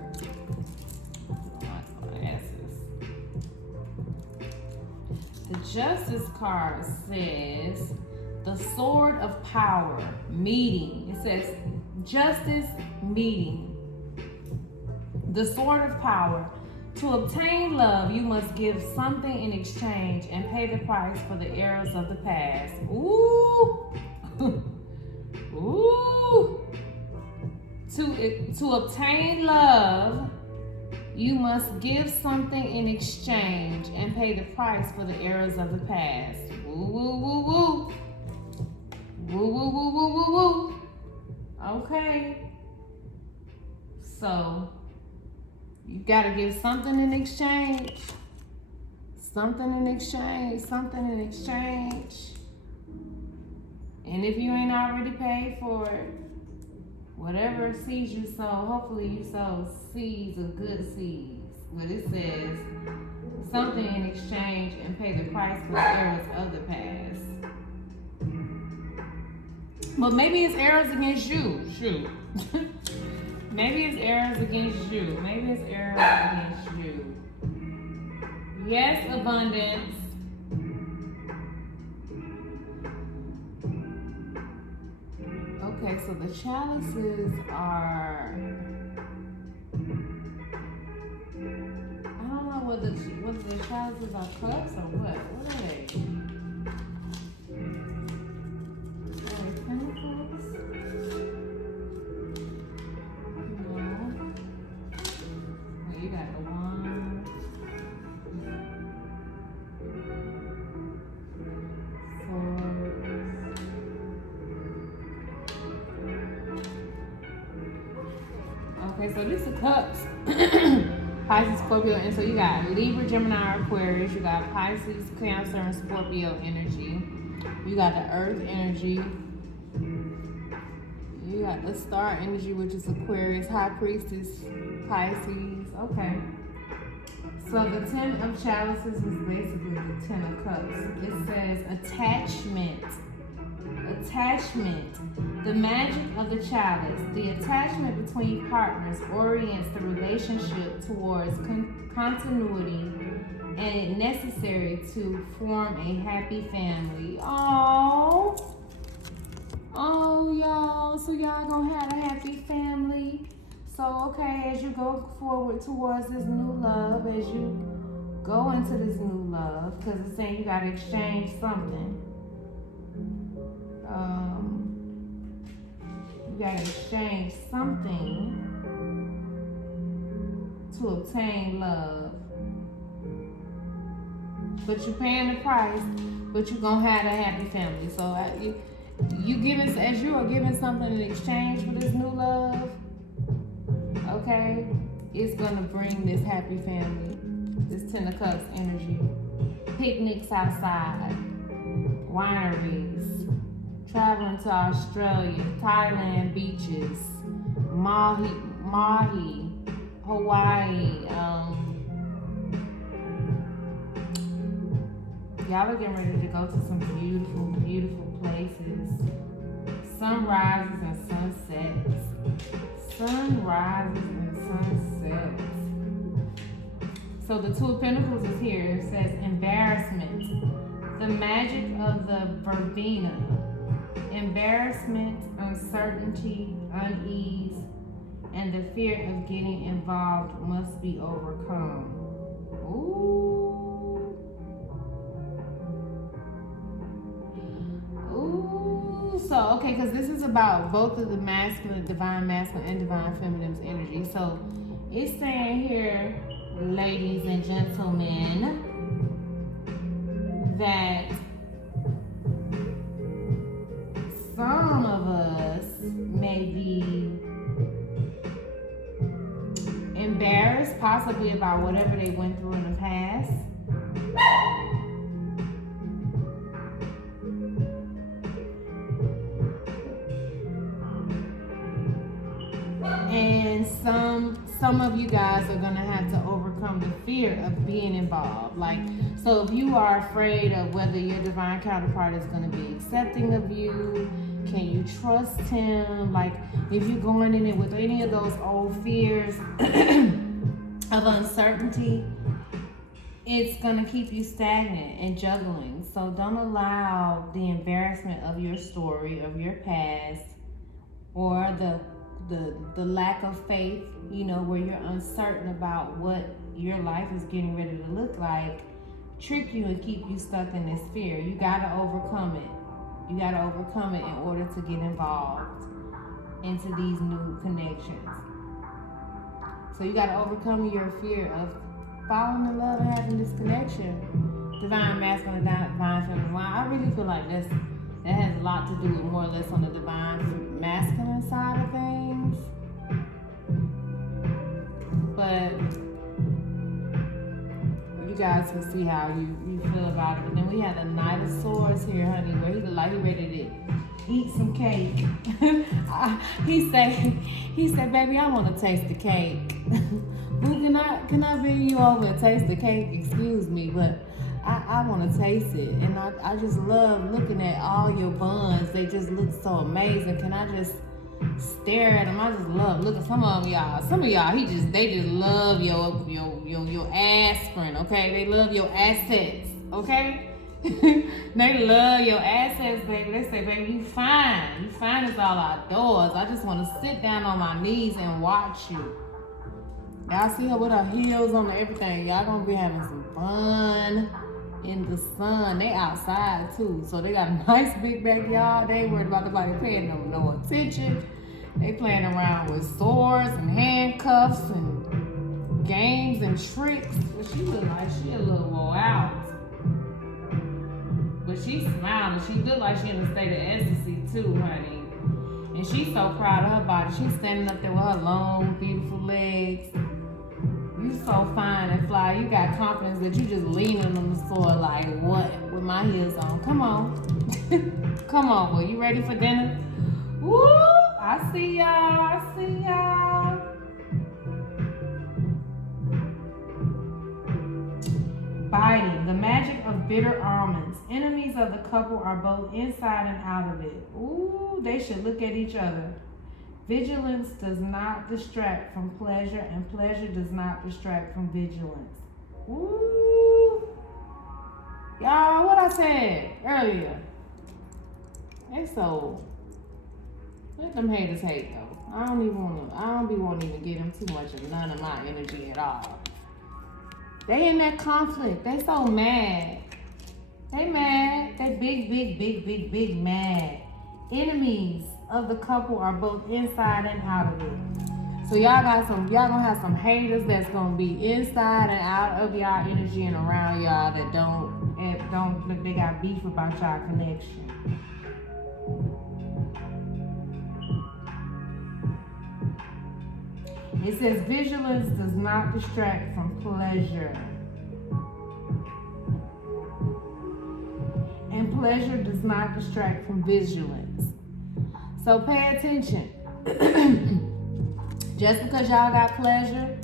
The Justice card says the Sword of Power meeting. It says justice meeting. The Sword of Power. To obtain love, you must give something in exchange and pay the price for the errors of the past. Ooh. Ooh. To obtain love, you must give something in exchange and pay the price for the errors of the past. Woo, woo, woo, woo. Woo, woo, woo, woo, woo, woo. Okay. So, you gotta give something in exchange. Something in exchange. Something in exchange. And if you ain't already paid for it, whatever seeds you sow, hopefully you sow seeds of good seeds. But it says something in exchange and pay the price for the errors of the past. But maybe it's errors against you. Shoot. Maybe it's errors against you. Maybe it's errors against you. Yes, abundance. Okay, so the chalices are, I don't know whether the chalices are cups or what. What are they? Are they pentacles? No. Well, you got the wand. Okay, so this is cups. Pisces, Scorpio, and so you got Libra, Gemini, Aquarius. You got Pisces, Cancer, and Scorpio energy. You got the Earth energy. You got the Star energy, which is Aquarius, High Priestess, Pisces. Okay. So the 10 of Chalices is basically the 10 of Cups. It says attachment. Attachment. The magic of the chalice. The attachment between partners orients the relationship towards continuity and it necessary to form a happy family. Oh, y'all. So y'all gonna have a happy family. So, okay, as you go forward towards this new love, as you go into this new love, because it's saying you got to exchange something. You got to exchange something to obtain love. But you're paying the price, but you're going to have a happy family. So you giving, as you are giving something in exchange for this new love, okay, it's going to bring this happy family, this Ten of Cups energy. Picnics outside, wineries, traveling to Australia, Thailand beaches, Mahi, Hawaii. Y'all are getting ready to go to some beautiful, beautiful places. Sunrises and sunsets. Sunrises and sunsets. So the Two of Pentacles is here. It says embarrassment. The magic of the verbena. Embarrassment, uncertainty, unease, and the fear of getting involved must be overcome. Ooh. So, okay, because this is about both of the masculine, divine masculine, and divine feminine's energy. So, it's saying here, ladies and gentlemen, that some of us may be embarrassed, possibly about whatever they went through in the past. And some of you guys are gonna have to overcome the fear of being involved. Like, so if you are afraid of whether your divine counterpart is gonna be accepting of you, can you trust him? Like, if you're going in it with any of those old fears of uncertainty, it's gonna keep you stagnant and juggling. So don't allow the embarrassment of your story, of your past, or the lack of faith, you know, where you're uncertain about what your life is getting ready to look like, trick you and keep you stuck in this fear. You gotta overcome it. You gotta overcome it in order to get involved into these new connections. So you gotta overcome your fear of falling in love and having this connection. Divine masculine, divine feminine. Well, I really feel like that has a lot to do with more or less on the divine masculine side of things. But you guys can see how you feel about it. But then we have the Knight of Swords here, honey, where he look like he ready to eat some cake. he said, baby, I want to taste the cake. Boo, can I bring you over and taste the cake? Excuse me, but I want to taste it. And I just love looking at all your buns. They just look so amazing. Can I just stare at them? I just love looking. Some of y'all, they just love your aspirin, okay? They love your assets, okay? They love your assets, baby. They say, baby, you fine. You fine as all outdoors. I just want to sit down on my knees and watch you. Y'all see her with her heels on and everything. Y'all gonna be having some fun in the sun. They outside too, so they got a nice big backyard. They ain't worried about nobody paying them no attention. They playing around with swords and handcuffs and games and tricks. But she look like she a little wore out. But she's smiling. She look like she in a state of ecstasy too, honey. And she's so proud of her body. She's standing up there with her long, beautiful legs. You so fine and fly. You got confidence that you just leaning on the floor like, what? With my heels on. Come on. Come on, boy. You ready for dinner? Woo! I see y'all. Biting. The magic of bitter almonds. Enemies of the couple are both inside and out of it. Ooh, they should look at each other. Vigilance does not distract from pleasure, and pleasure does not distract from vigilance. Ooh. Y'all, what I said earlier. They so, let them haters hate though. I don't be wanting to give them too much of none of my energy at all. They in that conflict. They so mad. They mad. They big mad. Enemies of the couple are both inside and out of it. So y'all gonna have some haters that's gonna be inside and out of y'all energy and around y'all that they got beef about y'all connection. It says vigilance does not distract from pleasure. And pleasure does not distract from vigilance. So pay attention. Just because y'all got pleasure,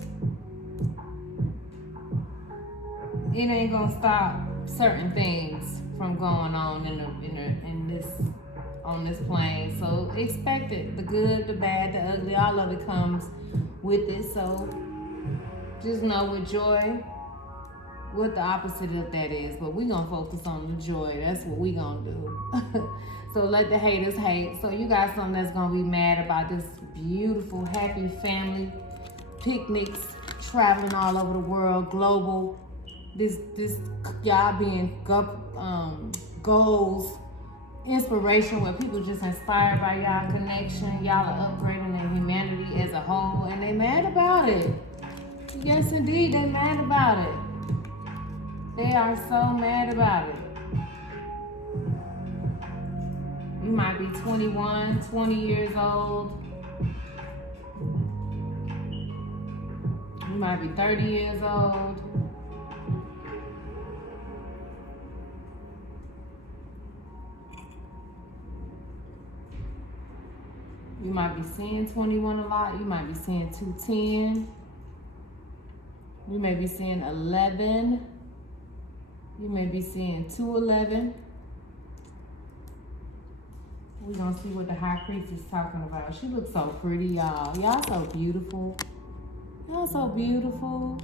it ain't gonna stop certain things from going on on this plane. So expect it. The good, the bad, the ugly, all of it comes with it. So just know with joy what the opposite of that is. But we gonna focus on the joy. That's what we gonna do. So let the haters hate. So you got something that's gonna be mad about this beautiful, happy family, picnics, traveling all over the world, global. This y'all being goals, inspiration, where people just inspired by y'all connection. Y'all are upgrading in humanity as a whole, and they mad about it. Yes, indeed, they mad about it. They are so mad about it. You might be 21, 20 years old. You might be 30 years old. You might be seeing 21 a lot. You might be seeing 210. You may be seeing 11. You may be seeing 211. We're gonna see what the high priest is talking about. She looks so pretty, y'all. Y'all so beautiful. Y'all so beautiful.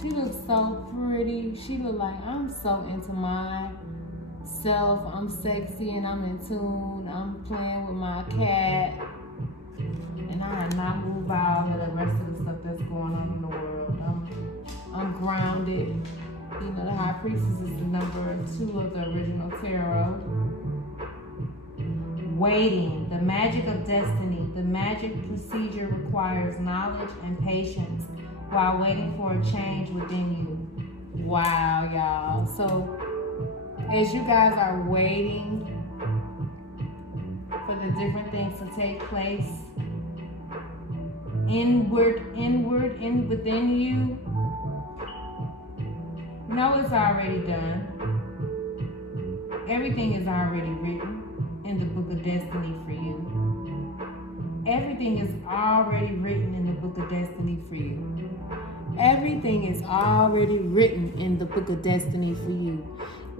She looks so pretty. She look like, I'm so into myself. I'm sexy and I'm in tune. I'm playing with my cat. And I have not moved out of the rest of the stuff that's going on in the world. I'm grounded. You know, the high priestess is the number 2 of the original tarot. Waiting, the magic of destiny. The magic procedure requires knowledge and patience while waiting for a change within you. Wow, y'all. So, as you guys are waiting for the different things to take place within you, know it's already done. Everything is already written in the book of destiny for you. Everything is already written in the book of destiny for you. Everything is already written in the book of destiny for you.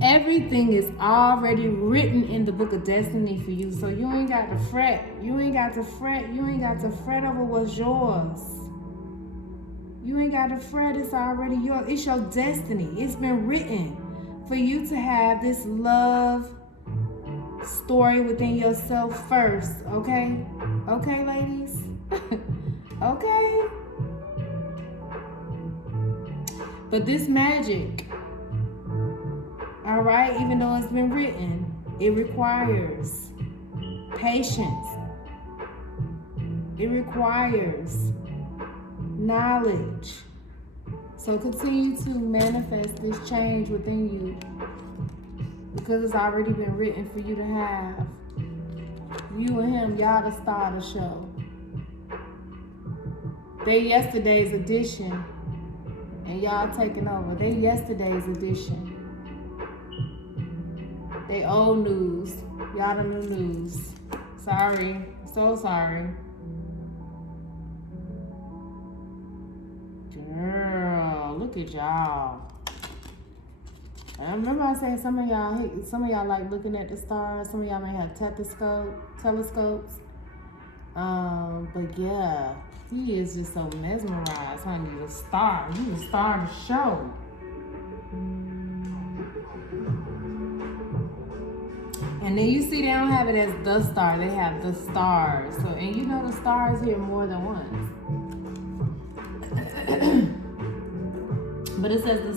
Everything is already written in the book of destiny for you. So you ain't got to fret. You ain't got to fret. You ain't got to fret over what's yours. You ain't got to fret. It's already yours. It's your destiny. It's been written for you to have this love story within yourself first. Okay? Okay, ladies? Okay? But this magic, all right, even though it's been written, it requires patience. It requires knowledge. So continue to manifest this change within you, because it's already been written for you to have. You and him, y'all the star of the show. They yesterday's edition, and y'all taking over. They yesterday's edition. They old news. Y'all the new news. Sorry. So sorry. Girl, look at y'all. I remember I saying some of y'all like looking at the stars. Some of y'all may have telescopes. But yeah, he is just so mesmerized, honey. The star. He's the star of the show. And then you see they don't have it as the star, they have the stars. So, and you know the stars here more than once. But it says the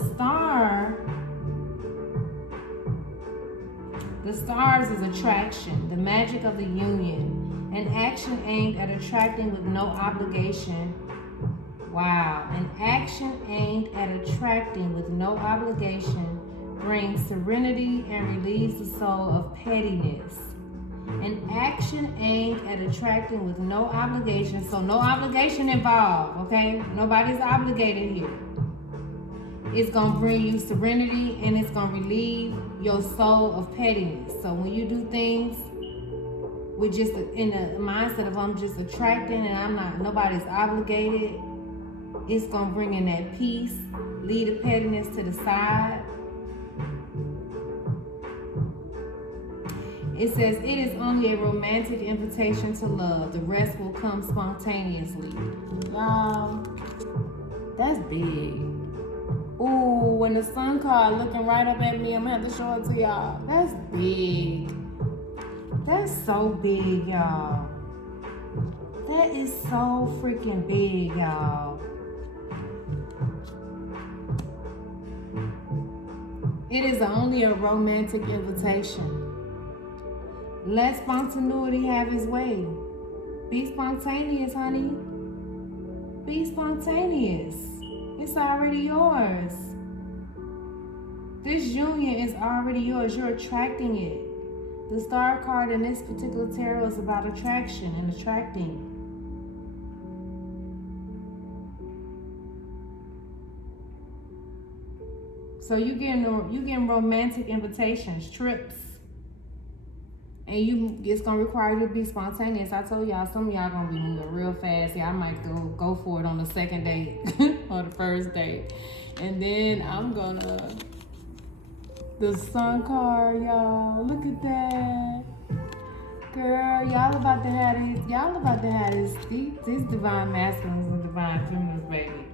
stars is attraction, the magic of the union, an action aimed at attracting with no obligation. Wow. An action aimed at attracting with no obligation brings serenity and relieves the soul of pettiness. An action aimed at attracting with no obligation. So no obligation involved, okay? Nobody's obligated here. It's going to bring you serenity and it's going to relieve your soul of pettiness. So when you do things with just in the mindset of I'm just attracting and nobody's obligated, it's going to bring in that peace, leave the pettiness to the side. It says, it is only a romantic invitation to love. The rest will come spontaneously. Y'all, that's big. Ooh, when the sun card looking right up at me, I'm going to have to show it to y'all. That's big. That's so big, y'all. That is so freaking big, y'all. It is only a romantic invitation. Let spontaneity have its way. Be spontaneous, honey. Be spontaneous. It's already yours. This union is already yours. You're attracting it. The star card in this particular tarot is about attraction and attracting. So you getting romantic invitations, trips. And it's gonna require you to be spontaneous. I told y'all, some of y'all gonna be moving real fast. Yeah, I might go for it on the second date or the first date. And then I'm gonna, the sun card, y'all, look at that. Girl, y'all about to have these divine masculines and divine feminines, baby.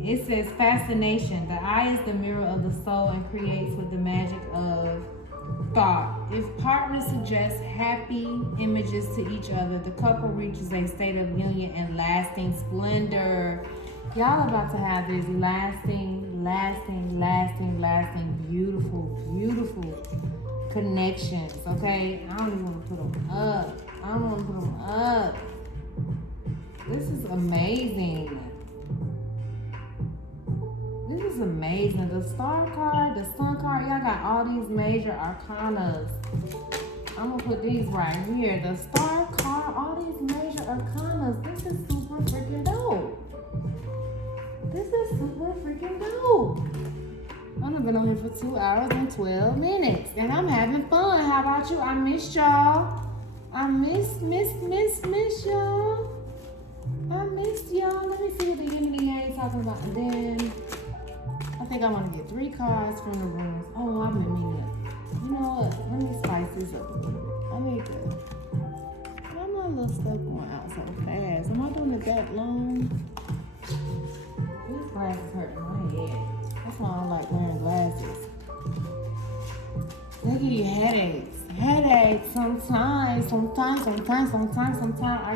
It says fascination. The eye is the mirror of the soul and creates with the magic of thought. If partners suggest happy images to each other, the couple reaches a state of union and lasting splendor. Y'all about to have this lasting, beautiful connections, okay? I don't even want to put them up. This is amazing. This is amazing. The star card, the sun card, y'all got all these major arcanas. I'm gonna put these right here. The star card, all these major arcanas. This is super freaking dope. I've been on here for 2 hours and 12 minutes. And I'm having fun. How about you? I missed y'all. I miss y'all. I missed y'all. Let me see what the yin and the yang talking about. And then I think I want to get 3 cards from the rooms. Oh, I've been meaning it. You know what? Let me spice this up a little bit. I need to. Why my little stuff going out so fast? Am I doing it that long? These glasses hurt my head. That's why I don't like wearing glasses. They give you headaches. Headaches sometimes. Are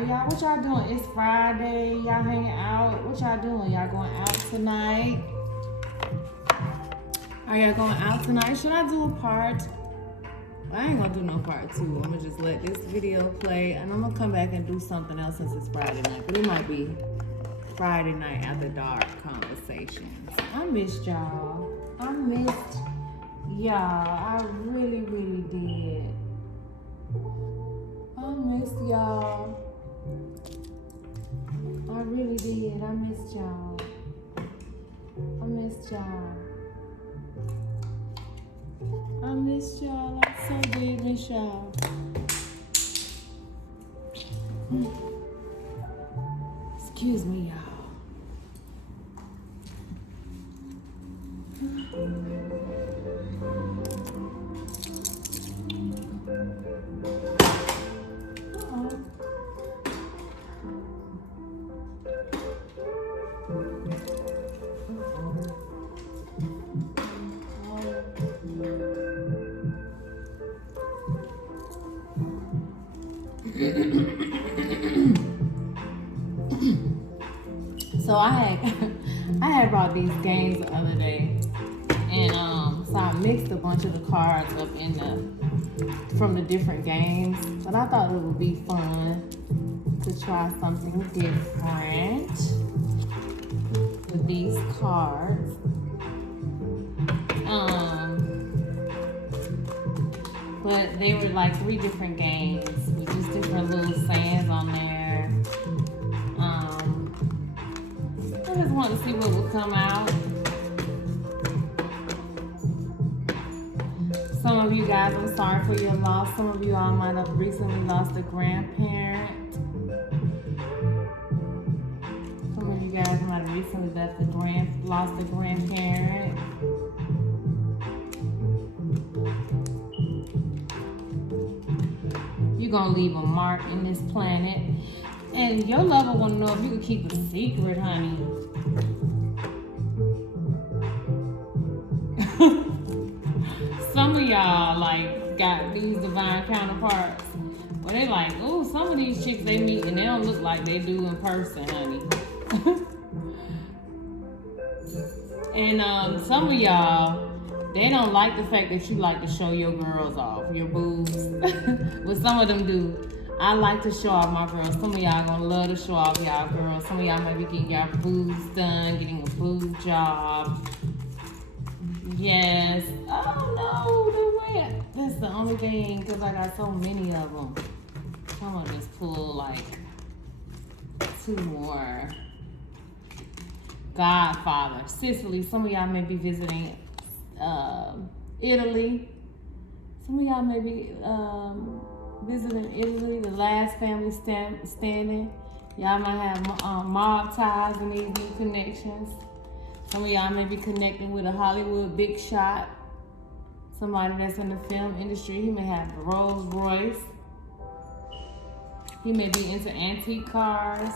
y'all, what y'all doing? It's Friday. Y'all hanging out. What y'all doing? Y'all going out tonight? Are y'all going out tonight? Should I do a part? I ain't gonna do no part 2. I'm gonna just let this video play and I'm gonna come back and do something else since it's Friday night. But it might be Friday night after dark conversations. I missed y'all. I missed y'all. I really did. I missed y'all. I really did. I missed y'all. I missed y'all. I missed y'all. I so did miss y'all. Excuse me, y'all. So I had brought these games the other day, and so I mixed a bunch of the cards up from the different games. But I thought it would be fun to try something different with these cards. But they were like 3 different games with just different little sayings on there. I just wanted to see what would come out. Some of you guys, I'm sorry for your loss. Some of you all might have recently lost a grandparent. Some of you guys might have recently lost a grandparent. You're gonna leave a mark in this planet. And your lover wanna know if you can keep a secret, honey. Some of y'all like got these divine counterparts where they like, oh, some of these chicks they meet and they don't look like they do in person, honey. And some of y'all, they don't like the fact that you like to show your girls off, your boobs. But some of them do. I like to show off my girls. Some of y'all gonna love to show off y'all girls. Some of y'all might be getting y'all boobs done, getting a boob job. Yes. Oh no, the way. That's the only thing, because I got so many of them. I'm gonna just pull like 2 more. Godfather, Sicily. Some of y'all may be visiting Italy. Some of y'all may be visiting Italy, the last family standing. Y'all might have mob ties and these new connections. Some of y'all may be connecting with a Hollywood big shot. Somebody that's in the film industry. He may have a Rolls Royce. He may be into antique cars.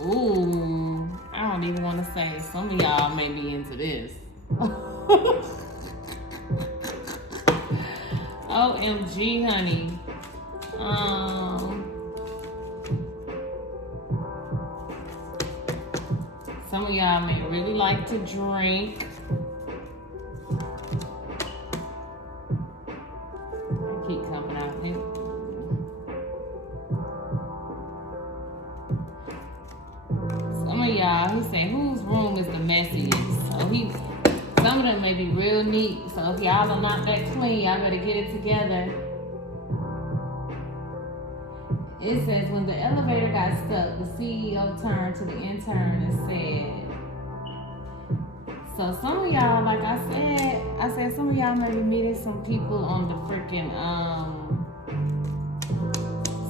Ooh, I don't even want to say. Some of y'all may be into this. OMG, honey. Some of y'all may really like to drink. I keep coming out here. Some of y'all who say, whose room is the messiest? So some of them may be real neat. So if y'all are not that clean, y'all better get it together. It says, when the elevator got stuck, the CEO turned to the intern and said, so some of y'all, like I said some of y'all may be meeting some people on the freaking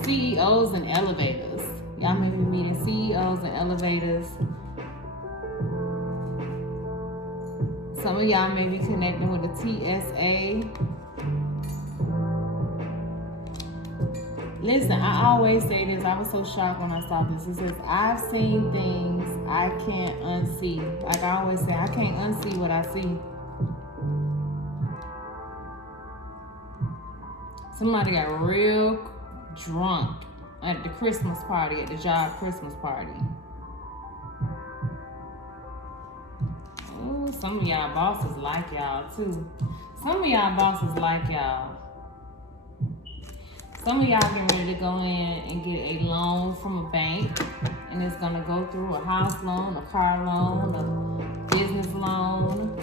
CEOs and elevators. Y'all may be meeting CEOs and elevators. Some of y'all may be connecting with the TSA. Listen, I always say this. I was so shocked when I saw this. It says, I've seen things I can't unsee. Like I always say, I can't unsee what I see. Somebody got real drunk at the Christmas party, at the job Christmas party. Ooh, some of y'all bosses like y'all too. Some of y'all bosses like y'all. Some of y'all getting ready to go in and get a loan from a bank, and it's gonna go through a house loan, a car loan, a business loan.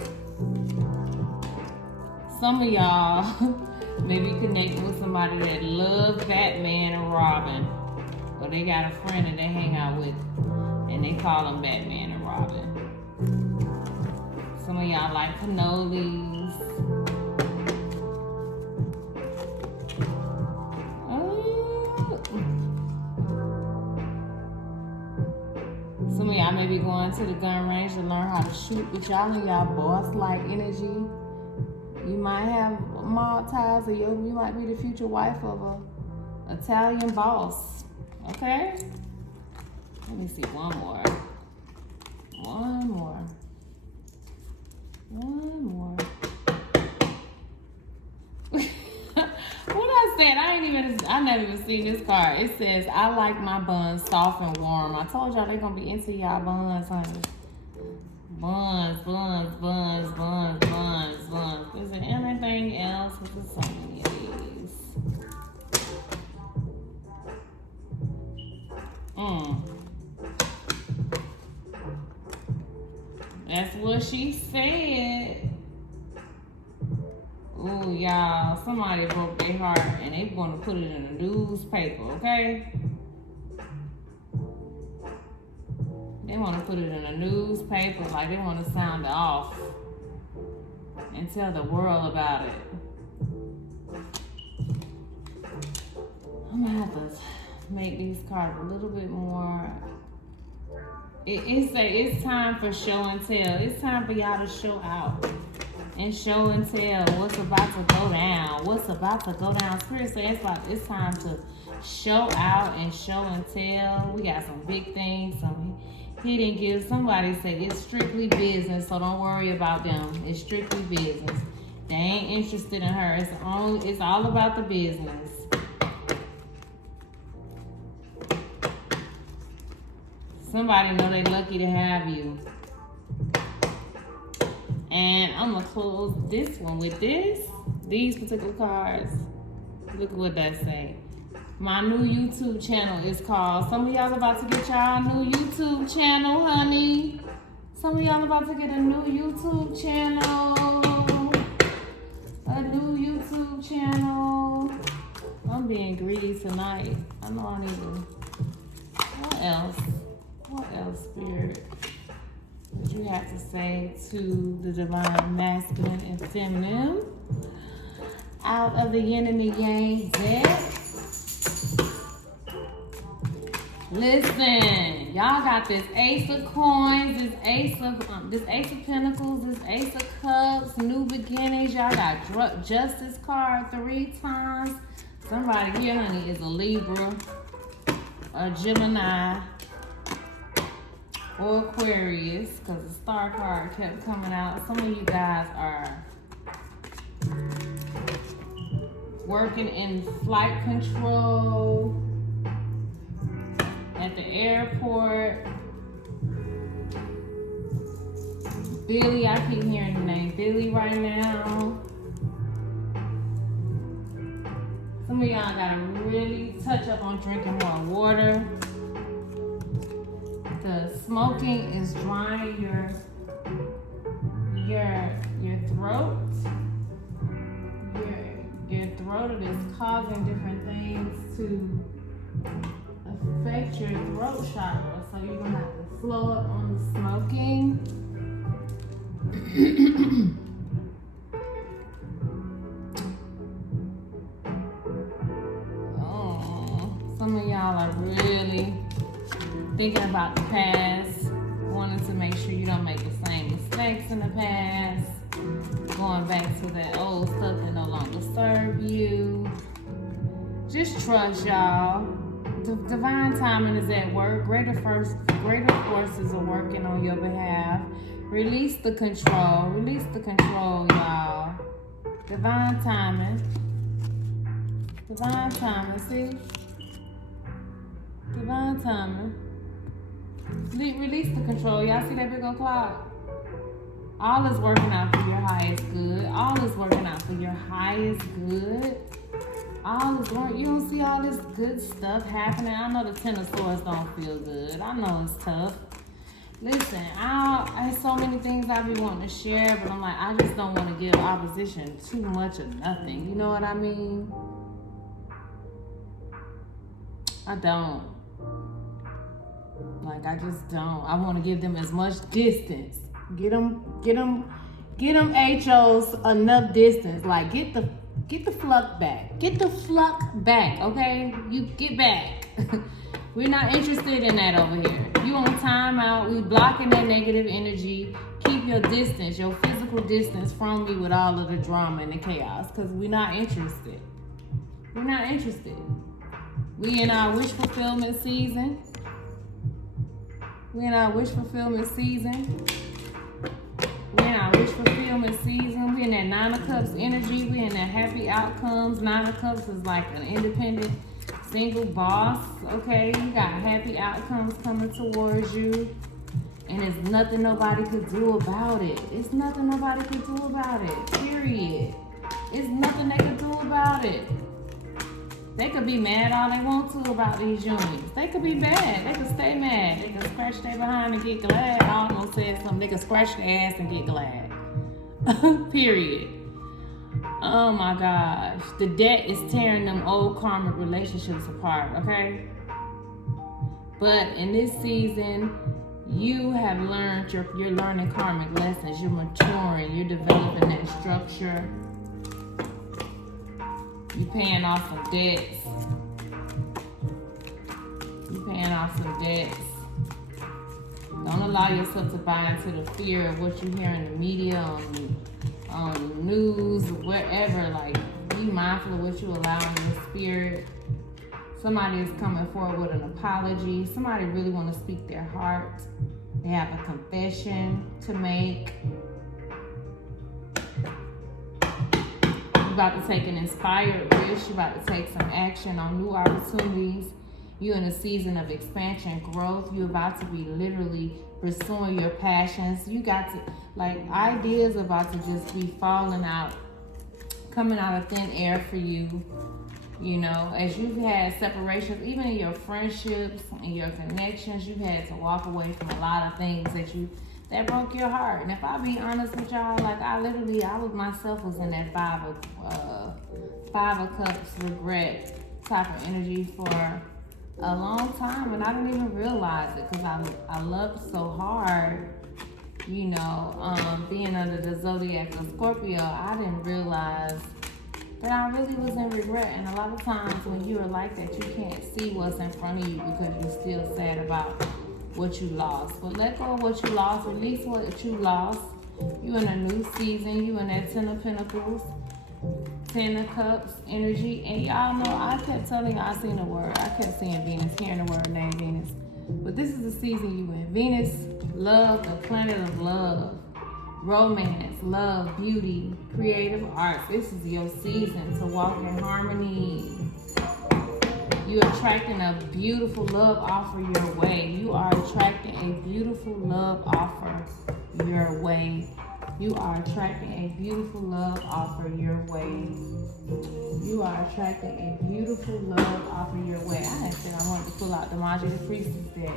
Some of y'all may be connected with somebody that loves Batman and Robin, or they got a friend that they hang out with, and they call them Batman and Robin. Some of y'all like cannolis. Some of y'all may be going to the gun range to learn how to shoot, but y'all in y'all boss-like energy. You might have mob ties, or you might be the future wife of a Italian boss. Okay? Let me see one more. One more. What I said, I never even seen this card. It says, I like my buns soft and warm. I told y'all they gonna be into y'all buns, honey. Buns, buns, buns, buns, buns, buns. Is there anything else? There's so many of these. That's what she said. Ooh, y'all, somebody broke their heart and they want to put it in a newspaper, okay? They want to put it in a newspaper, like they want to sound off and tell the world about it. I'm gonna have to make these cards a little bit more. It's time for show and tell. It's time for y'all to show out and show and tell what's about to go down. What's about to go down. Spirit says it's time to show out and show and tell. We got some big things, some hidden gifts. Somebody said it's strictly business, so don't worry about them. It's strictly business. They ain't interested in her. It's all about the business. Somebody know they lucky to have you. And I'm gonna close this one with these particular cards. Look at what that say. My new YouTube channel is called. Some of y'all about to get y'all new YouTube channel, honey. Some of y'all about to get a new YouTube channel. A new YouTube channel. I'm being greedy tonight. I know I need to. What else? What else, Spirit, would you have to say to the divine masculine and feminine? Out of the yin and the yang, Listen, y'all got this Ace of Coins, this Ace of Pentacles, this Ace of Cups, new beginnings. Y'all got Justice card 3 times. Somebody here, honey, is a Libra, a Gemini, or Aquarius, because the star card kept coming out. Some of you guys are working in flight control at the airport. Billy, I keep hearing the name Billy right now. Some of y'all gotta really touch up on drinking more water. The smoking is drying your throat. Your throat, it is causing different things to affect your throat chakra. So you're gonna have to slow up on the smoking. Oh, some of y'all are really thinking about the past, wanting to make sure you don't make the same mistakes in the past, going back to that old stuff that no longer serve you. Just trust, y'all. Divine timing is at work. Greater forces are working on your behalf. Release the control. Release the control, y'all. Divine timing. Divine timing, see? Divine timing. Release the control. Y'all see that big old clock? All is working out for your highest good. All is working out for your highest good. All is working. You don't see all this good stuff happening. I know the Ten of Swords don't feel good. I know it's tough. Listen, I have so many things I be wanting to share, but I'm like, I just don't want to give opposition too much of nothing. You know what I mean? I don't. Like, I just don't. I want to give them as much distance. Get them HOs enough distance. Like, get the fluck back. Get the fluck back, okay? You get back. We're not interested in that over here. You on timeout. We blocking that negative energy. Keep your distance, your physical distance from me with all of the drama and the chaos, because we're not interested. We're not interested. We in our wish fulfillment season. We're in our wish fulfillment season. We're in our wish fulfillment season. We're in that Nine of Cups energy. We're in that happy outcomes. Nine of Cups is like an independent single boss. Okay, you got happy outcomes coming towards you. And there's nothing nobody could do about it. It's nothing nobody could do about it, period. It's nothing they could do about it. They could be mad all they want to about these unions. They could be bad. They could stay mad. They could scratch their behind and get glad. I almost said something. They could scratch their ass and get glad. Period. Oh my gosh. The debt is tearing them old karmic relationships apart, okay? But in this season, you have learned, you're learning karmic lessons. You're maturing. You're developing that structure. You're paying off some debts. You're paying off some debts. Don't allow yourself to buy into the fear of what you hear in the media, on the news, wherever. Like, be mindful of what you allow in your spirit. Somebody is coming forward with an apology. Somebody really want to speak their heart. They have a confession to make. You're about to take an inspired risk. You're about to take some action on new opportunities. You're in a season of expansion, growth. You're about to be literally pursuing your passions. You got to, like, ideas about to just be falling out, coming out of thin air for you. You know, as you've had separations, even in your friendships and your connections, you've had to walk away from a lot of things that broke your heart. And if I be honest with y'all, like, I was in that five of cups regret type of energy for a long time, and I didn't even realize it because I loved so hard. You know, being under the zodiac of Scorpio, I didn't realize that I really was in regret. And a lot of times when you are like that, you can't see what's in front of you because you're still sad about what you lost. But let go of what you lost, release what you lost. You in a new season, you in that 10 of Pentacles, 10 of Cups energy. And y'all know, I kept telling y'all, I seen the word. I kept seeing Venus, hearing the word name Venus. But this is the season you in. Venus, love, the planet of love, romance, love, beauty, creative arts. This is your season to walk in harmony. You're attracting a beautiful love offer your way. You are attracting a beautiful love offer your way. You are attracting a beautiful love offer your way. You are attracting a beautiful love offer your way. I didn't say I wanted to pull out the Magic the Priestess deck.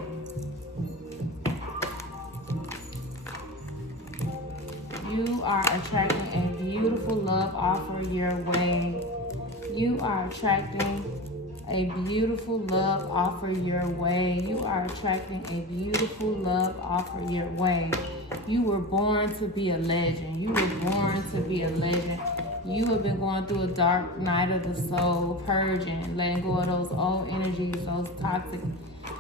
You are attracting a beautiful love offer your way. You are attracting a beautiful love offer your way. You are attracting a beautiful love offer your way. You were born to be a legend. You were born to be a legend. You have been going through a dark night of the soul, purging, letting go of those old energies, those toxic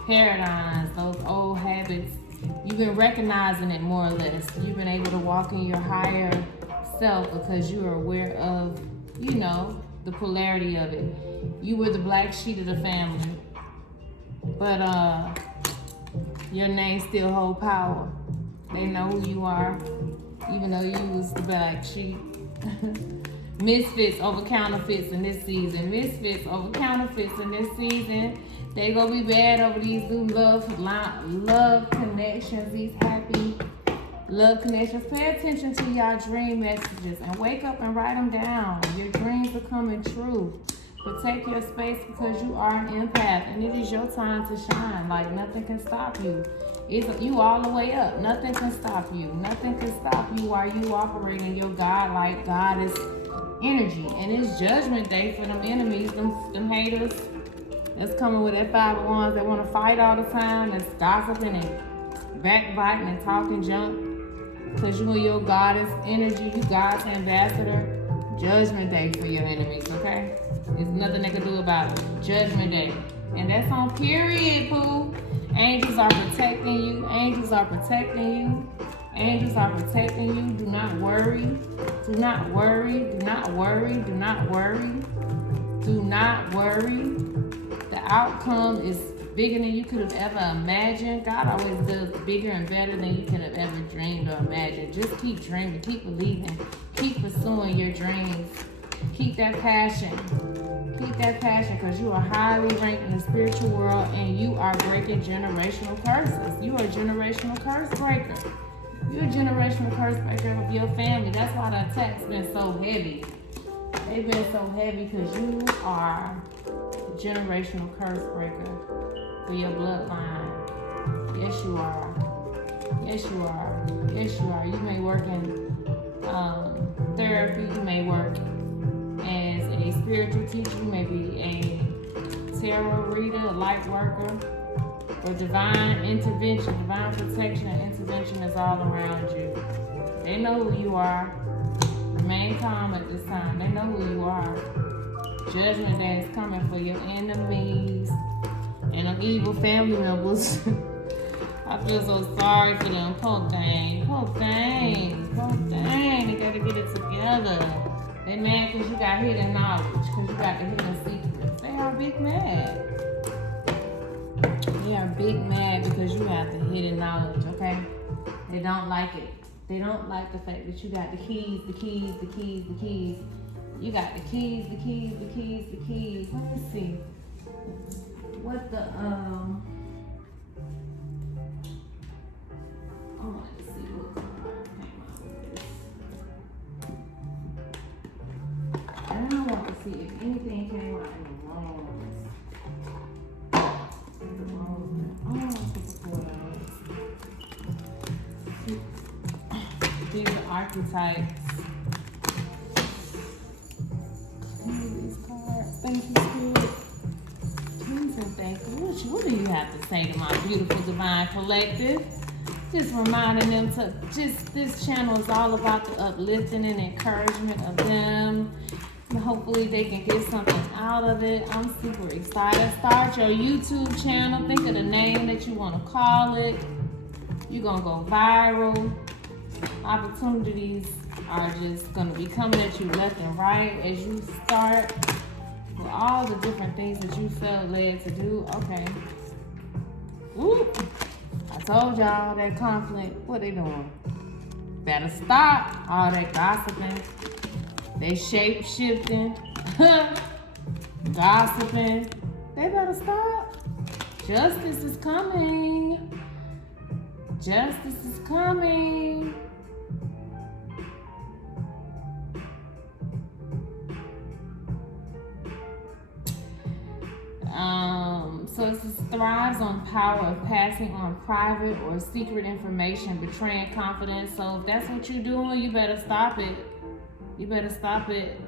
paradigms, those old habits. You've been recognizing it more or less. You've been able to walk in your higher self because you are aware of, you know, the polarity of it. You were the black sheep of the family, but your name still hold power. They know who you are, even though you was the black sheep. Misfits over counterfeits in this season. Misfits over counterfeits in this season. They gonna be bad over these new love connections, these happy love connections. Pay attention to y'all dream messages and wake up and write them down. Your dreams are coming true. Protect your space because you are an empath and it is your time to shine. Like, nothing can stop you. You all the way up. Nothing can stop you. Nothing can stop you while you operating your God-like, goddess energy. And it's judgment day for them enemies, them haters that's coming with that 5 of Wands that want to fight all the time, that's gossiping and backbiting and talking junk. Because you are your goddess energy, you God's ambassador. Judgment day for your enemies, okay? There's nothing they can do about it. Judgment day. And that's on period, poo. Angels are protecting you. Angels are protecting you. Angels are protecting you. Do not worry. Do not worry. Do not worry. Do not worry. Do not worry. The outcome is bigger than you could have ever imagined. God always does bigger and better than you could have ever dreamed or imagined. Just keep dreaming. Keep believing. Keep pursuing your dreams. Keep that passion. Keep that passion, because you are highly ranked in the spiritual world and you are breaking generational curses. You are a generational curse breaker. You're a generational curse breaker of your family. That's why the attacks been so heavy. They've been so heavy because you are a generational curse breaker for your bloodline. Yes, you are. Yes, you are. Yes, you are. You may work in therapy. You may work as a spiritual teacher. You may be a tarot reader, a light worker, or divine intervention, divine protection and intervention is all around you. They know who you are. Remain calm at this time. They know who you are. Judgment that is coming for your enemies and them evil family members. I feel so sorry for them. Poor thing. Poor thing. Poor thing. They gotta get it together. They mad because you got hidden knowledge, because you got the hidden secrets. They are big mad. They are big mad because you have the hidden knowledge, okay? They don't like it. They don't like the fact that you got the keys, the keys, the keys, the keys. You got the keys, the keys, the keys, the keys. Let me see. What the, I want to see what card came out with this. And I want to see if anything came out in the wrongs. The wrongs. I want to put the 4 dollars. These are archetypes. These cards. Thank you, Spirit. Please and thank you. What do you have to say to my beautiful divine collective? Just reminding them to this channel is all about the uplifting and encouragement of them. And hopefully they can get something out of it. I'm super excited. Start your YouTube channel. Think of the name that you want to call it. You're going to go viral. Opportunities are just going to be coming at you left and right as you start with all the different things that you felt led to do. Okay. Woo. I told y'all that conflict, what they doing? Better stop all that gossiping. They shape shifting, gossiping. They better stop. Justice is coming. Justice is coming. So it thrives on power of passing on private or secret information, betraying confidence. So if that's what you're doing, you better stop it. You better stop it.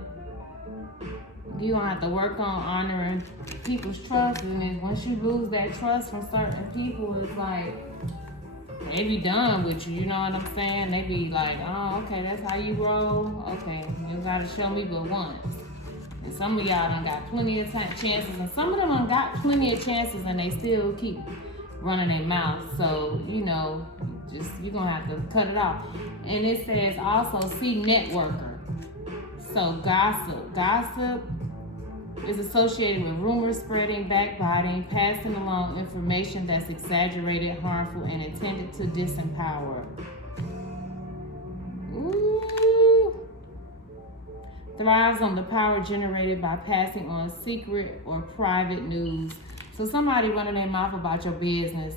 You're gonna have to work on honoring people's trust, and then once you lose that trust from certain people, it's like they be done with you. You know what I'm saying? They be like, oh, okay, that's how you roll. Okay, you gotta show me but once. And some of y'all done got plenty of chances, and some of them done got plenty of chances, and they still keep running their mouth. So, you know, you're gonna have to cut it off. And it says also see networker. So gossip is associated with rumors spreading, backbiting, passing along information that's exaggerated, harmful, and intended to disempower. Ooh. Thrives on the power generated by passing on secret or private news. So somebody running their mouth about your business,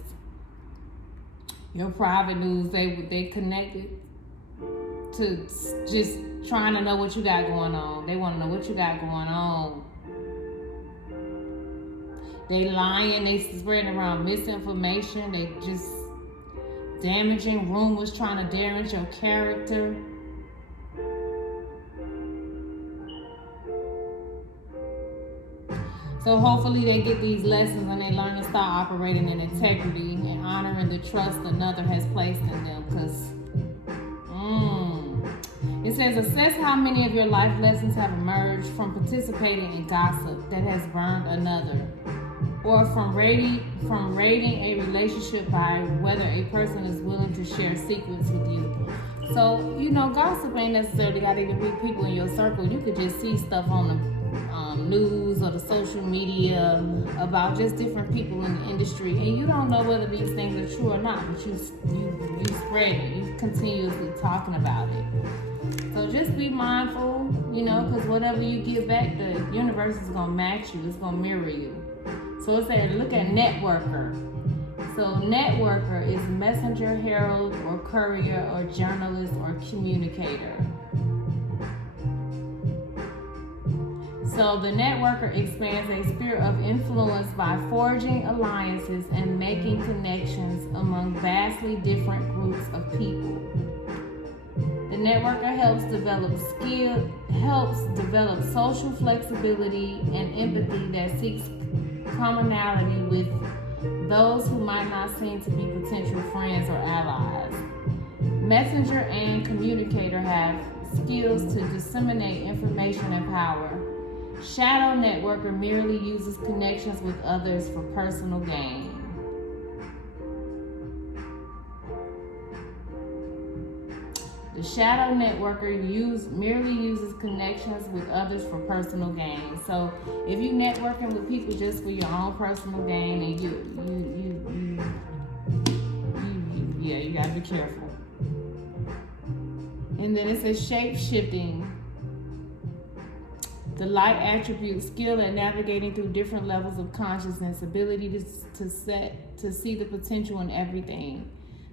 your private news, they connected to just trying to know what you got going on. They want to know what you got going on. They lying, they spreading around misinformation, they just damaging rumors, trying to damage your character. So hopefully they get these lessons and they learn to start operating in integrity and honoring the trust another has placed in them. Because it says, assess how many of your life lessons have emerged from participating in gossip that has burned another, or from rating a relationship by whether a person is willing to share secrets with you. So, you know, gossip ain't necessarily got to even be people in your circle. You could just see stuff on the news or the social media about just different people in the industry, and you don't know whether these things are true or not, but you spread it. You continuously talking about it. So just be mindful, You know, because whatever you give back, the universe is going to match you. It's going to mirror you. So it said, look at networker. So networker is messenger, herald, or courier, or journalist, or communicator. So the networker expands a sphere of influence by forging alliances and making connections among vastly different groups of people. The networker helps develop social flexibility and empathy that seeks commonality with those who might not seem to be potential friends or allies. Messenger and communicator have skills to disseminate information and power. Shadow networker merely uses connections with others for personal gain. The shadow networker merely uses connections with others for personal gain. So if you networking with people just for your own personal gain, and you gotta be careful. And then it says shape-shifting. The light attribute, skill at navigating through different levels of consciousness, ability to see the potential in everything.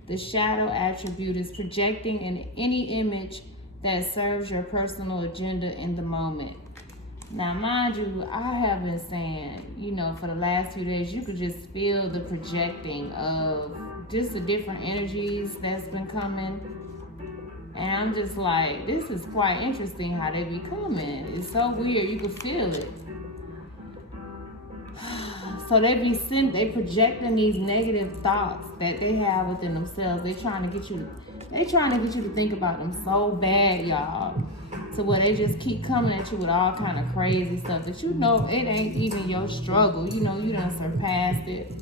The shadow attribute is projecting any image that serves your personal agenda in the moment. Now, mind you, I have been saying, you know, for the last few days, you could just feel the projecting of just the different energies that's been coming. And I'm just like, this is quite interesting how they be coming. It's so weird, you can feel it. So they projecting these negative thoughts that they have within themselves. They trying to get you to think about them so bad, y'all. So where they just keep coming at you with all kind of crazy stuff that you know it ain't even your struggle. You know, you done surpassed it.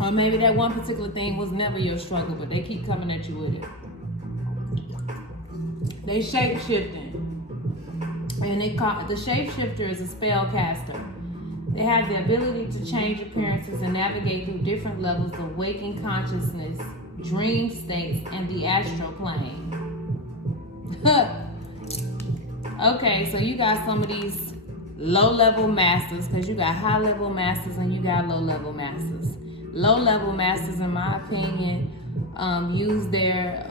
Or maybe that one particular thing was never your struggle, but they keep coming at you with it. They shape-shifting. And the shapeshifter is a spellcaster. They have the ability to change appearances and navigate through different levels of waking consciousness, dream states, and the astral plane. Okay, so you got some of these low-level masters, because you got high-level masters and you got low-level masters. Low-level masters, in my opinion, use their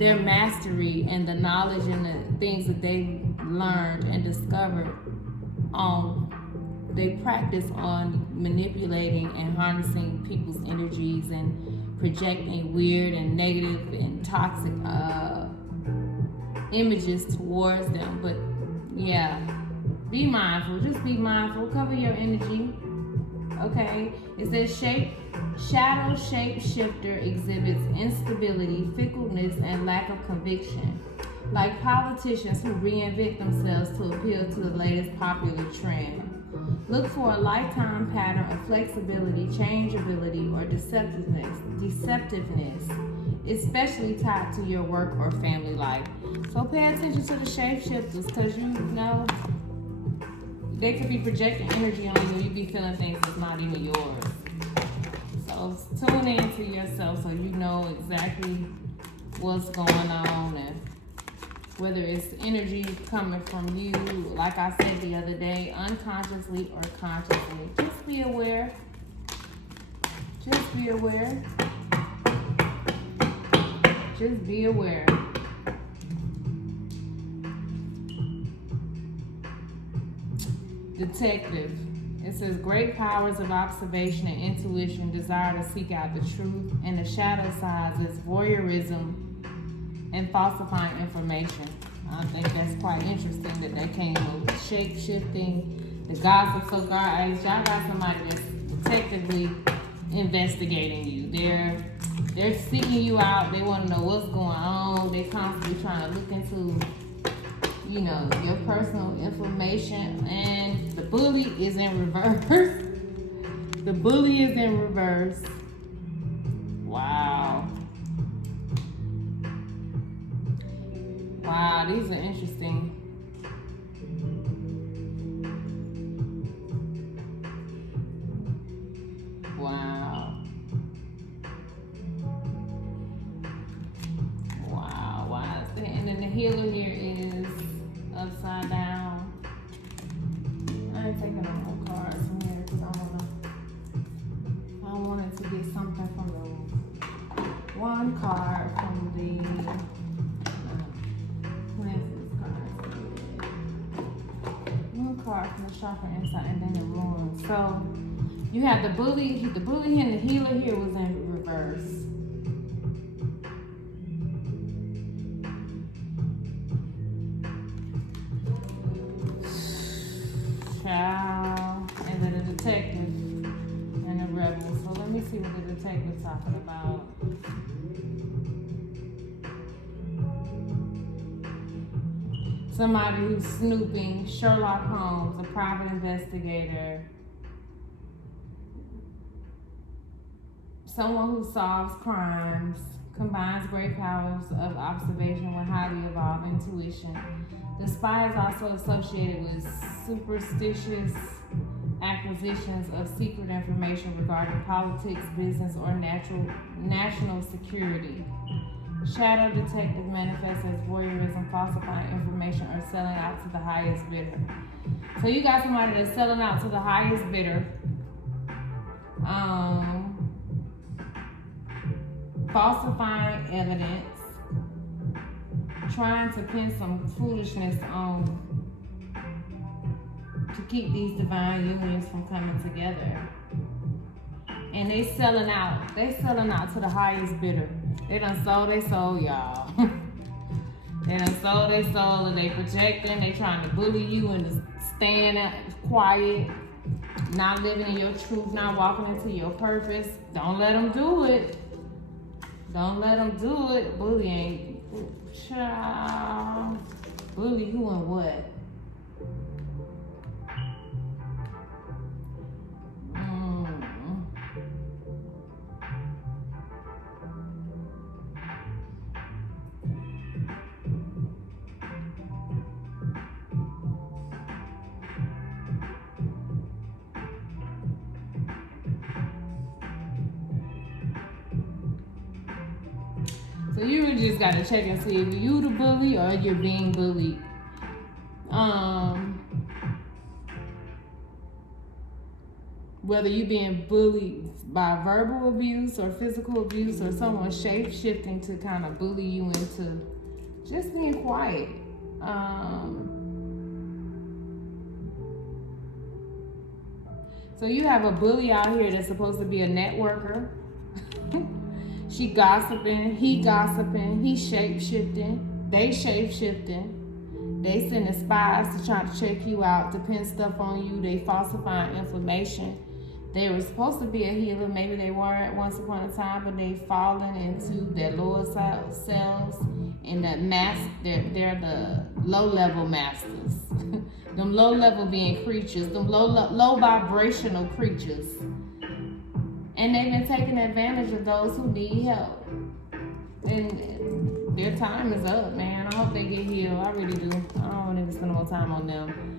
mastery and the knowledge and the things that they learned and discovered they practice on manipulating and harnessing people's energies and projecting weird and negative and toxic images towards them. But yeah, be mindful. Just be mindful. Cover your energy. Okay, it says shadow shapeshifter exhibits instability, fickleness, and lack of conviction, like politicians who reinvent themselves to appeal to the latest popular trend. Look for a lifetime pattern of flexibility, changeability, or deceptiveness, especially tied to your work or family life. So pay attention to the shapeshifters, because you know they could be projecting energy on you. You be feeling things that's not even yours. So tune into yourself so you know exactly what's going on, and whether it's energy coming from you, like I said the other day, unconsciously or consciously. Just be aware. Just be aware. Just be aware. Detective. It says great powers of observation and intuition, desire to seek out the truth, and the shadow sides is voyeurism and falsifying information. I think that's quite interesting that they came up with shape-shifting, the gossip. So guys, y'all got somebody that's detectively investigating you. They're seeking you out. They want to know what's going on. They constantly trying to look into, you know, your personal information. And the bully is in reverse. The bully is in reverse. Wow. Wow, these are interesting. Wow. Wow, why is the end of healer here is upside down. I ain't taking no more cards from here because I wanted to get something from the one card from the one card from the chakra inside and then the ruins. So you have the bully and the healer here was in reverse. And then the detective and the rebel. So let me see what the detective's talking about. Somebody who's snooping, Sherlock Holmes, a private investigator. Someone who solves crimes, combines great powers of observation with highly evolved intuition. The spy is also associated with superstitious acquisitions of secret information regarding politics, business, or national security. Shadow detective manifests as voyeurism, falsifying information, or selling out to the highest bidder. So you got somebody that's selling out to the highest bidder. Falsifying evidence, trying to pin some foolishness on to keep these divine unions from coming together. And they selling out. They selling out to the highest bidder. They done sold their soul, y'all. They done sold their soul and they projecting. They trying to bully you into staying quiet, not living in your truth, not walking into your purpose. Don't let them do it. Don't let them do it. Bully ain't. Child. Bully who and what? So you really just gotta check and see if you the bully or you're being bullied. Whether you being bullied by verbal abuse or physical abuse or someone shape-shifting to kind of bully you into just being quiet. So you have a bully out here that's supposed to be a networker. She gossiping, he gossiping, he shape-shifting, they shape-shifting. They sending spies to try to check you out, to pin stuff on you. They falsifying information. They were supposed to be a healer. Maybe they weren't once upon a time, but they fallen into their lower selves and they're the low-level masters. Them low-level being creatures, them low vibrational creatures. And they've been taking advantage of those who need help. And their time is up, man. I hope they get healed. I really do. I don't want to spend more time on them.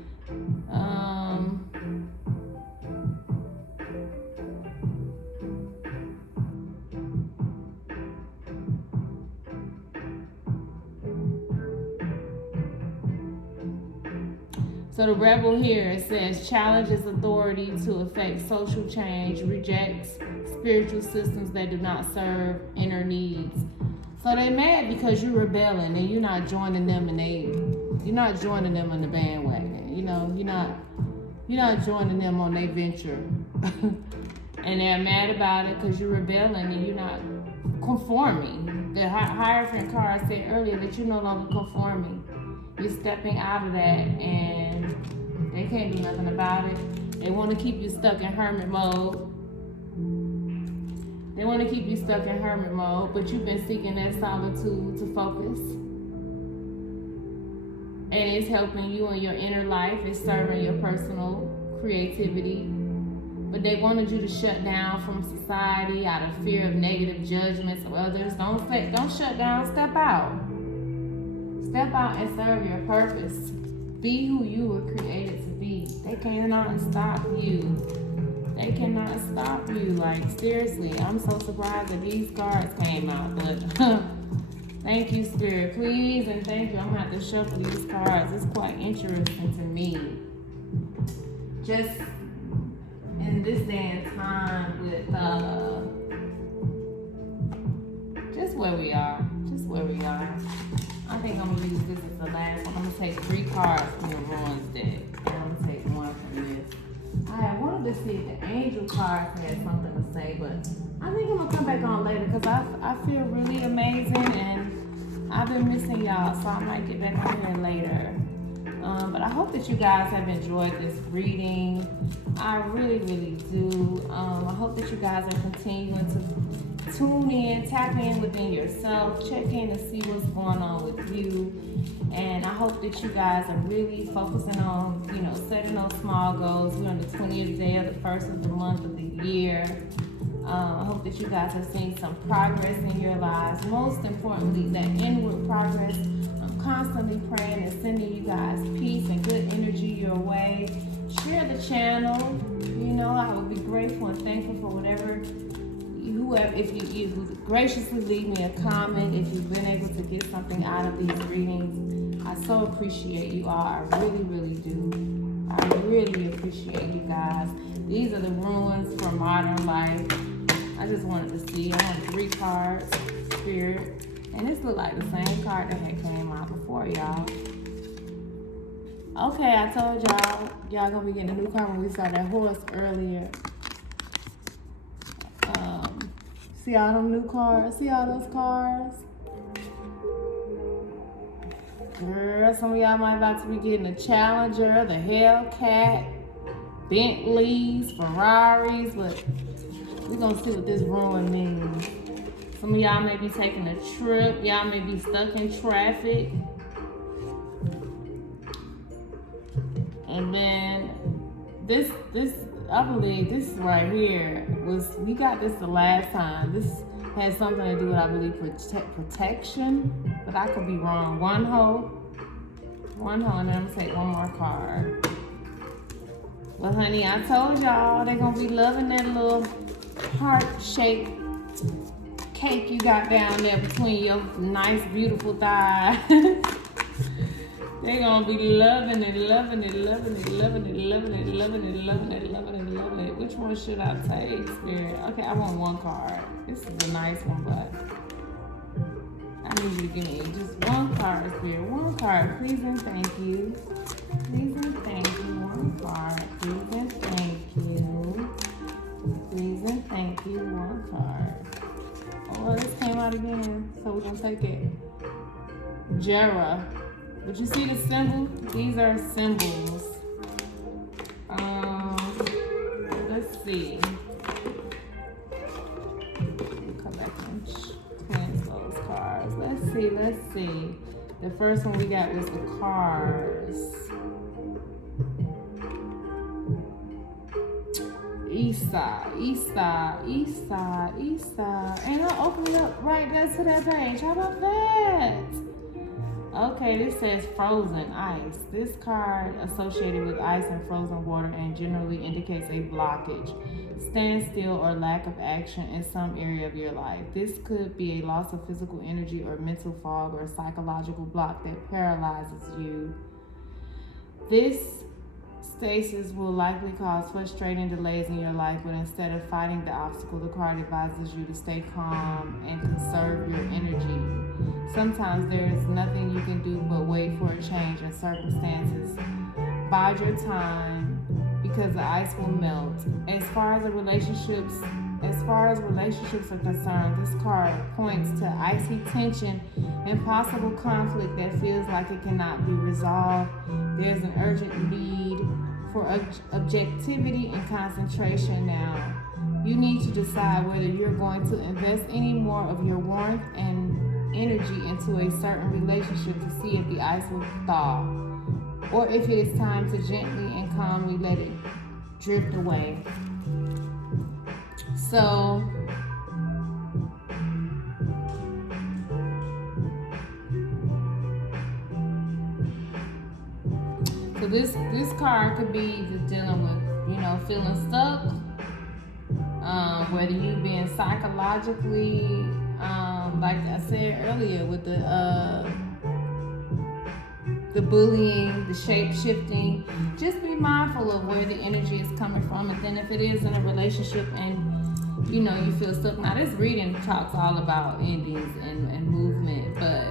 So the rebel here, it says, challenges authority to effect social change, rejects spiritual systems that do not serve inner needs. So they mad because you're rebelling and you're not joining them you're not joining them on the bandwagon. You know, you're not joining them on their venture. And they're mad about it because you're rebelling and you're not conforming. The Hierophant card said earlier that you're no longer conforming. You're stepping out of that and they can't do nothing about it. They want to keep you stuck in hermit mode. They want to keep you stuck in hermit mode, but you've been seeking that solitude to focus. And it's helping you in your inner life. It's serving your personal creativity. But they wanted you to shut down from society out of fear of negative judgments of others. Don't shut down, step out. Step out and serve your purpose. Be who you were created to be. They cannot stop you. They cannot stop you. Like, seriously, I'm so surprised that these cards came out. But Thank you, Spirit. Please and thank you. I'm going to have to shuffle these cards. It's quite interesting to me. Just in this day and time with just where we are. Just where we are. I think I'm going to use this as the last one. I'm going to take 3 cards from the Ruins deck. And I'm going to take 1 from this. I wanted to see if the angel cards had something to say, but I think I'm gonna come back on later because I feel really amazing and I've been missing y'all, so I might get back on here later. But I hope that you guys have enjoyed this reading. I really, really do. I hope that you guys are continuing to tune in, tap in within yourself, check in and see what's going on with you. And I hope that you guys are really focusing on, setting those small goals. We're on the 20th day of the first of the month of the year. I hope that you guys have seen some progress in your lives. Most importantly, that inward progress. I'm constantly praying and sending you guys peace and good energy your way. Share the channel. I would be grateful and thankful for whoever, if you graciously leave me a comment, if you've been able to get something out of these readings. I so appreciate you all. I really, really do. I really appreciate you guys. These are the ruins for modern life. I just wanted to see. I want 3 cards, Spirit. And this looked like the same card that had came out before, y'all. Okay, I told y'all gonna be getting a new card when we saw that horse earlier. See all them new cards? See all those cards? Girl, some of y'all might about to be getting a Challenger, the Hellcat, Bentleys, Ferraris, but we're gonna see what this ruin means. Some of y'all may be taking a trip. Y'all may be stuck in traffic. And then this, I believe this right here we got this the last time. This has something to do with, I believe, protection, but I could be wrong. One hole, and then I'm gonna take 1 more card. Well, honey, I told y'all they're gonna be loving that little heart-shaped cake you got down there between your nice, beautiful thighs. They're gonna be loving it, loving it, loving it, loving it, loving it, loving it, loving it, loving it, loving it. Which one should I take, Spirit? Okay, I want 1 card. This is a nice one, but I need you to give me just 1 card, Spirit. 1 card, please and thank you. Please and thank you. 1 card, please and thank you. Please and thank you. 1 card. Oh, well, this came out again, so we're gonna take it. Jera. But you see the symbol? These are symbols. Let's see. Come back and cleanse those cards. Let's see. The first one we got was the cars. East side. And I'll open it up right there to that page. How about that? Okay, this says frozen ice. This card associated with ice and frozen water and generally indicates a blockage, standstill, or lack of action in some area of your life. This could be a loss of physical energy or mental fog or a psychological block that paralyzes you. This stasis will likely cause frustrating delays in your life, but instead of fighting the obstacle, the card advises you to stay calm and conserve your energy. Sometimes there is nothing you can do but wait for a change in circumstances. Bide your time because the ice will melt. As far as relationships are concerned, this card points to icy tension and possible conflict that feels like it cannot be resolved. There's an urgent need for objectivity and concentration now. You need to decide whether you're going to invest any more of your warmth and energy into a certain relationship to see if the ice will thaw, or if it is time to gently and calmly let it drift away. So this card could be dealing with, feeling stuck, whether you being psychologically like I said earlier, with the bullying, the shape shifting, just be mindful of where the energy is coming from. And then if it is in a relationship and you know you feel stuck, now this reading talks all about endings and movement, but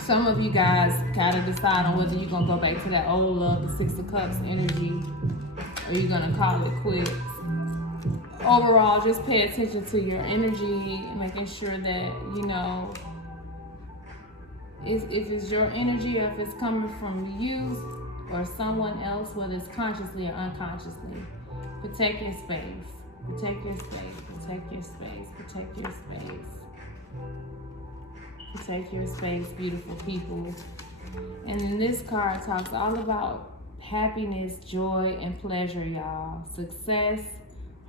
some of you guys gotta decide on whether you're gonna go back to that old love, the Six of Cups energy, or you're gonna call it quits. Overall, just pay attention to your energy, making sure that, you know, if it's your energy or if it's coming from you or someone else, whether it's consciously or unconsciously, protect your space. Protect your space. Protect your space. Protect your space. Protect your space, beautiful people. And then this card talks all about happiness, joy, and pleasure, y'all. Success,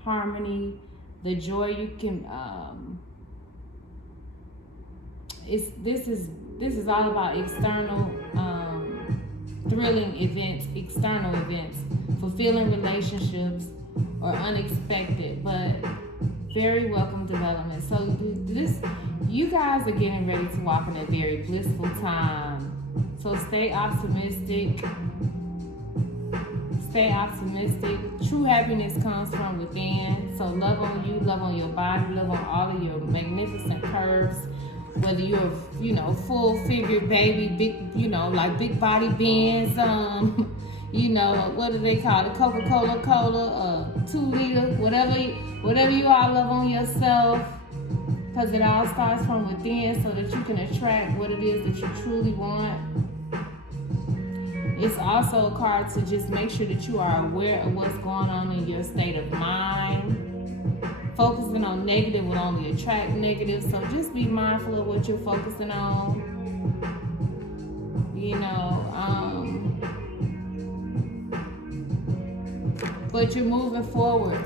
harmony, the joy you can. This is all about external, thrilling events, external events, fulfilling relationships, or unexpected but very welcome development. So you guys are getting ready to walk in a very blissful time. So stay optimistic. Stay optimistic. True happiness comes from within. So love on you, love on your body, love on all of your magnificent curves. Whether you're, you know, full figure baby, big, you know, like big body bands, you know, what do they call it? Coca-Cola, 2 liter, whatever you all love on yourself. Because it all starts from within so that you can attract what it is that you truly want. It's also a card to just make sure that you are aware of what's going on in your state of mind. Focusing on negative will only attract negative, so just be mindful of what you're focusing on. You know, but you're moving forward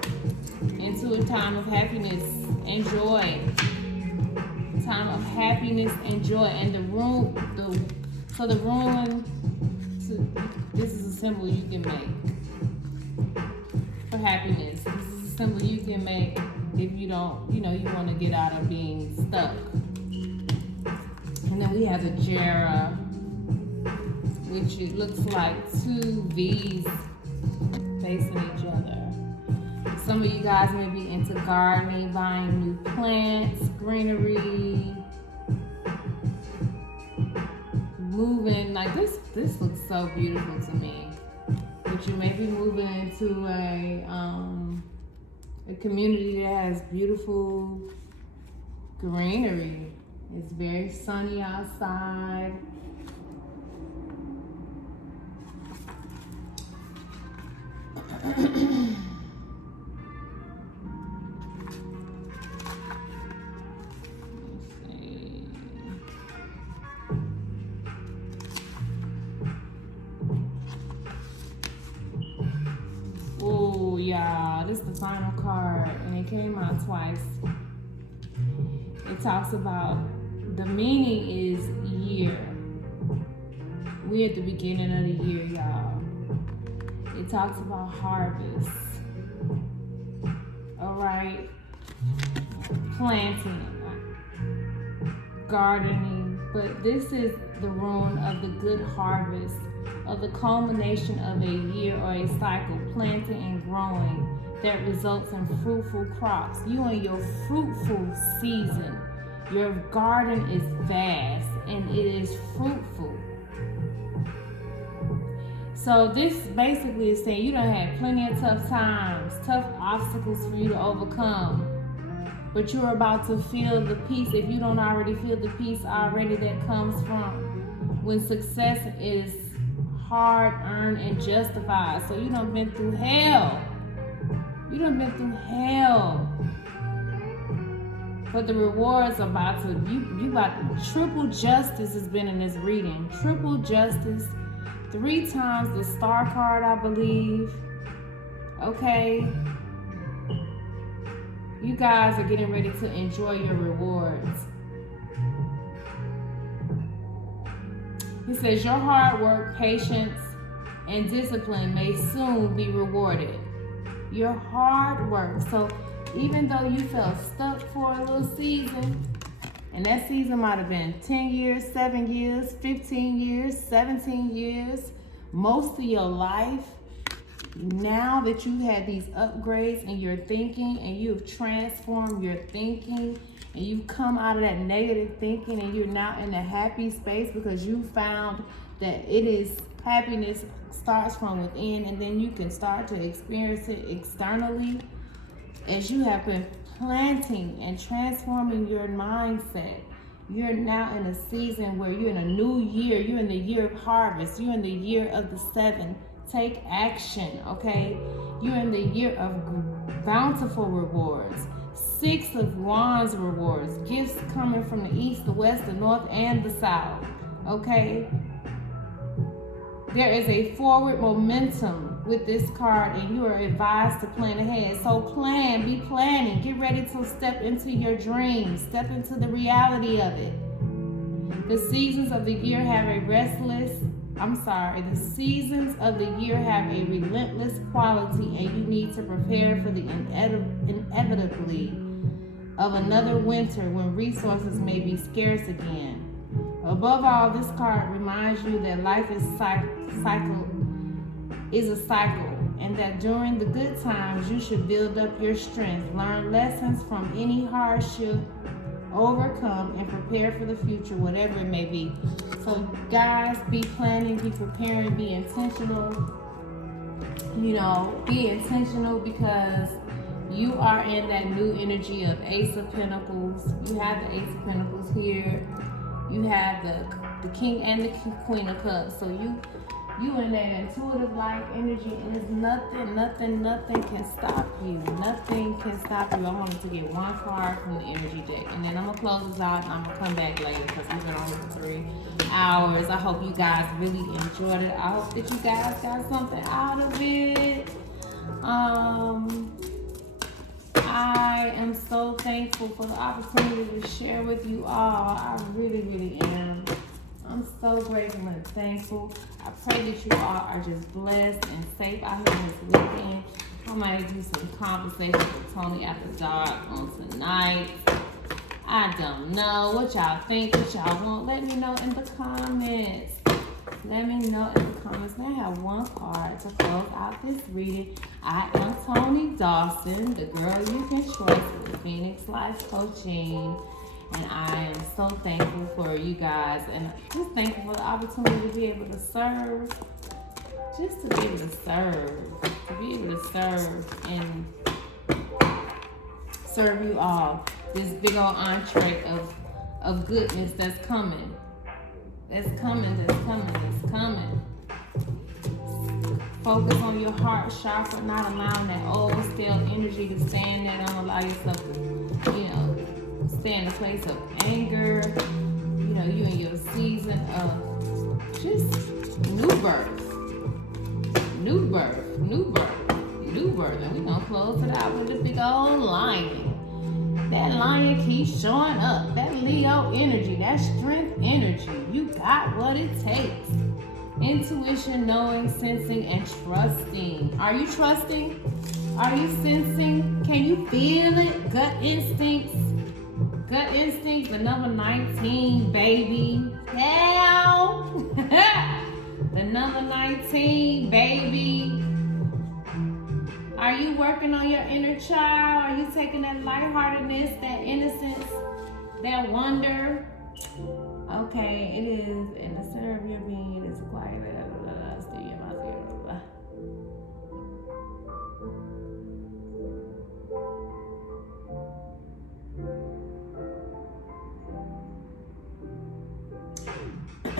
into a time of happiness and joy. Time of happiness and joy. And the rune, this is a symbol you can make for happiness. This is a symbol you can make if you don't, you know, you want to get out of being stuck. And then we have the Jera, which it looks like 2 V's facing each other. Some of you guys may be into gardening, buying new plants, greenery, moving. Like this looks so beautiful to me. But you may be moving into a community that has beautiful greenery. It's very sunny outside. Oh, yeah, this is the final card, and it came out twice. It talks about, the meaning is year. We're at the beginning of the year, y'all. It talks about harvest. All right, planting, gardening, but this is the rune of the good harvest, of the culmination of a year or a cycle, planting and growing, that results in fruitful crops. You in your fruitful season. Your garden is vast and it is fruitful. So this basically is saying you done had plenty of tough times, tough obstacles for you to overcome. But you're about to feel the peace, if you don't already feel the peace already, that comes from when success is hard earned and justified. So you done been through hell. You done been through hell. But the rewards are about to, you about to, triple justice has been in this reading. Triple justice. 3 times the star card, I believe. Okay. You guys are getting ready to enjoy your rewards. He says your hard work, patience, and discipline may soon be rewarded. Your hard work. So Even though you felt stuck for a little season, and that season might have been 10 years, 7 years, 15 years, 17 years, most of your life, now that you had these upgrades in your thinking and you've transformed your thinking and you've come out of that negative thinking and you're now in a happy space because you found that it is happiness starts from within, and then you can start to experience it externally as you have been planting and transforming your mindset. You're now in a season where you're in a new year. You're in the year of harvest. You're in the year of the 7. Take action, okay? You're in the year of bountiful rewards. 6 of Wands rewards. Gifts coming from the east, the west, the north, and the south, okay? There is a forward momentum with this card, and you are advised to plan ahead. So plan, be planning, get ready to step into your dreams, step into the reality of it. The seasons of the year have a the seasons of the year have a relentless quality, and you need to prepare for the inevitably of another winter when resources may be scarce again. Above all, this card reminds you that life is a cycle, and that during the good times you should build up your strength, learn lessons from any hardship, overcome, and prepare for the future, whatever it may be. So guys, be planning, be preparing, be intentional. Be intentional because you are in that new energy of Ace of Pentacles. You have the Ace of Pentacles here. You have the King and the Queen of Cups. So you in that intuitive life energy, and there's nothing can stop you. Nothing can stop you. I wanted to get one card from the energy deck, and then I'm gonna close this out and I'm gonna come back later because we've been on for 3 hours. I hope you guys really enjoyed it. I hope that you guys got something out of it. I am so thankful for the opportunity to share with you all. I really am. I'm so grateful and thankful. I pray that you all are just blessed and safe out here this weekend. I might do some conversation with Tony after dark on tonight. I don't know what y'all think, what y'all want. Let me know in the comments. Let me know in the comments. Now I have one card to close out this reading. I am Tony Dawson, the girl you can trust with Phoenix Life Coaching. And I am so thankful for you guys, and just thankful for the opportunity to be able to serve. Just to be able to serve and serve you all. This big old entree of goodness that's coming. That's coming. Focus on your heart chakra, not allowing that old stale energy to stand there. Don't allow yourself to, stay in a place of anger. You in your season of just new birth. And we're gonna close it out with a big old lion. That lion keeps showing up. That Leo energy, that strength energy. You got what it takes. Intuition, knowing, sensing, and trusting. Are you trusting? Are you sensing? Can you feel it? Gut instincts. The number 19, baby. Hell. The number 19, baby. Are you working on your inner child? Are you taking that lightheartedness, that innocence, that wonder? Okay, it is in the center of your being. It is quiet.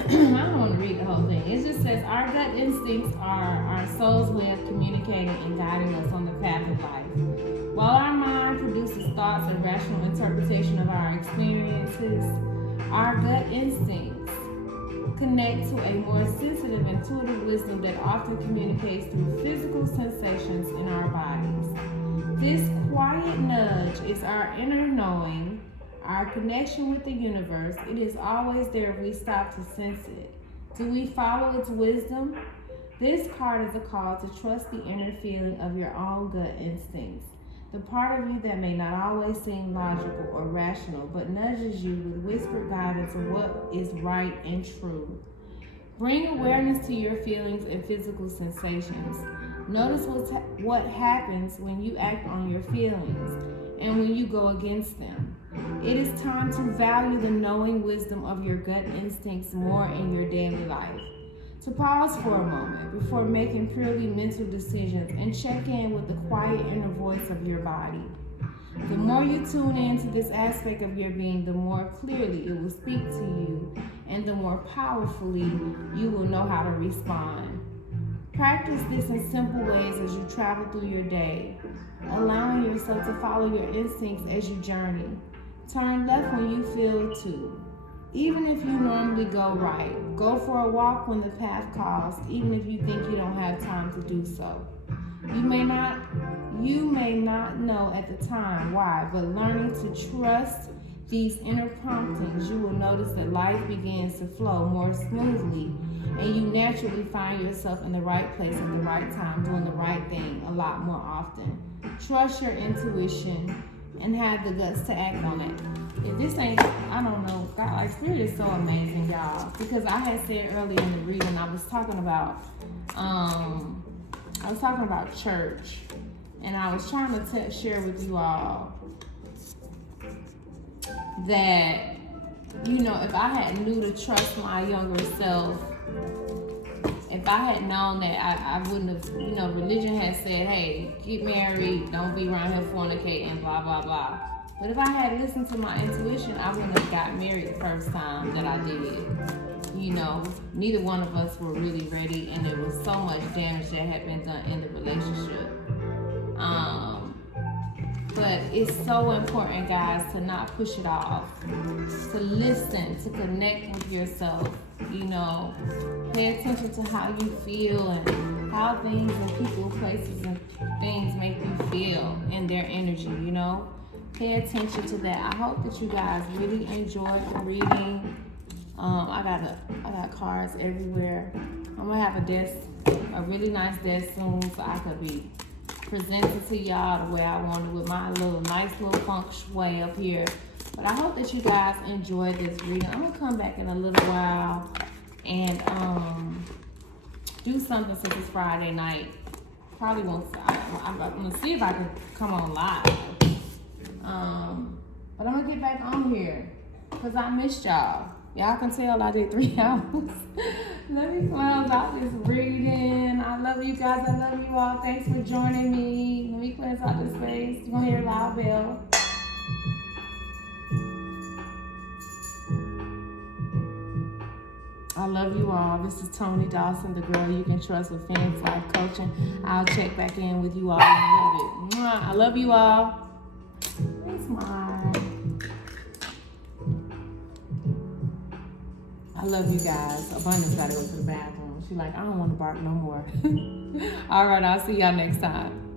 I don't want to read the whole thing. It just says our gut instincts are our soul's way of communicating and guiding us on the path of life. While our mind produces thoughts and rational interpretation of our experiences, our gut instincts connect to a more sensitive, intuitive wisdom that often communicates through physical sensations in our bodies. This quiet nudge is our inner knowing, our connection with the universe. It is always there if we stop to sense it. Do we follow its wisdom? This card is a call to trust the inner feeling of your own gut instincts. The part of you that may not always seem logical or rational, but nudges you with whispered guidance of what is right and true. Bring awareness to your feelings and physical sensations. Notice what happens when you act on your feelings and when you go against them. It is time to value the knowing wisdom of your gut instincts more in your daily life. To pause for a moment before making purely mental decisions and check in with the quiet inner voice of your body. The more you tune into this aspect of your being, the more clearly it will speak to you, and the more powerfully you will know how to respond. Practice this in simple ways as you travel through your day, allowing yourself to follow your instincts as you journey. Turn left when you feel to, even if you normally go right. Go for a walk when the path calls, even if you think you don't have time to do so. You may not know at the time why, but learning to trust these inner promptings, you will notice that life begins to flow more smoothly, and you naturally find yourself in the right place at the right time, doing the right thing a lot more often. Trust your intuition and have the guts to act on it. If this ain't, I don't know, God, like, Spirit is so amazing, y'all. Because I had said earlier in the reading, I was talking about church, and I was trying to share with you all that, you know, if I had knew to trust my younger self, if I had known that, I wouldn't have, you know, religion has said, hey, get married, don't be around here fornicating, blah, blah, blah. But if I had listened to my intuition, I wouldn't have got married the first time that I did. You know, neither one of us were really ready, and there was so much damage that had been done in the relationship. But it's so important, guys, to not push it off, to listen, to connect with yourself, you know, pay attention to how you feel and how things and people, places, and things make you feel in their energy, you know. Pay attention to that. I hope that you guys really enjoyed the reading. I got cards everywhere. I'm gonna have a really nice desk soon, so I could be presenting to y'all the way I wanted with my nice little feng shui up here. But I hope that you guys enjoyed this reading. I'm gonna come back in a little while and do something since it's Friday night. Probably won't. I'm gonna see if I can come on live. But I'm gonna get back on here because I missed y'all. Y'all can tell I did 3 hours. Let me close out this reading. I love you guys. I love you all. Thanks for joining me. Let me cleanse out this space. You gonna hear a loud bell. I love you all. This is Tony Dawson, the girl you can trust with Phoenix Life Coaching. I'll check back in with you all in a little bit. Mwah. I love you all. Thanks, Mom. I love you guys. Abundance gotta go to the bathroom. She's like, I don't want to bark no more. All right, I'll see y'all next time.